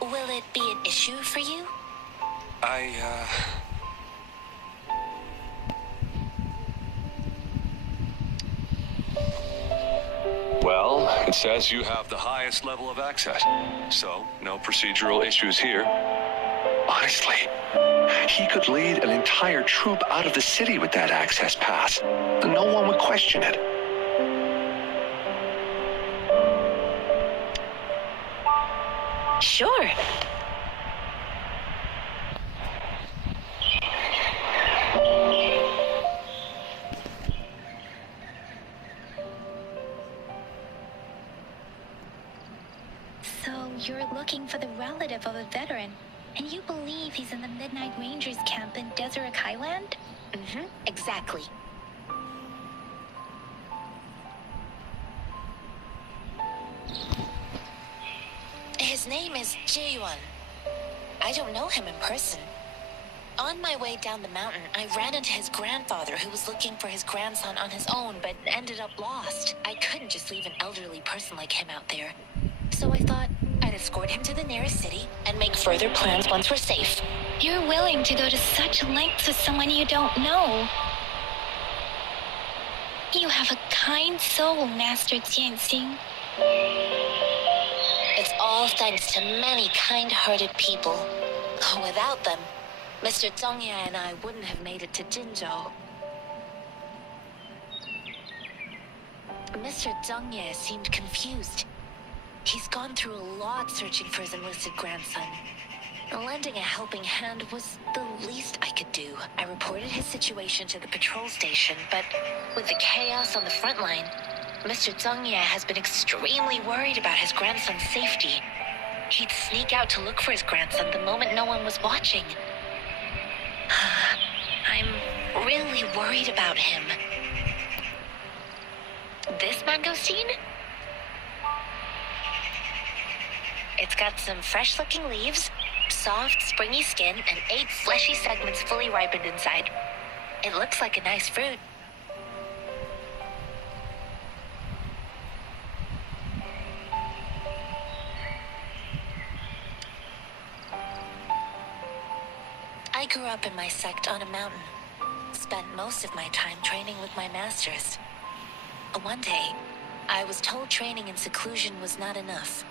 Will it be an issue for you? Well, it says you have the highest level of access, so no procedural issues here. Honestly, he could lead an entire troop out of the city with that access pass, and no one would question it. Sure. So you're looking for the relative of a veteran, and you believe he's in the Midnight Rangers camp in Deseret Highland? Mm-hmm, exactly. His name is Jae-yuan. I don't know him in person. On my way down the mountain, I ran into his grandfather who was looking for his grandson on his own, but ended up lost. I couldn't just leave an elderly person like him out there. So I thought I'd escort him to the nearest city and make further plans once we're safe. You're willing to go to such lengths with someone you don't know. You have a kind soul, Master Jianxing. It's all thanks to many kind-hearted people. Without them, Mr. Zhongye and I wouldn't have made it to Jinzhou. Mr. Zhongye seemed confused. He's gone through a lot searching for his enlisted grandson. Lending a helping hand was the least I could do. I reported his situation to the patrol station, but with the chaos on the front line, Mr. Zhongye has been extremely worried about his grandson's safety. He'd sneak out to look for his grandson the moment no one was watching. I'm really worried about him. This mangosteen? It's got some fresh-looking leaves, soft, springy skin, and 8 fleshy segments fully ripened inside. It looks like a nice fruit. I grew up in my sect on a mountain. Spent most of my time training with my masters. One day, I was told training in seclusion was not enough.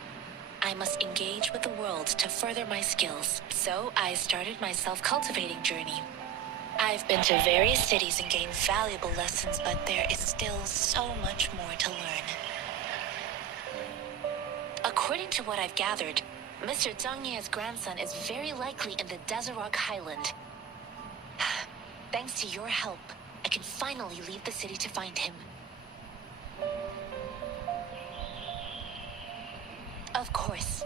I must engage with the world to further my skills, so I started my self-cultivating journey. I've been to various cities and gained valuable lessons, but there is still so much more to learn. According to what I've gathered, Mr. Zhongye's grandson is very likely in the Deseret Highland. Thanks to your help, I can finally leave the city to find him. Of course.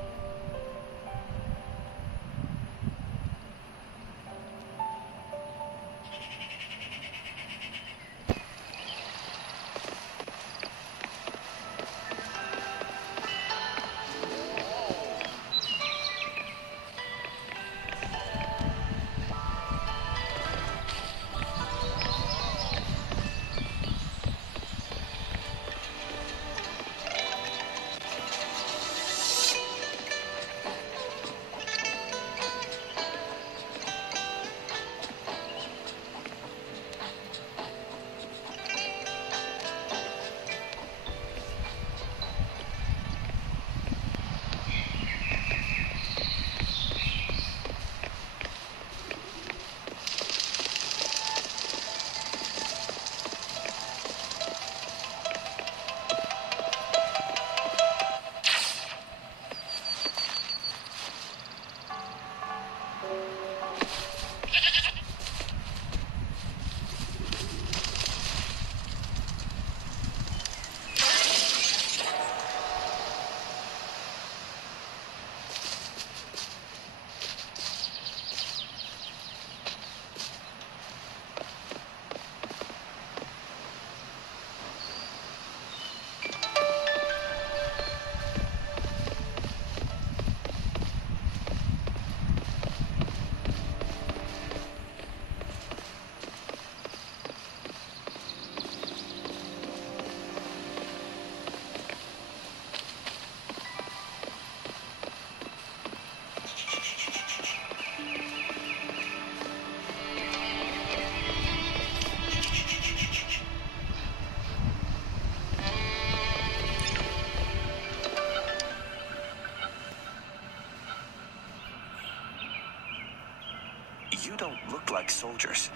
You don't look like soldiers.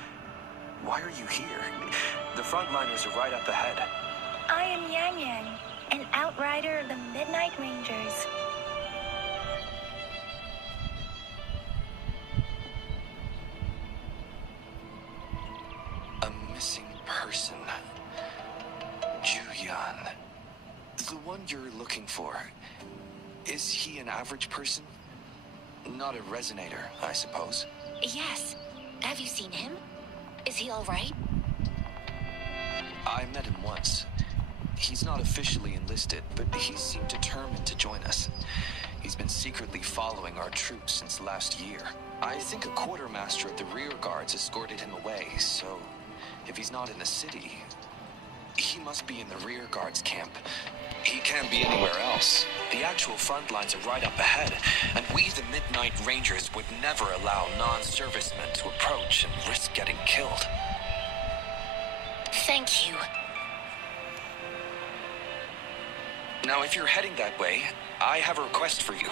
Why are you here? The frontliners are right up ahead. I am Yan Yan, an outrider of the Midnight Rangers. A missing person. Juyan. The one you're looking for. Is he an average person? Not a resonator, I suppose. Yes. Have you seen him? Is he all right? I met him once. He's not officially enlisted, but he seemed determined to join us. He's been secretly following our troops since last year. I think a quartermaster of the rear guards escorted him away, so if he's not in the city, he must be in the rear guards camp. He can't be anywhere else. The actual front lines are right up ahead, and we, the Midnight Rangers, would never allow non-servicemen to approach and risk getting killed. Thank you. Now, if you're heading that way, I have a request for you,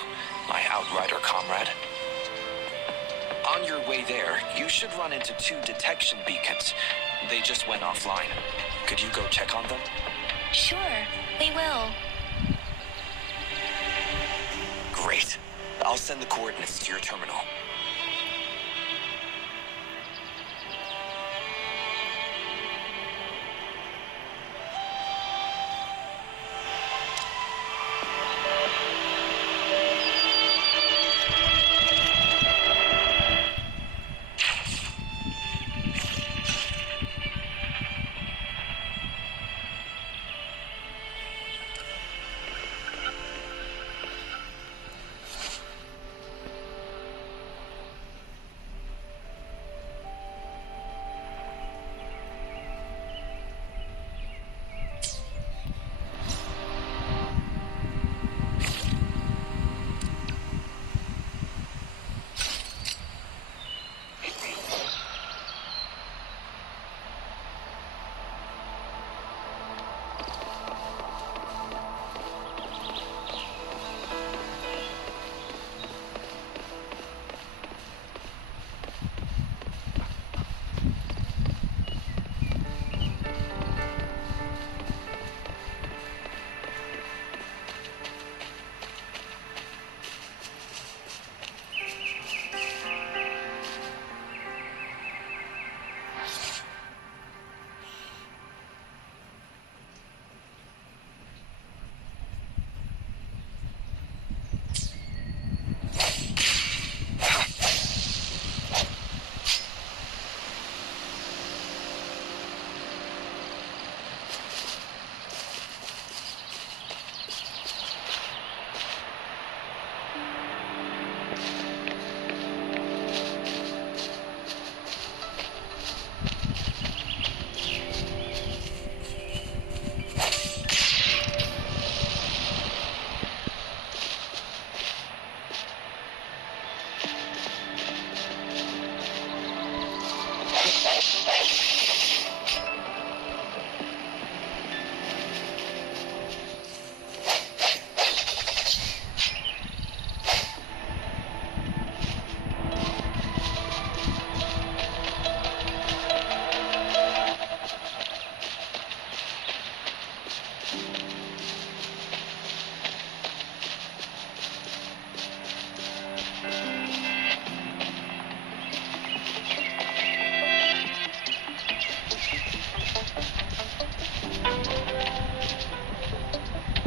my Outrider comrade. On your way there, you should run into 2 detection beacons. They just went offline. Could you go check on them? Sure, we will. Great. I'll send the coordinates to your terminal.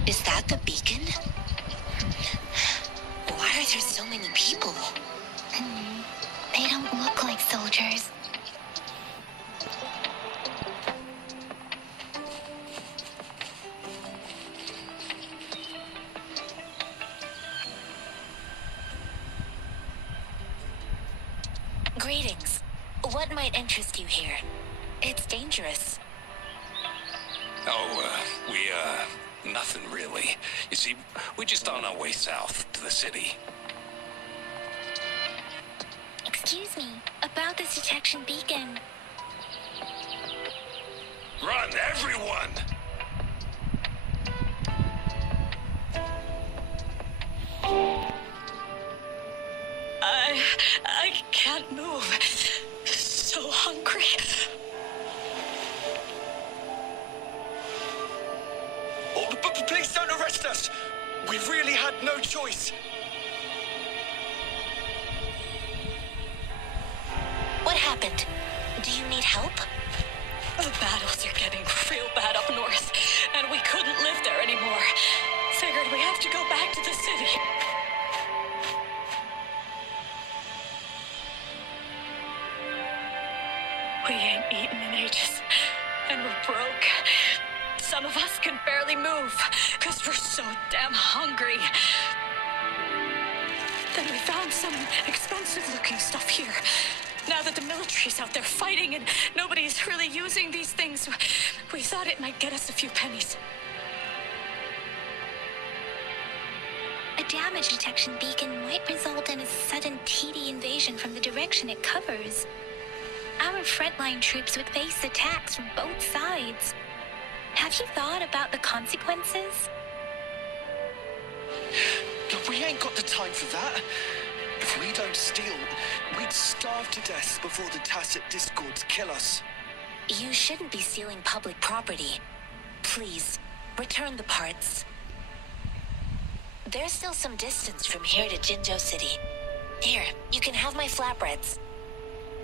Is that the beacon? Why are there so many people? They don't look like soldiers. Greetings. What might interest you here? It's dangerous. Nothing really. You see, we're just on our way south to the city. Excuse me, about this detection beacon. Run, everyone! I can't move. hurry. Oh, but please don't arrest us! We really had no choice. What happened? Do you need help? The battles are getting real bad up north, and we couldn't live there anymore. Figured we have to go back to the city. We ain't eaten in ages, and we're broke. Some of us can barely move, because we're so damn hungry. Then we found some expensive-looking stuff here. Now that the military's out there fighting and nobody's really using these things, we thought it might get us a few pennies. A damage detection beacon might result in a sudden TD invasion from the direction it covers. Our frontline troops would face attacks from both sides. Have you thought about the consequences? We ain't got the time for that. If we don't steal, we'd starve to death before the tacit discords kill us. You shouldn't be stealing public property. Please, return the parts. There's still some distance from here to Jinzhou City. Here, you can have my flatbreads.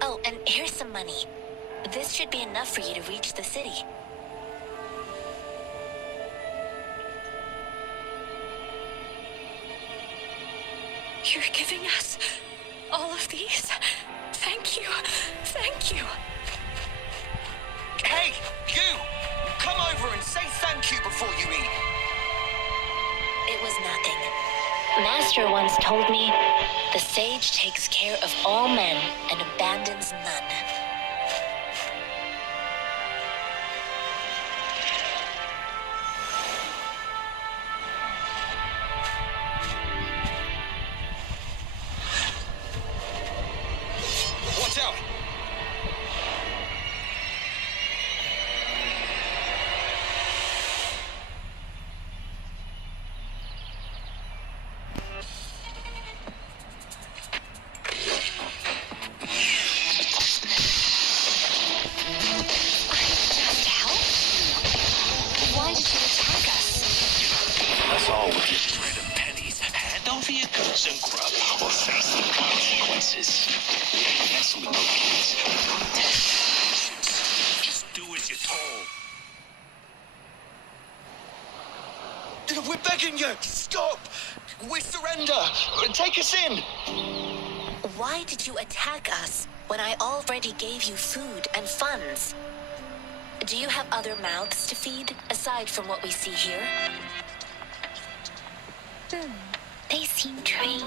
Oh, and here's some money. This should be enough for you to reach the city. You're giving us all of these? Thank you. Thank you. Hey, you! Come over and say thank you before you eat. It was nothing. Master once told me, the sage takes care of all men and abandons none. Watch out! Why did you attack us? That's all with your threat of pennies. Hand over your goods and grub, or face the consequences. Mess with no kids. Don't test patience. Just do as you're told. We're begging you! Stop! We surrender! Take us in! Why did you attack us when I already gave you food and funds? Do you have other mouths to feed, aside from what we see here? They seem trained.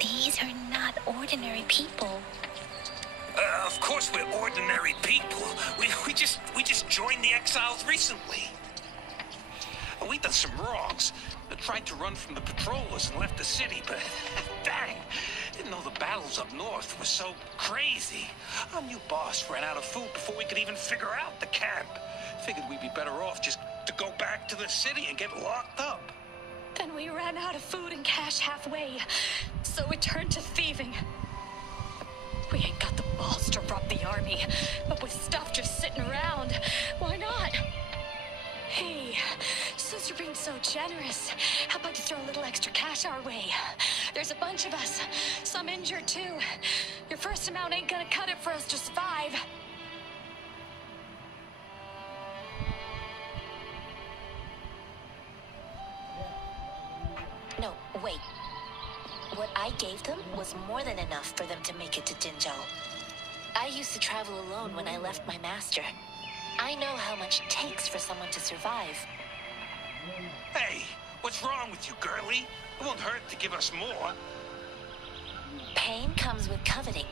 These are not ordinary people. Of course we're ordinary people. We just joined the exiles recently. We done some wrongs. Tried to run from the patrollers and left the city, but dang, didn't know the battles up north were so crazy. Our new boss ran out of food before we could even figure out the camp. Figured we'd be better off just to go back to the city and get locked up. Then we ran out of food and cash halfway, so we turned to thieving. We ain't got the balls to rob the army, but with stuff just sitting around, why not? Hey, since you're being so generous, how about you throw a little extra cash our way? There's a bunch of us, some injured too. Your first amount ain't gonna cut it for us to survive. No, wait. What I gave them was more than enough for them to make it to Jinzhou. I used to travel alone when I left my master. I know how much it takes for someone to survive. Hey, what's wrong with you, girlie? It won't hurt to give us more. Pain comes with coveting.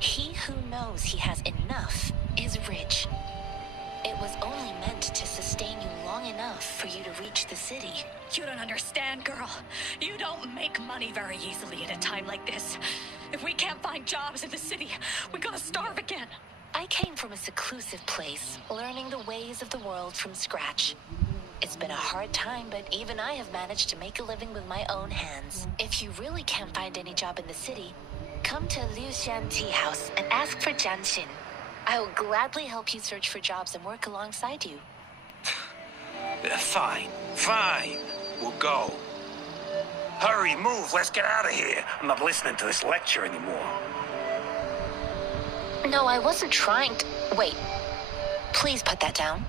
He who knows he has enough is rich. It was only meant to sustain you long enough for you to reach the city. You don't understand, girl. You don't make money very easily at a time like this. If we can't find jobs in the city, we're gonna starve again. I came from a seclusive place, learning the ways of the world from scratch. It's been a hard time, but even I have managed to make a living with my own hands. If you really can't find any job in the city, Come to Liuxian Tea House and ask for Jianxin. I will gladly help you search for jobs and work alongside you. Fine, fine. We'll go. Hurry, move, let's get out of here. I'm not listening to this lecture anymore. No, I wasn't trying to... Wait. Please put that down.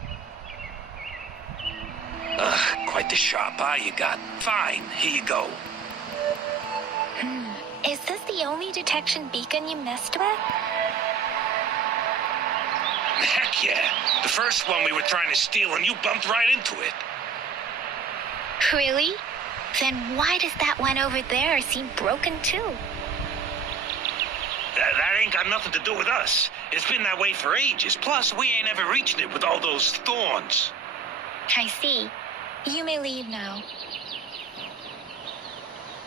Quite the sharp eye you got. Fine, here you go. Is this the only detection beacon you messed with? Heck yeah. The first one we were trying to steal and you bumped right into it. Really? Then why does that one over there seem broken too? That ain't got nothing to do with us. It's been that way for ages. Plus, we ain't ever reached it with all those thorns. I see. You may leave now.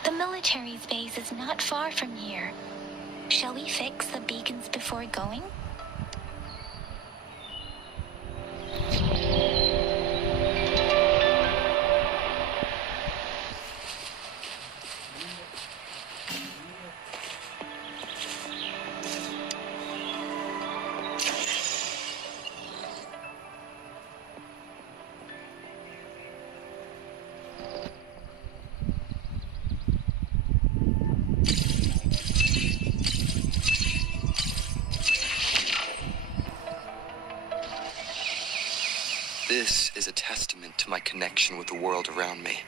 The military's base is not far from here. Shall we fix the beacons before going? This is a testament to my connection with the world around me.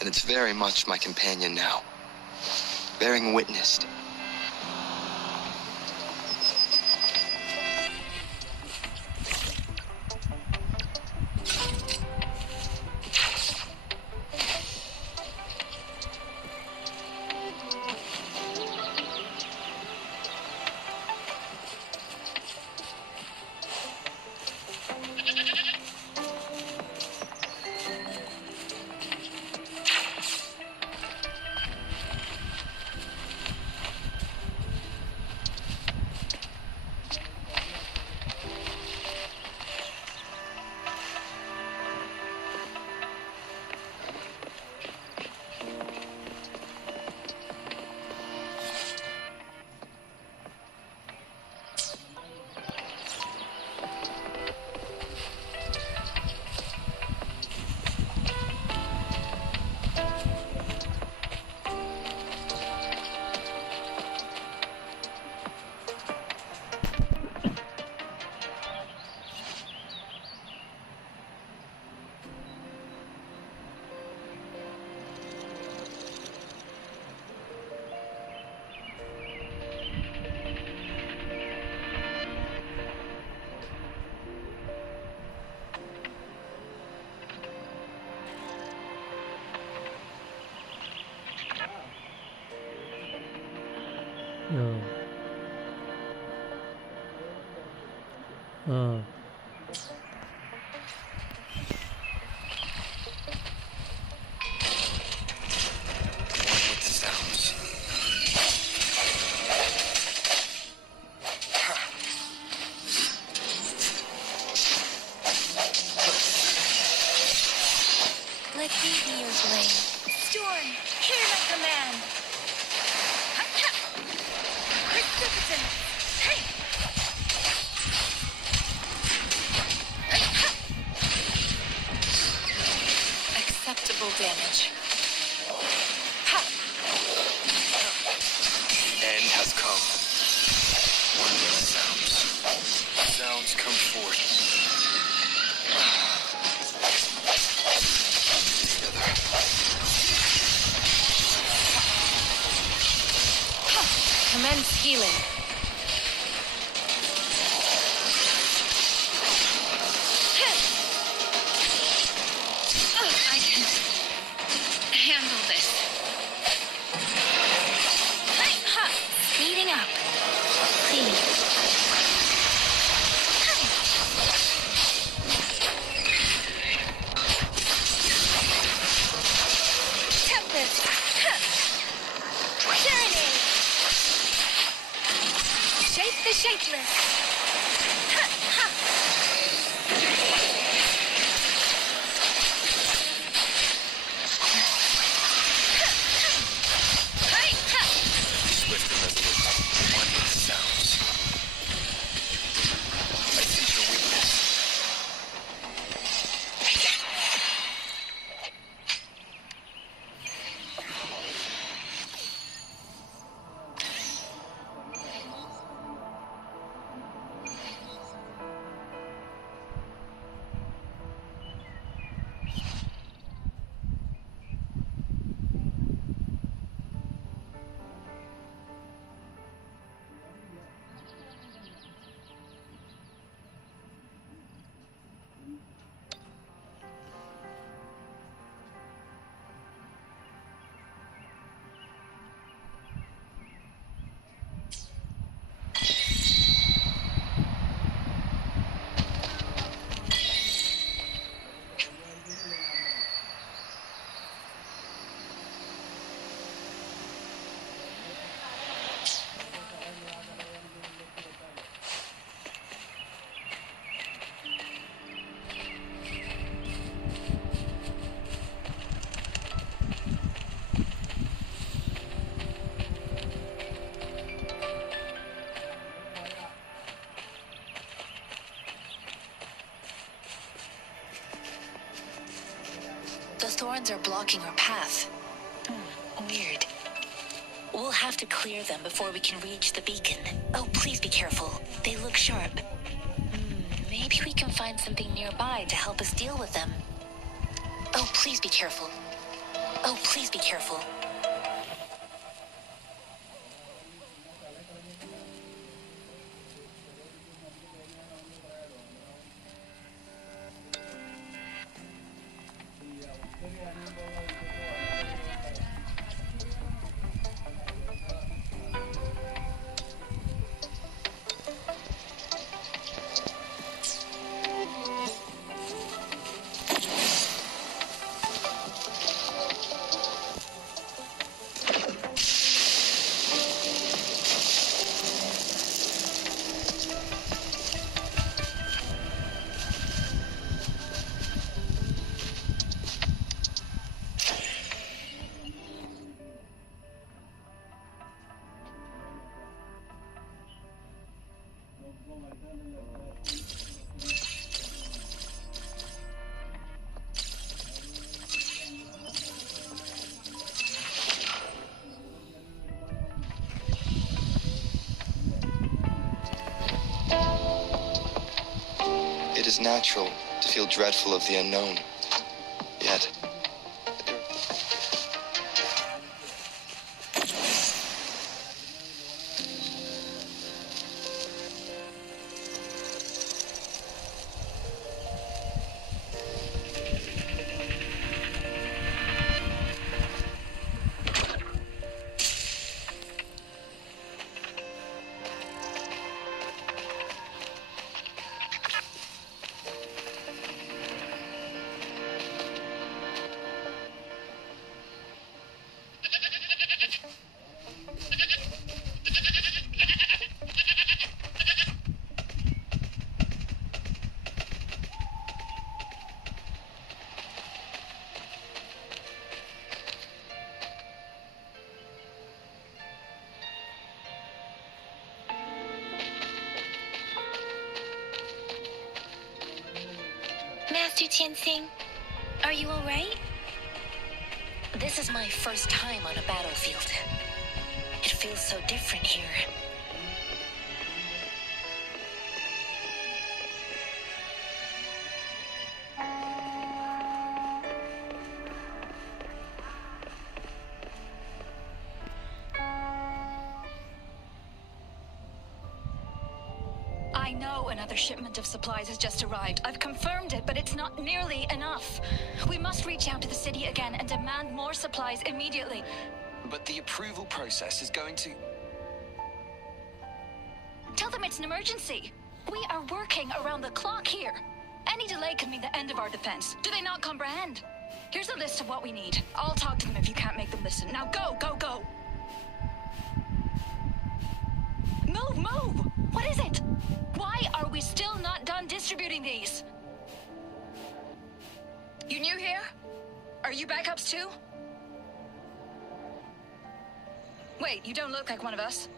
And it's very much my companion now. Bearing witness. Let me be your blade. Storm, hear my command. Precipitance. Hey! Acceptable damage. End has come. Wondrous sounds. Sounds come forth. Commence healing. I can handle this. Speeding up. Please. Tempest. Serenade. Shape the shapeless. Swift and resolute. ruins are blocking our path. Weird. We'll have to clear them before we can reach the beacon. Oh, please be careful. They look sharp. Maybe we can find something nearby to help us deal with them. Oh, please be careful. Oh, please be careful. It is natural to feel dreadful of the unknown. Yet, Master Tianxing, are you alright? This is my first time on a battlefield. It feels so different here. I know another shipment of supplies has just arrived. I've confirmed it, but it's not nearly enough. We must reach out to the city again and demand more supplies immediately. but the approval process is going to... Tell them it's an emergency. We are working around the clock here. Any delay can mean the end of our defense. Do they not comprehend? Here's a list of what we need. I'll talk to them if you can't make them listen. Now go, go, go! Move, move! What is it? Why are we still not done distributing these? You new here? Are you backups too? Wait, you don't look like one of us.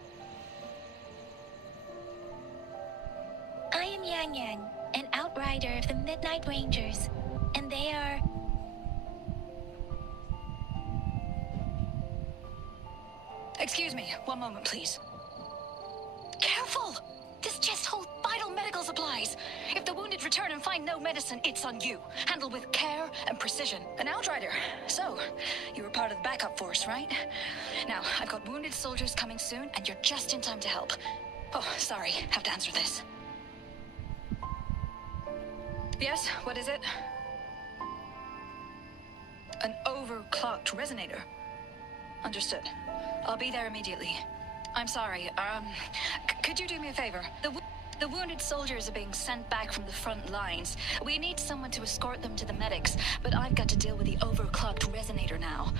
I am Yang Yang, an outrider of the Midnight Rangers, and they are... Excuse me, one moment, please. Careful! This chest holds vital medical supplies. If the wounded return and find no medicine, it's on you. Handle with care and precision. An outrider. So, you were part of the backup force, right? Now, I've got wounded soldiers coming soon, and you're just in time to help. Oh, sorry, have to answer this. Yes, what is it? An overclocked resonator. Understood. I'll be there immediately. I'm sorry, could you do me a favor? The wounded soldiers are being sent back from the front lines. We need someone to escort them to the medics, but I've got to deal with the overclocked resonator now.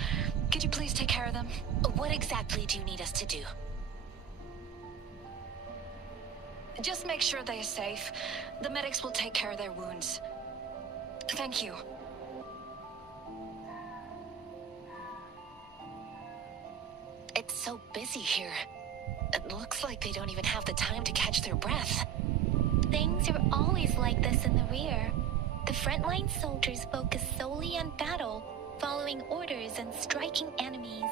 Could you please take care of them? What exactly do you need us to do? Just make sure they are safe. The medics will take care of their wounds. Thank you. It's so busy here. It looks like they don't even have the time to catch their breath. Things are always like this in the rear. The frontline soldiers focus solely on battle, following orders and striking enemies.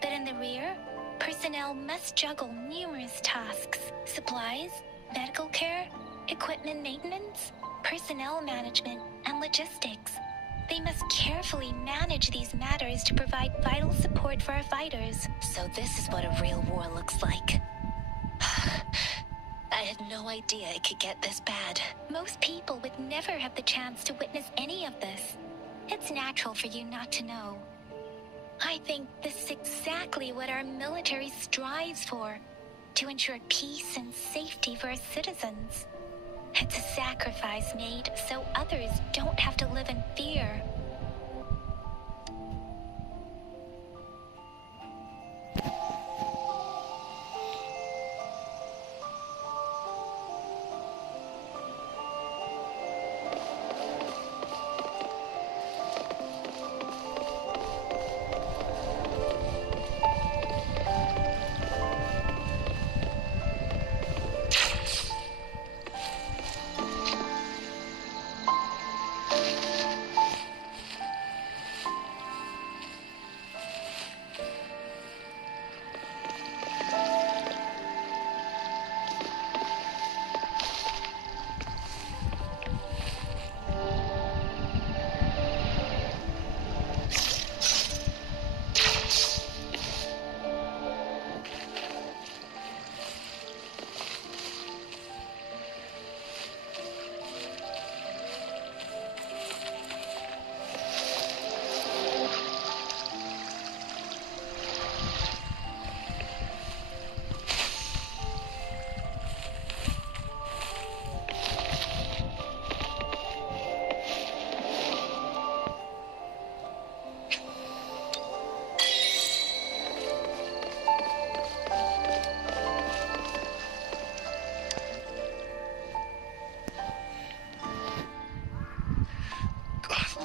But in the rear, personnel must juggle numerous tasks: supplies, medical care, equipment maintenance, personnel management, and logistics. They must carefully manage these matters to provide vital support for our fighters. So this is what a real war looks like. I had no idea it could get this bad. Most people would never have the chance to witness any of this. It's natural for you not to know. I think this is exactly what our military strives for, to ensure peace and safety for our citizens. It's a sacrifice made so others don't have to live in fear.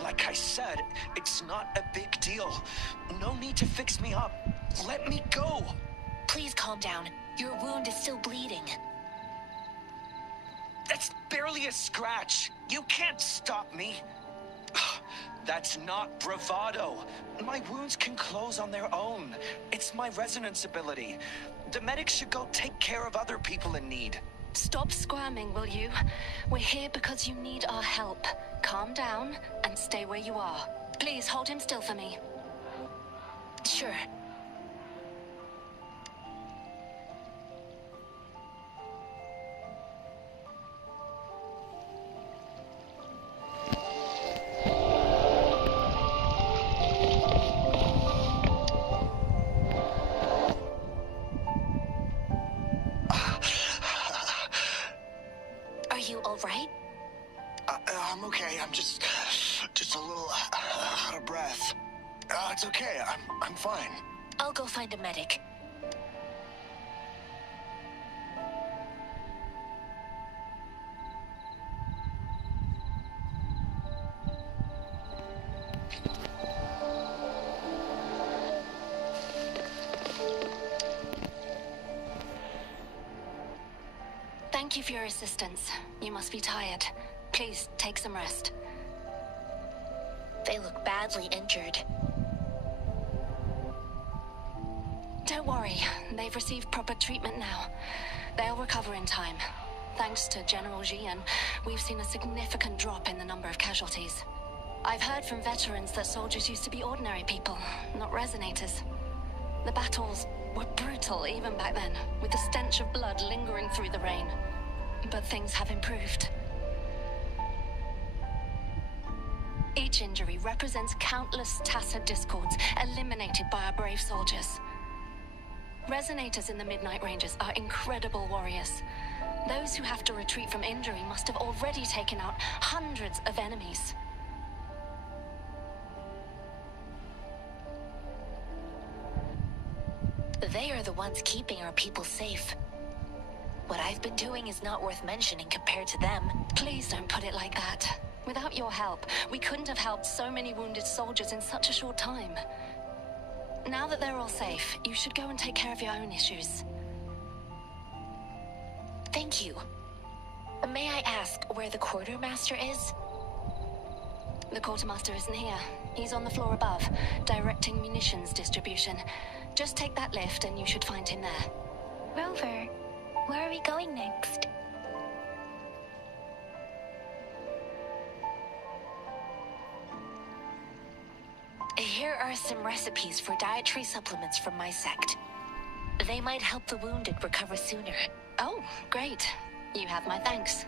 Like I said, it's not a big deal. No need to fix me up. Let me go. Please calm down. Your wound is still bleeding. That's barely a scratch. You can't stop me. That's not bravado. My wounds can close on their own. It's my resonance ability. The medics should go take care of other people in need. Stop squirming, will you? We're here because you need our help. Calm down and stay where you are. Please hold him still for me. Sure. Are you all right? I'm okay. I'm just a little out of breath. It's okay. I'm fine. I'll go find a medic. Thank you for your assistance. You must be tired. Please, take some rest. They look badly injured. Don't worry. They've received proper treatment now. They'll recover in time. Thanks to General Jian, we've seen a significant drop in the number of casualties. I've heard from veterans that soldiers used to be ordinary people, not resonators. The battles were brutal even back then, with the stench of blood lingering through the rain. But things have improved. Each injury represents countless tacit discords eliminated by our brave soldiers. Resonators in the Midnight Rangers are incredible warriors. Those who have to retreat from injury must have already taken out hundreds of enemies. They are the ones keeping our people safe. What I've been doing is not worth mentioning compared to them. Please don't put it like that. Without your help, we couldn't have helped so many wounded soldiers in such a short time. Now that they're all safe, you should go and take care of your own issues. Thank you. May I ask where the quartermaster is? The quartermaster isn't here. He's on the floor above, directing munitions distribution. Just take that lift and you should find him there. Rover, where are we going next? Here are some recipes for dietary supplements from my sect. They might help the wounded recover sooner. Oh, great. You have my thanks.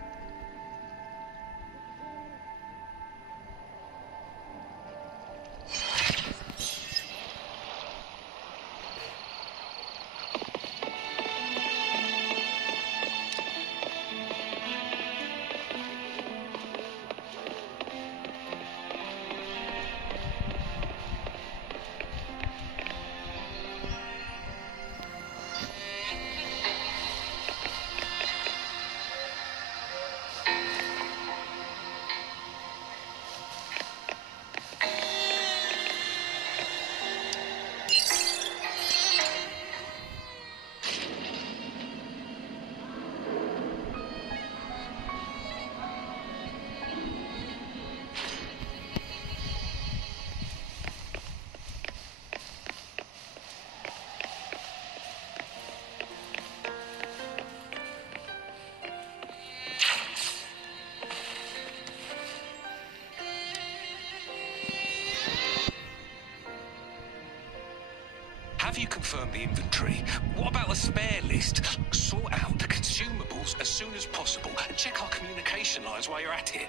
Have you confirmed the inventory? What about the spare list? Sort out the consumables as soon as possible and check our communication lines while you're at it.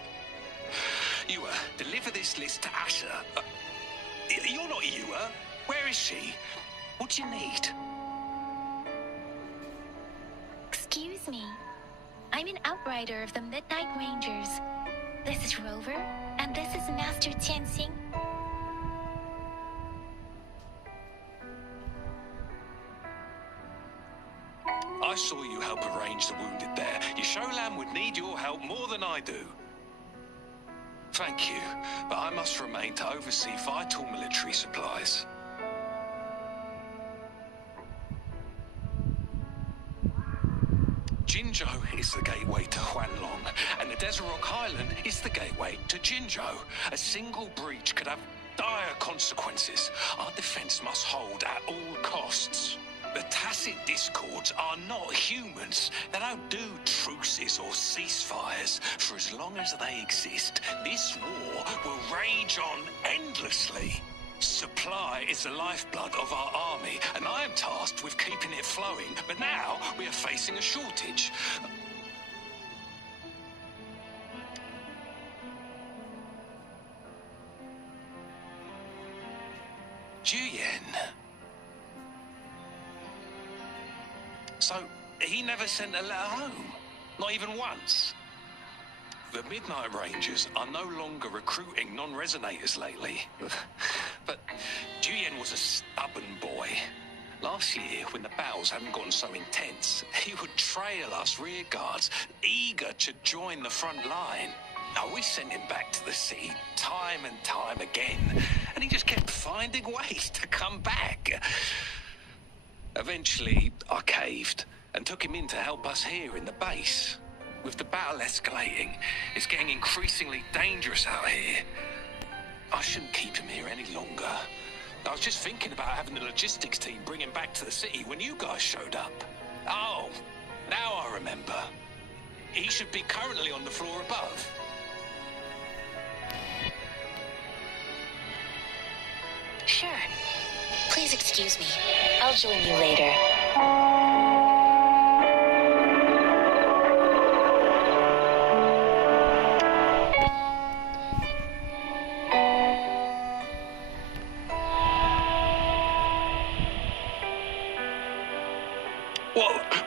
You, deliver this list to Asher. You're not you, Where is she? What do you need? Excuse me. I'm an outrider of the Midnight Rangers. This is Rover, and this is Master Tianxing. I saw you help arrange the wounded there. Your Sholan would need your help more than I do. Thank you, but I must remain to oversee vital military supplies. Jinzhou is the gateway to Huanlong, and the Desert Rock Island is the gateway to Jinzhou. A single breach could have dire consequences. Our defense must hold at all costs. The tacit discords are not humans. They don't do truces or ceasefires. For as long as they exist, this war will rage on endlessly. Supply is the lifeblood of our army, and I am tasked with keeping it flowing. But now we are facing a shortage. Juyen. So, he never sent a letter home? Not even once? The Midnight Rangers are no longer recruiting non-resonators lately. But Juyen was a stubborn boy. Last year, when the battles hadn't gotten so intense, he would trail us rear guards, eager to join the front line. Now, we sent him back to the city time and time again, and he just kept finding ways to come back. Eventually, I caved and took him in to help us here in the base. With the battle escalating, it's getting increasingly dangerous out here. I shouldn't keep him here any longer. I was just thinking about having the logistics team bring him back to the city when you guys showed up. Oh, now I remember. He should be currently on the floor above. Sure. Please excuse me. I'll join you later.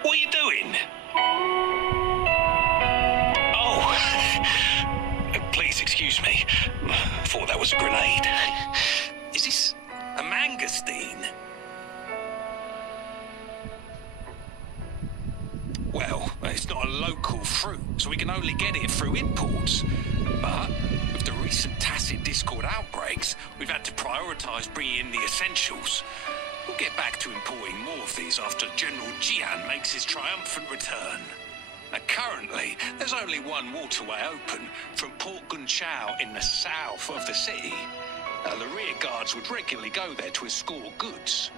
What are you doing? Oh, please excuse me. Thought that was a grenade. Is this a mangosteen? Well, it's not a local fruit, so we can only get it through imports. But with the recent tacit discord outbreaks, we've had to prioritize bringing in the essentials. We'll get back to importing more of these after General Jian makes his triumphant return. Now, currently, there's only one waterway open from Port Gunchao in the south of the city. The rear guards would regularly go there to escort goods.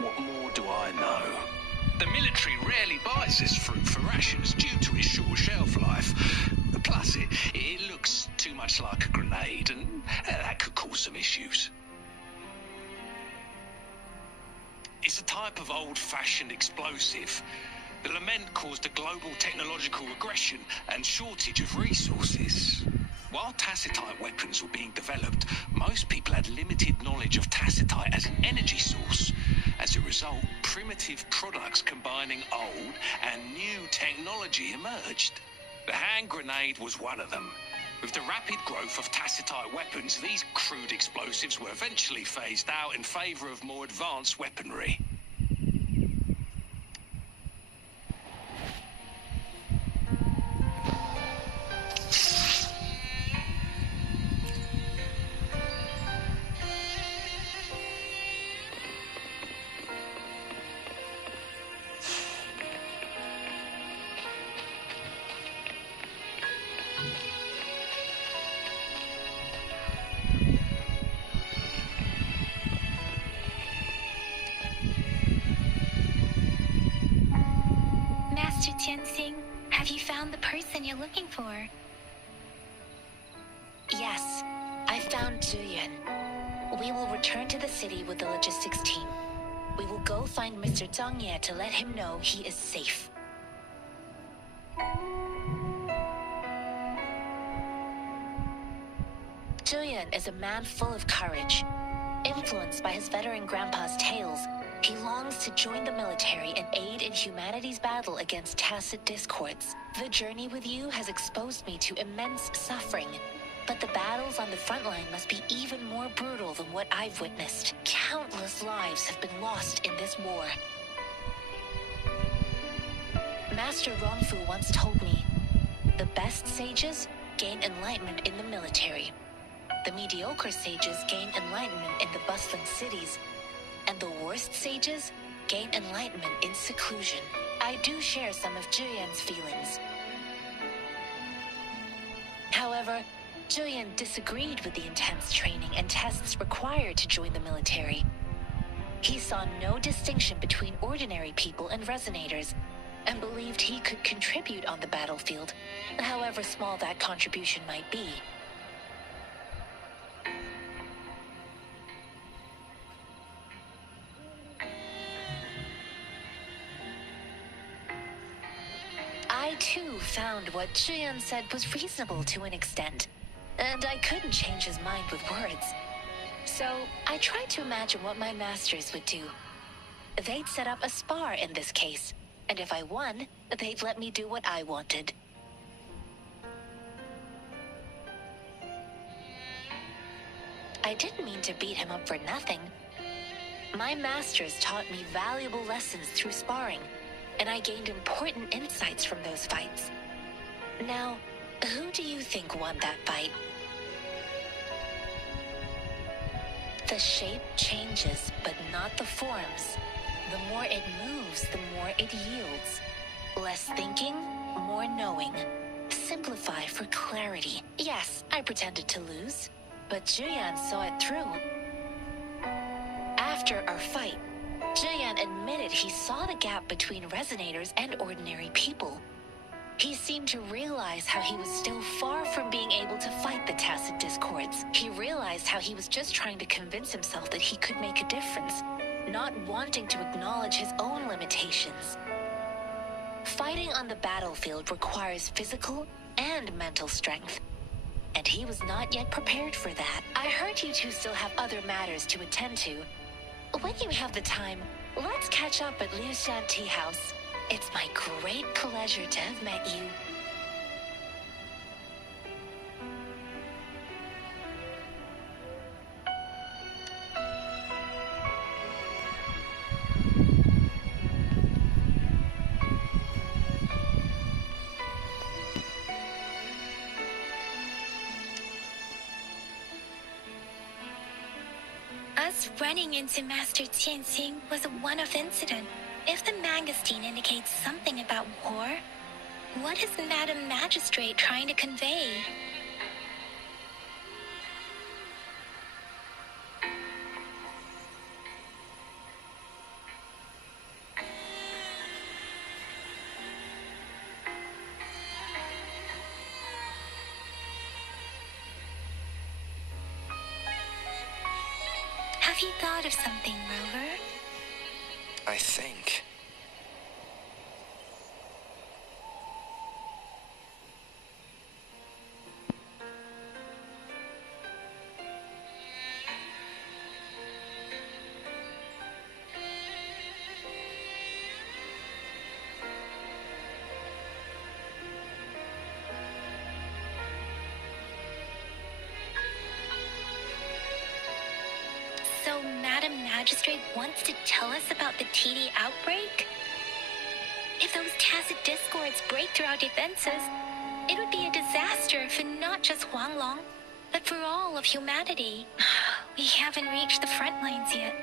What more do I know? The military rarely buys this fruit for rations due to its short shelf life. Plus, it looks too much like a grenade, and that could cause some issues. It's a type of old-fashioned explosive. The lament caused a global technological regression and shortage of resources. While tacitite weapons were being developed, most people had limited knowledge of tacitite as an energy source. As a result, primitive products combining old and new technology emerged. The hand grenade was one of them. With the rapid growth of tacitite weapons, these crude explosives were eventually phased out in favor of more advanced weaponry. Master Tianxing, have you found the person you're looking for? Yes, I found Zhuyan. We will return to the city with the logistics team. We will go find Mr. Zhang Ye to let him know he is safe. Zhuyan is a man full of courage. Influenced by his veteran grandpa's tales, he longs to join the military and aid in humanity's battle against tacit discords. The journey with you has exposed me to immense suffering, but the battles on the front line must be even more brutal than what I've witnessed. Countless lives have been lost in this war. Master Rongfu once told me, the best sages gain enlightenment in the military. The mediocre sages gain enlightenment in the bustling cities, and the worst sages gain enlightenment in seclusion. I do share some of Zhuyan's feelings. However, Zhuyan disagreed with the intense training and tests required to join the military. He saw no distinction between ordinary people and resonators, and believed he could contribute on the battlefield, however small that contribution might be. I too found what Zhuyan said was reasonable to an extent, and I couldn't change his mind with words. So I tried to imagine what my masters would do. They'd set up a spar in this case, and if I won, they'd let me do what I wanted. I didn't mean to beat him up for nothing. My masters taught me valuable lessons through sparring, and I gained important insights from those fights. Now, who do you think won that fight? The shape changes, but not the forms. The more it moves, the more it yields. Less thinking, more knowing. Simplify for clarity. Yes, I pretended to lose, but Zhuyan saw it through. After our fight, Zhuyan admitted he saw the gap between resonators and ordinary people. He seemed to realize how he was still far from being able to fight the tacit discords. He realized how he was just trying to convince himself that he could make a difference, not wanting to acknowledge his own limitations. Fighting on the battlefield requires physical and mental strength, and he was not yet prepared for that. I heard you two still have other matters to attend to. When you have the time, let's catch up at Liu Shan Tea House. It's my great pleasure to have met you. Us running into Master Tianxing was a one-off incident. If the Mangosteen indicates something about war, what is Madam Magistrate trying to convey? Have you thought of something, Rover? I think. So Madam Magistrate wants to tell us about the TD outbreak? If those tacit discords break through our defenses, it would be a disaster for not just Huanglong, but for all of humanity. We haven't reached the front lines yet,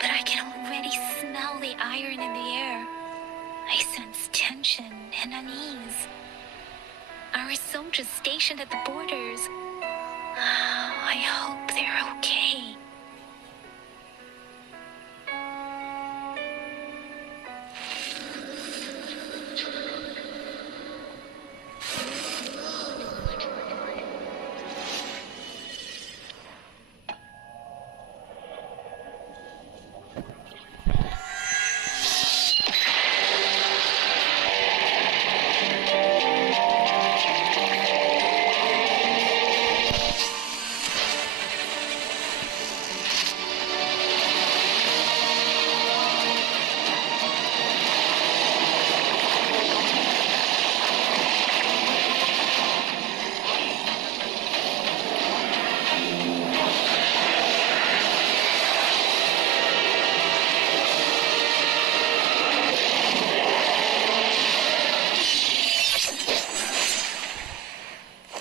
but I can already smell the iron in the air. I sense tension and unease. Our soldiers stationed at the borders, I hope they're okay.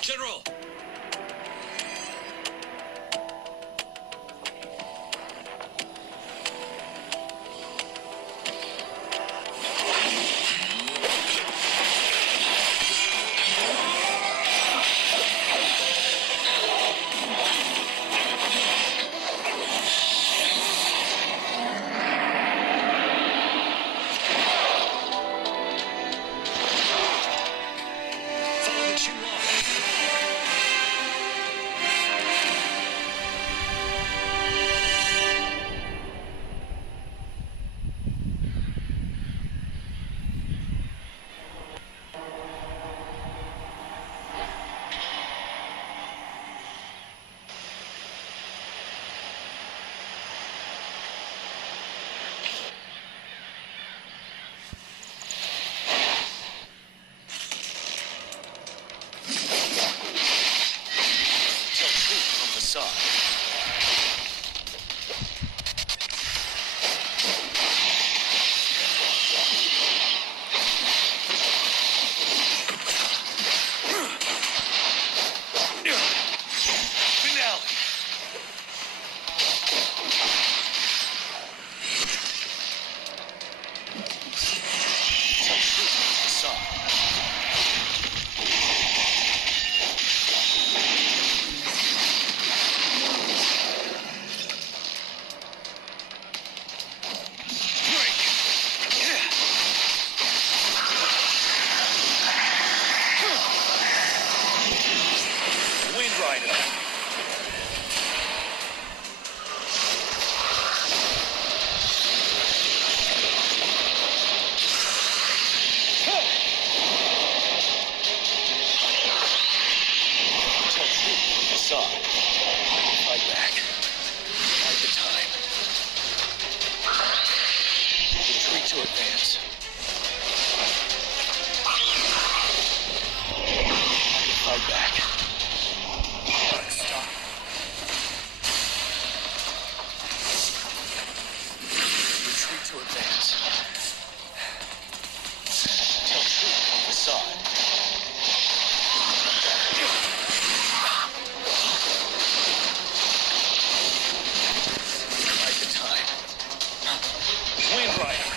General! Follow the Chunwa! Tell truth from facade. Finale! Tell truth from facade. Wind Rider. Tell truth from facade. Fight back. Fight the time. Retreat to advance. Fight back. Stop. Retreat to advance. Tell truth from facade. Fight the time. Wind Rider.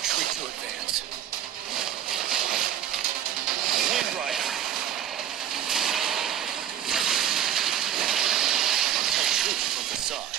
Retreat to advance. Wind Rider. Take troops from the side.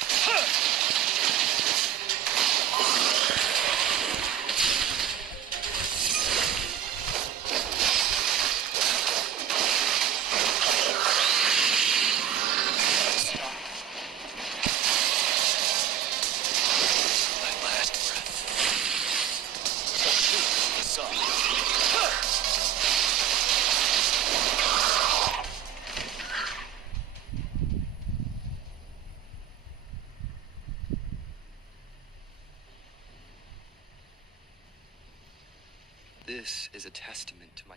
This is a testament to my...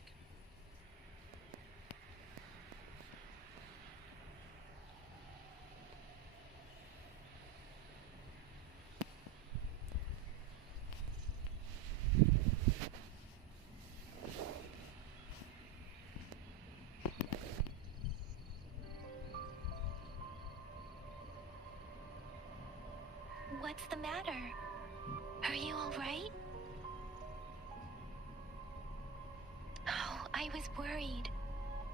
What's the matter? Are you all right? Oh, I was worried.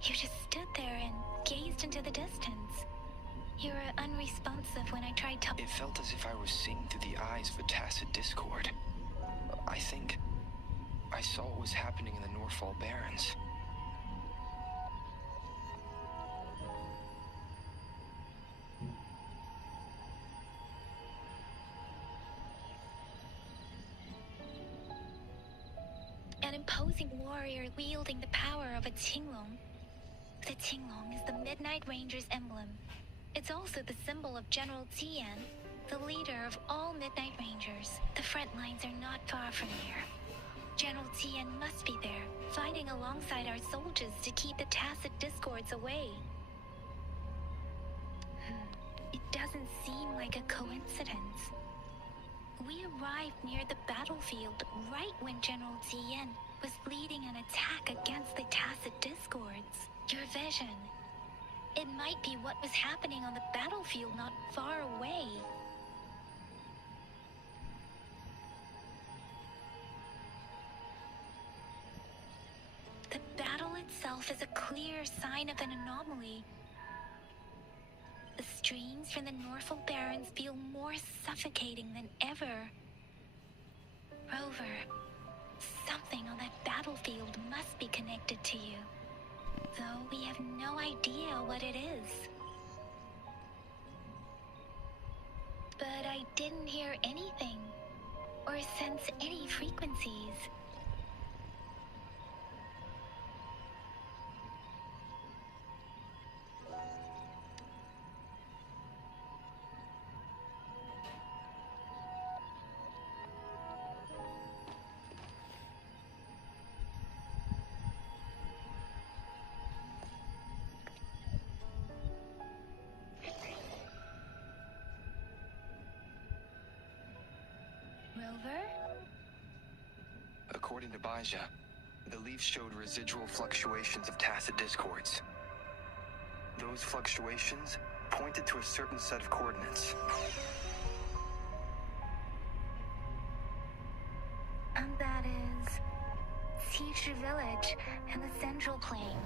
You just stood there and gazed into the distance. You were unresponsive when I tried to... It felt as if I was seeing through the eyes of a tacit discord. I think I saw what was happening in the Norfall Barrens. An imposing warrior wielding the power of a Tinglong. The Tinglong is the Midnight Ranger's emblem. It's also the symbol of General Tian, the leader of all Midnight Rangers. The front lines are not far from here. General Tian must be there, fighting alongside our soldiers to keep the tacit discords away. It doesn't seem like a coincidence. We arrived near the battlefield right when General Tian was leading an attack against the tacit discords. Your vision. It might be what was happening on the battlefield not far away. The battle itself is a clear sign of an anomaly. The streams from the Norfall Barrens feel more suffocating than ever. Rover, something on that battlefield must be connected to you, though we have no idea what it is. But I didn't hear anything, or sense any frequencies. Rover? According to Baija, the leaf showed residual fluctuations of tacit discords. Those fluctuations pointed to a certain set of coordinates. And that is Siju Village and the Central Plain.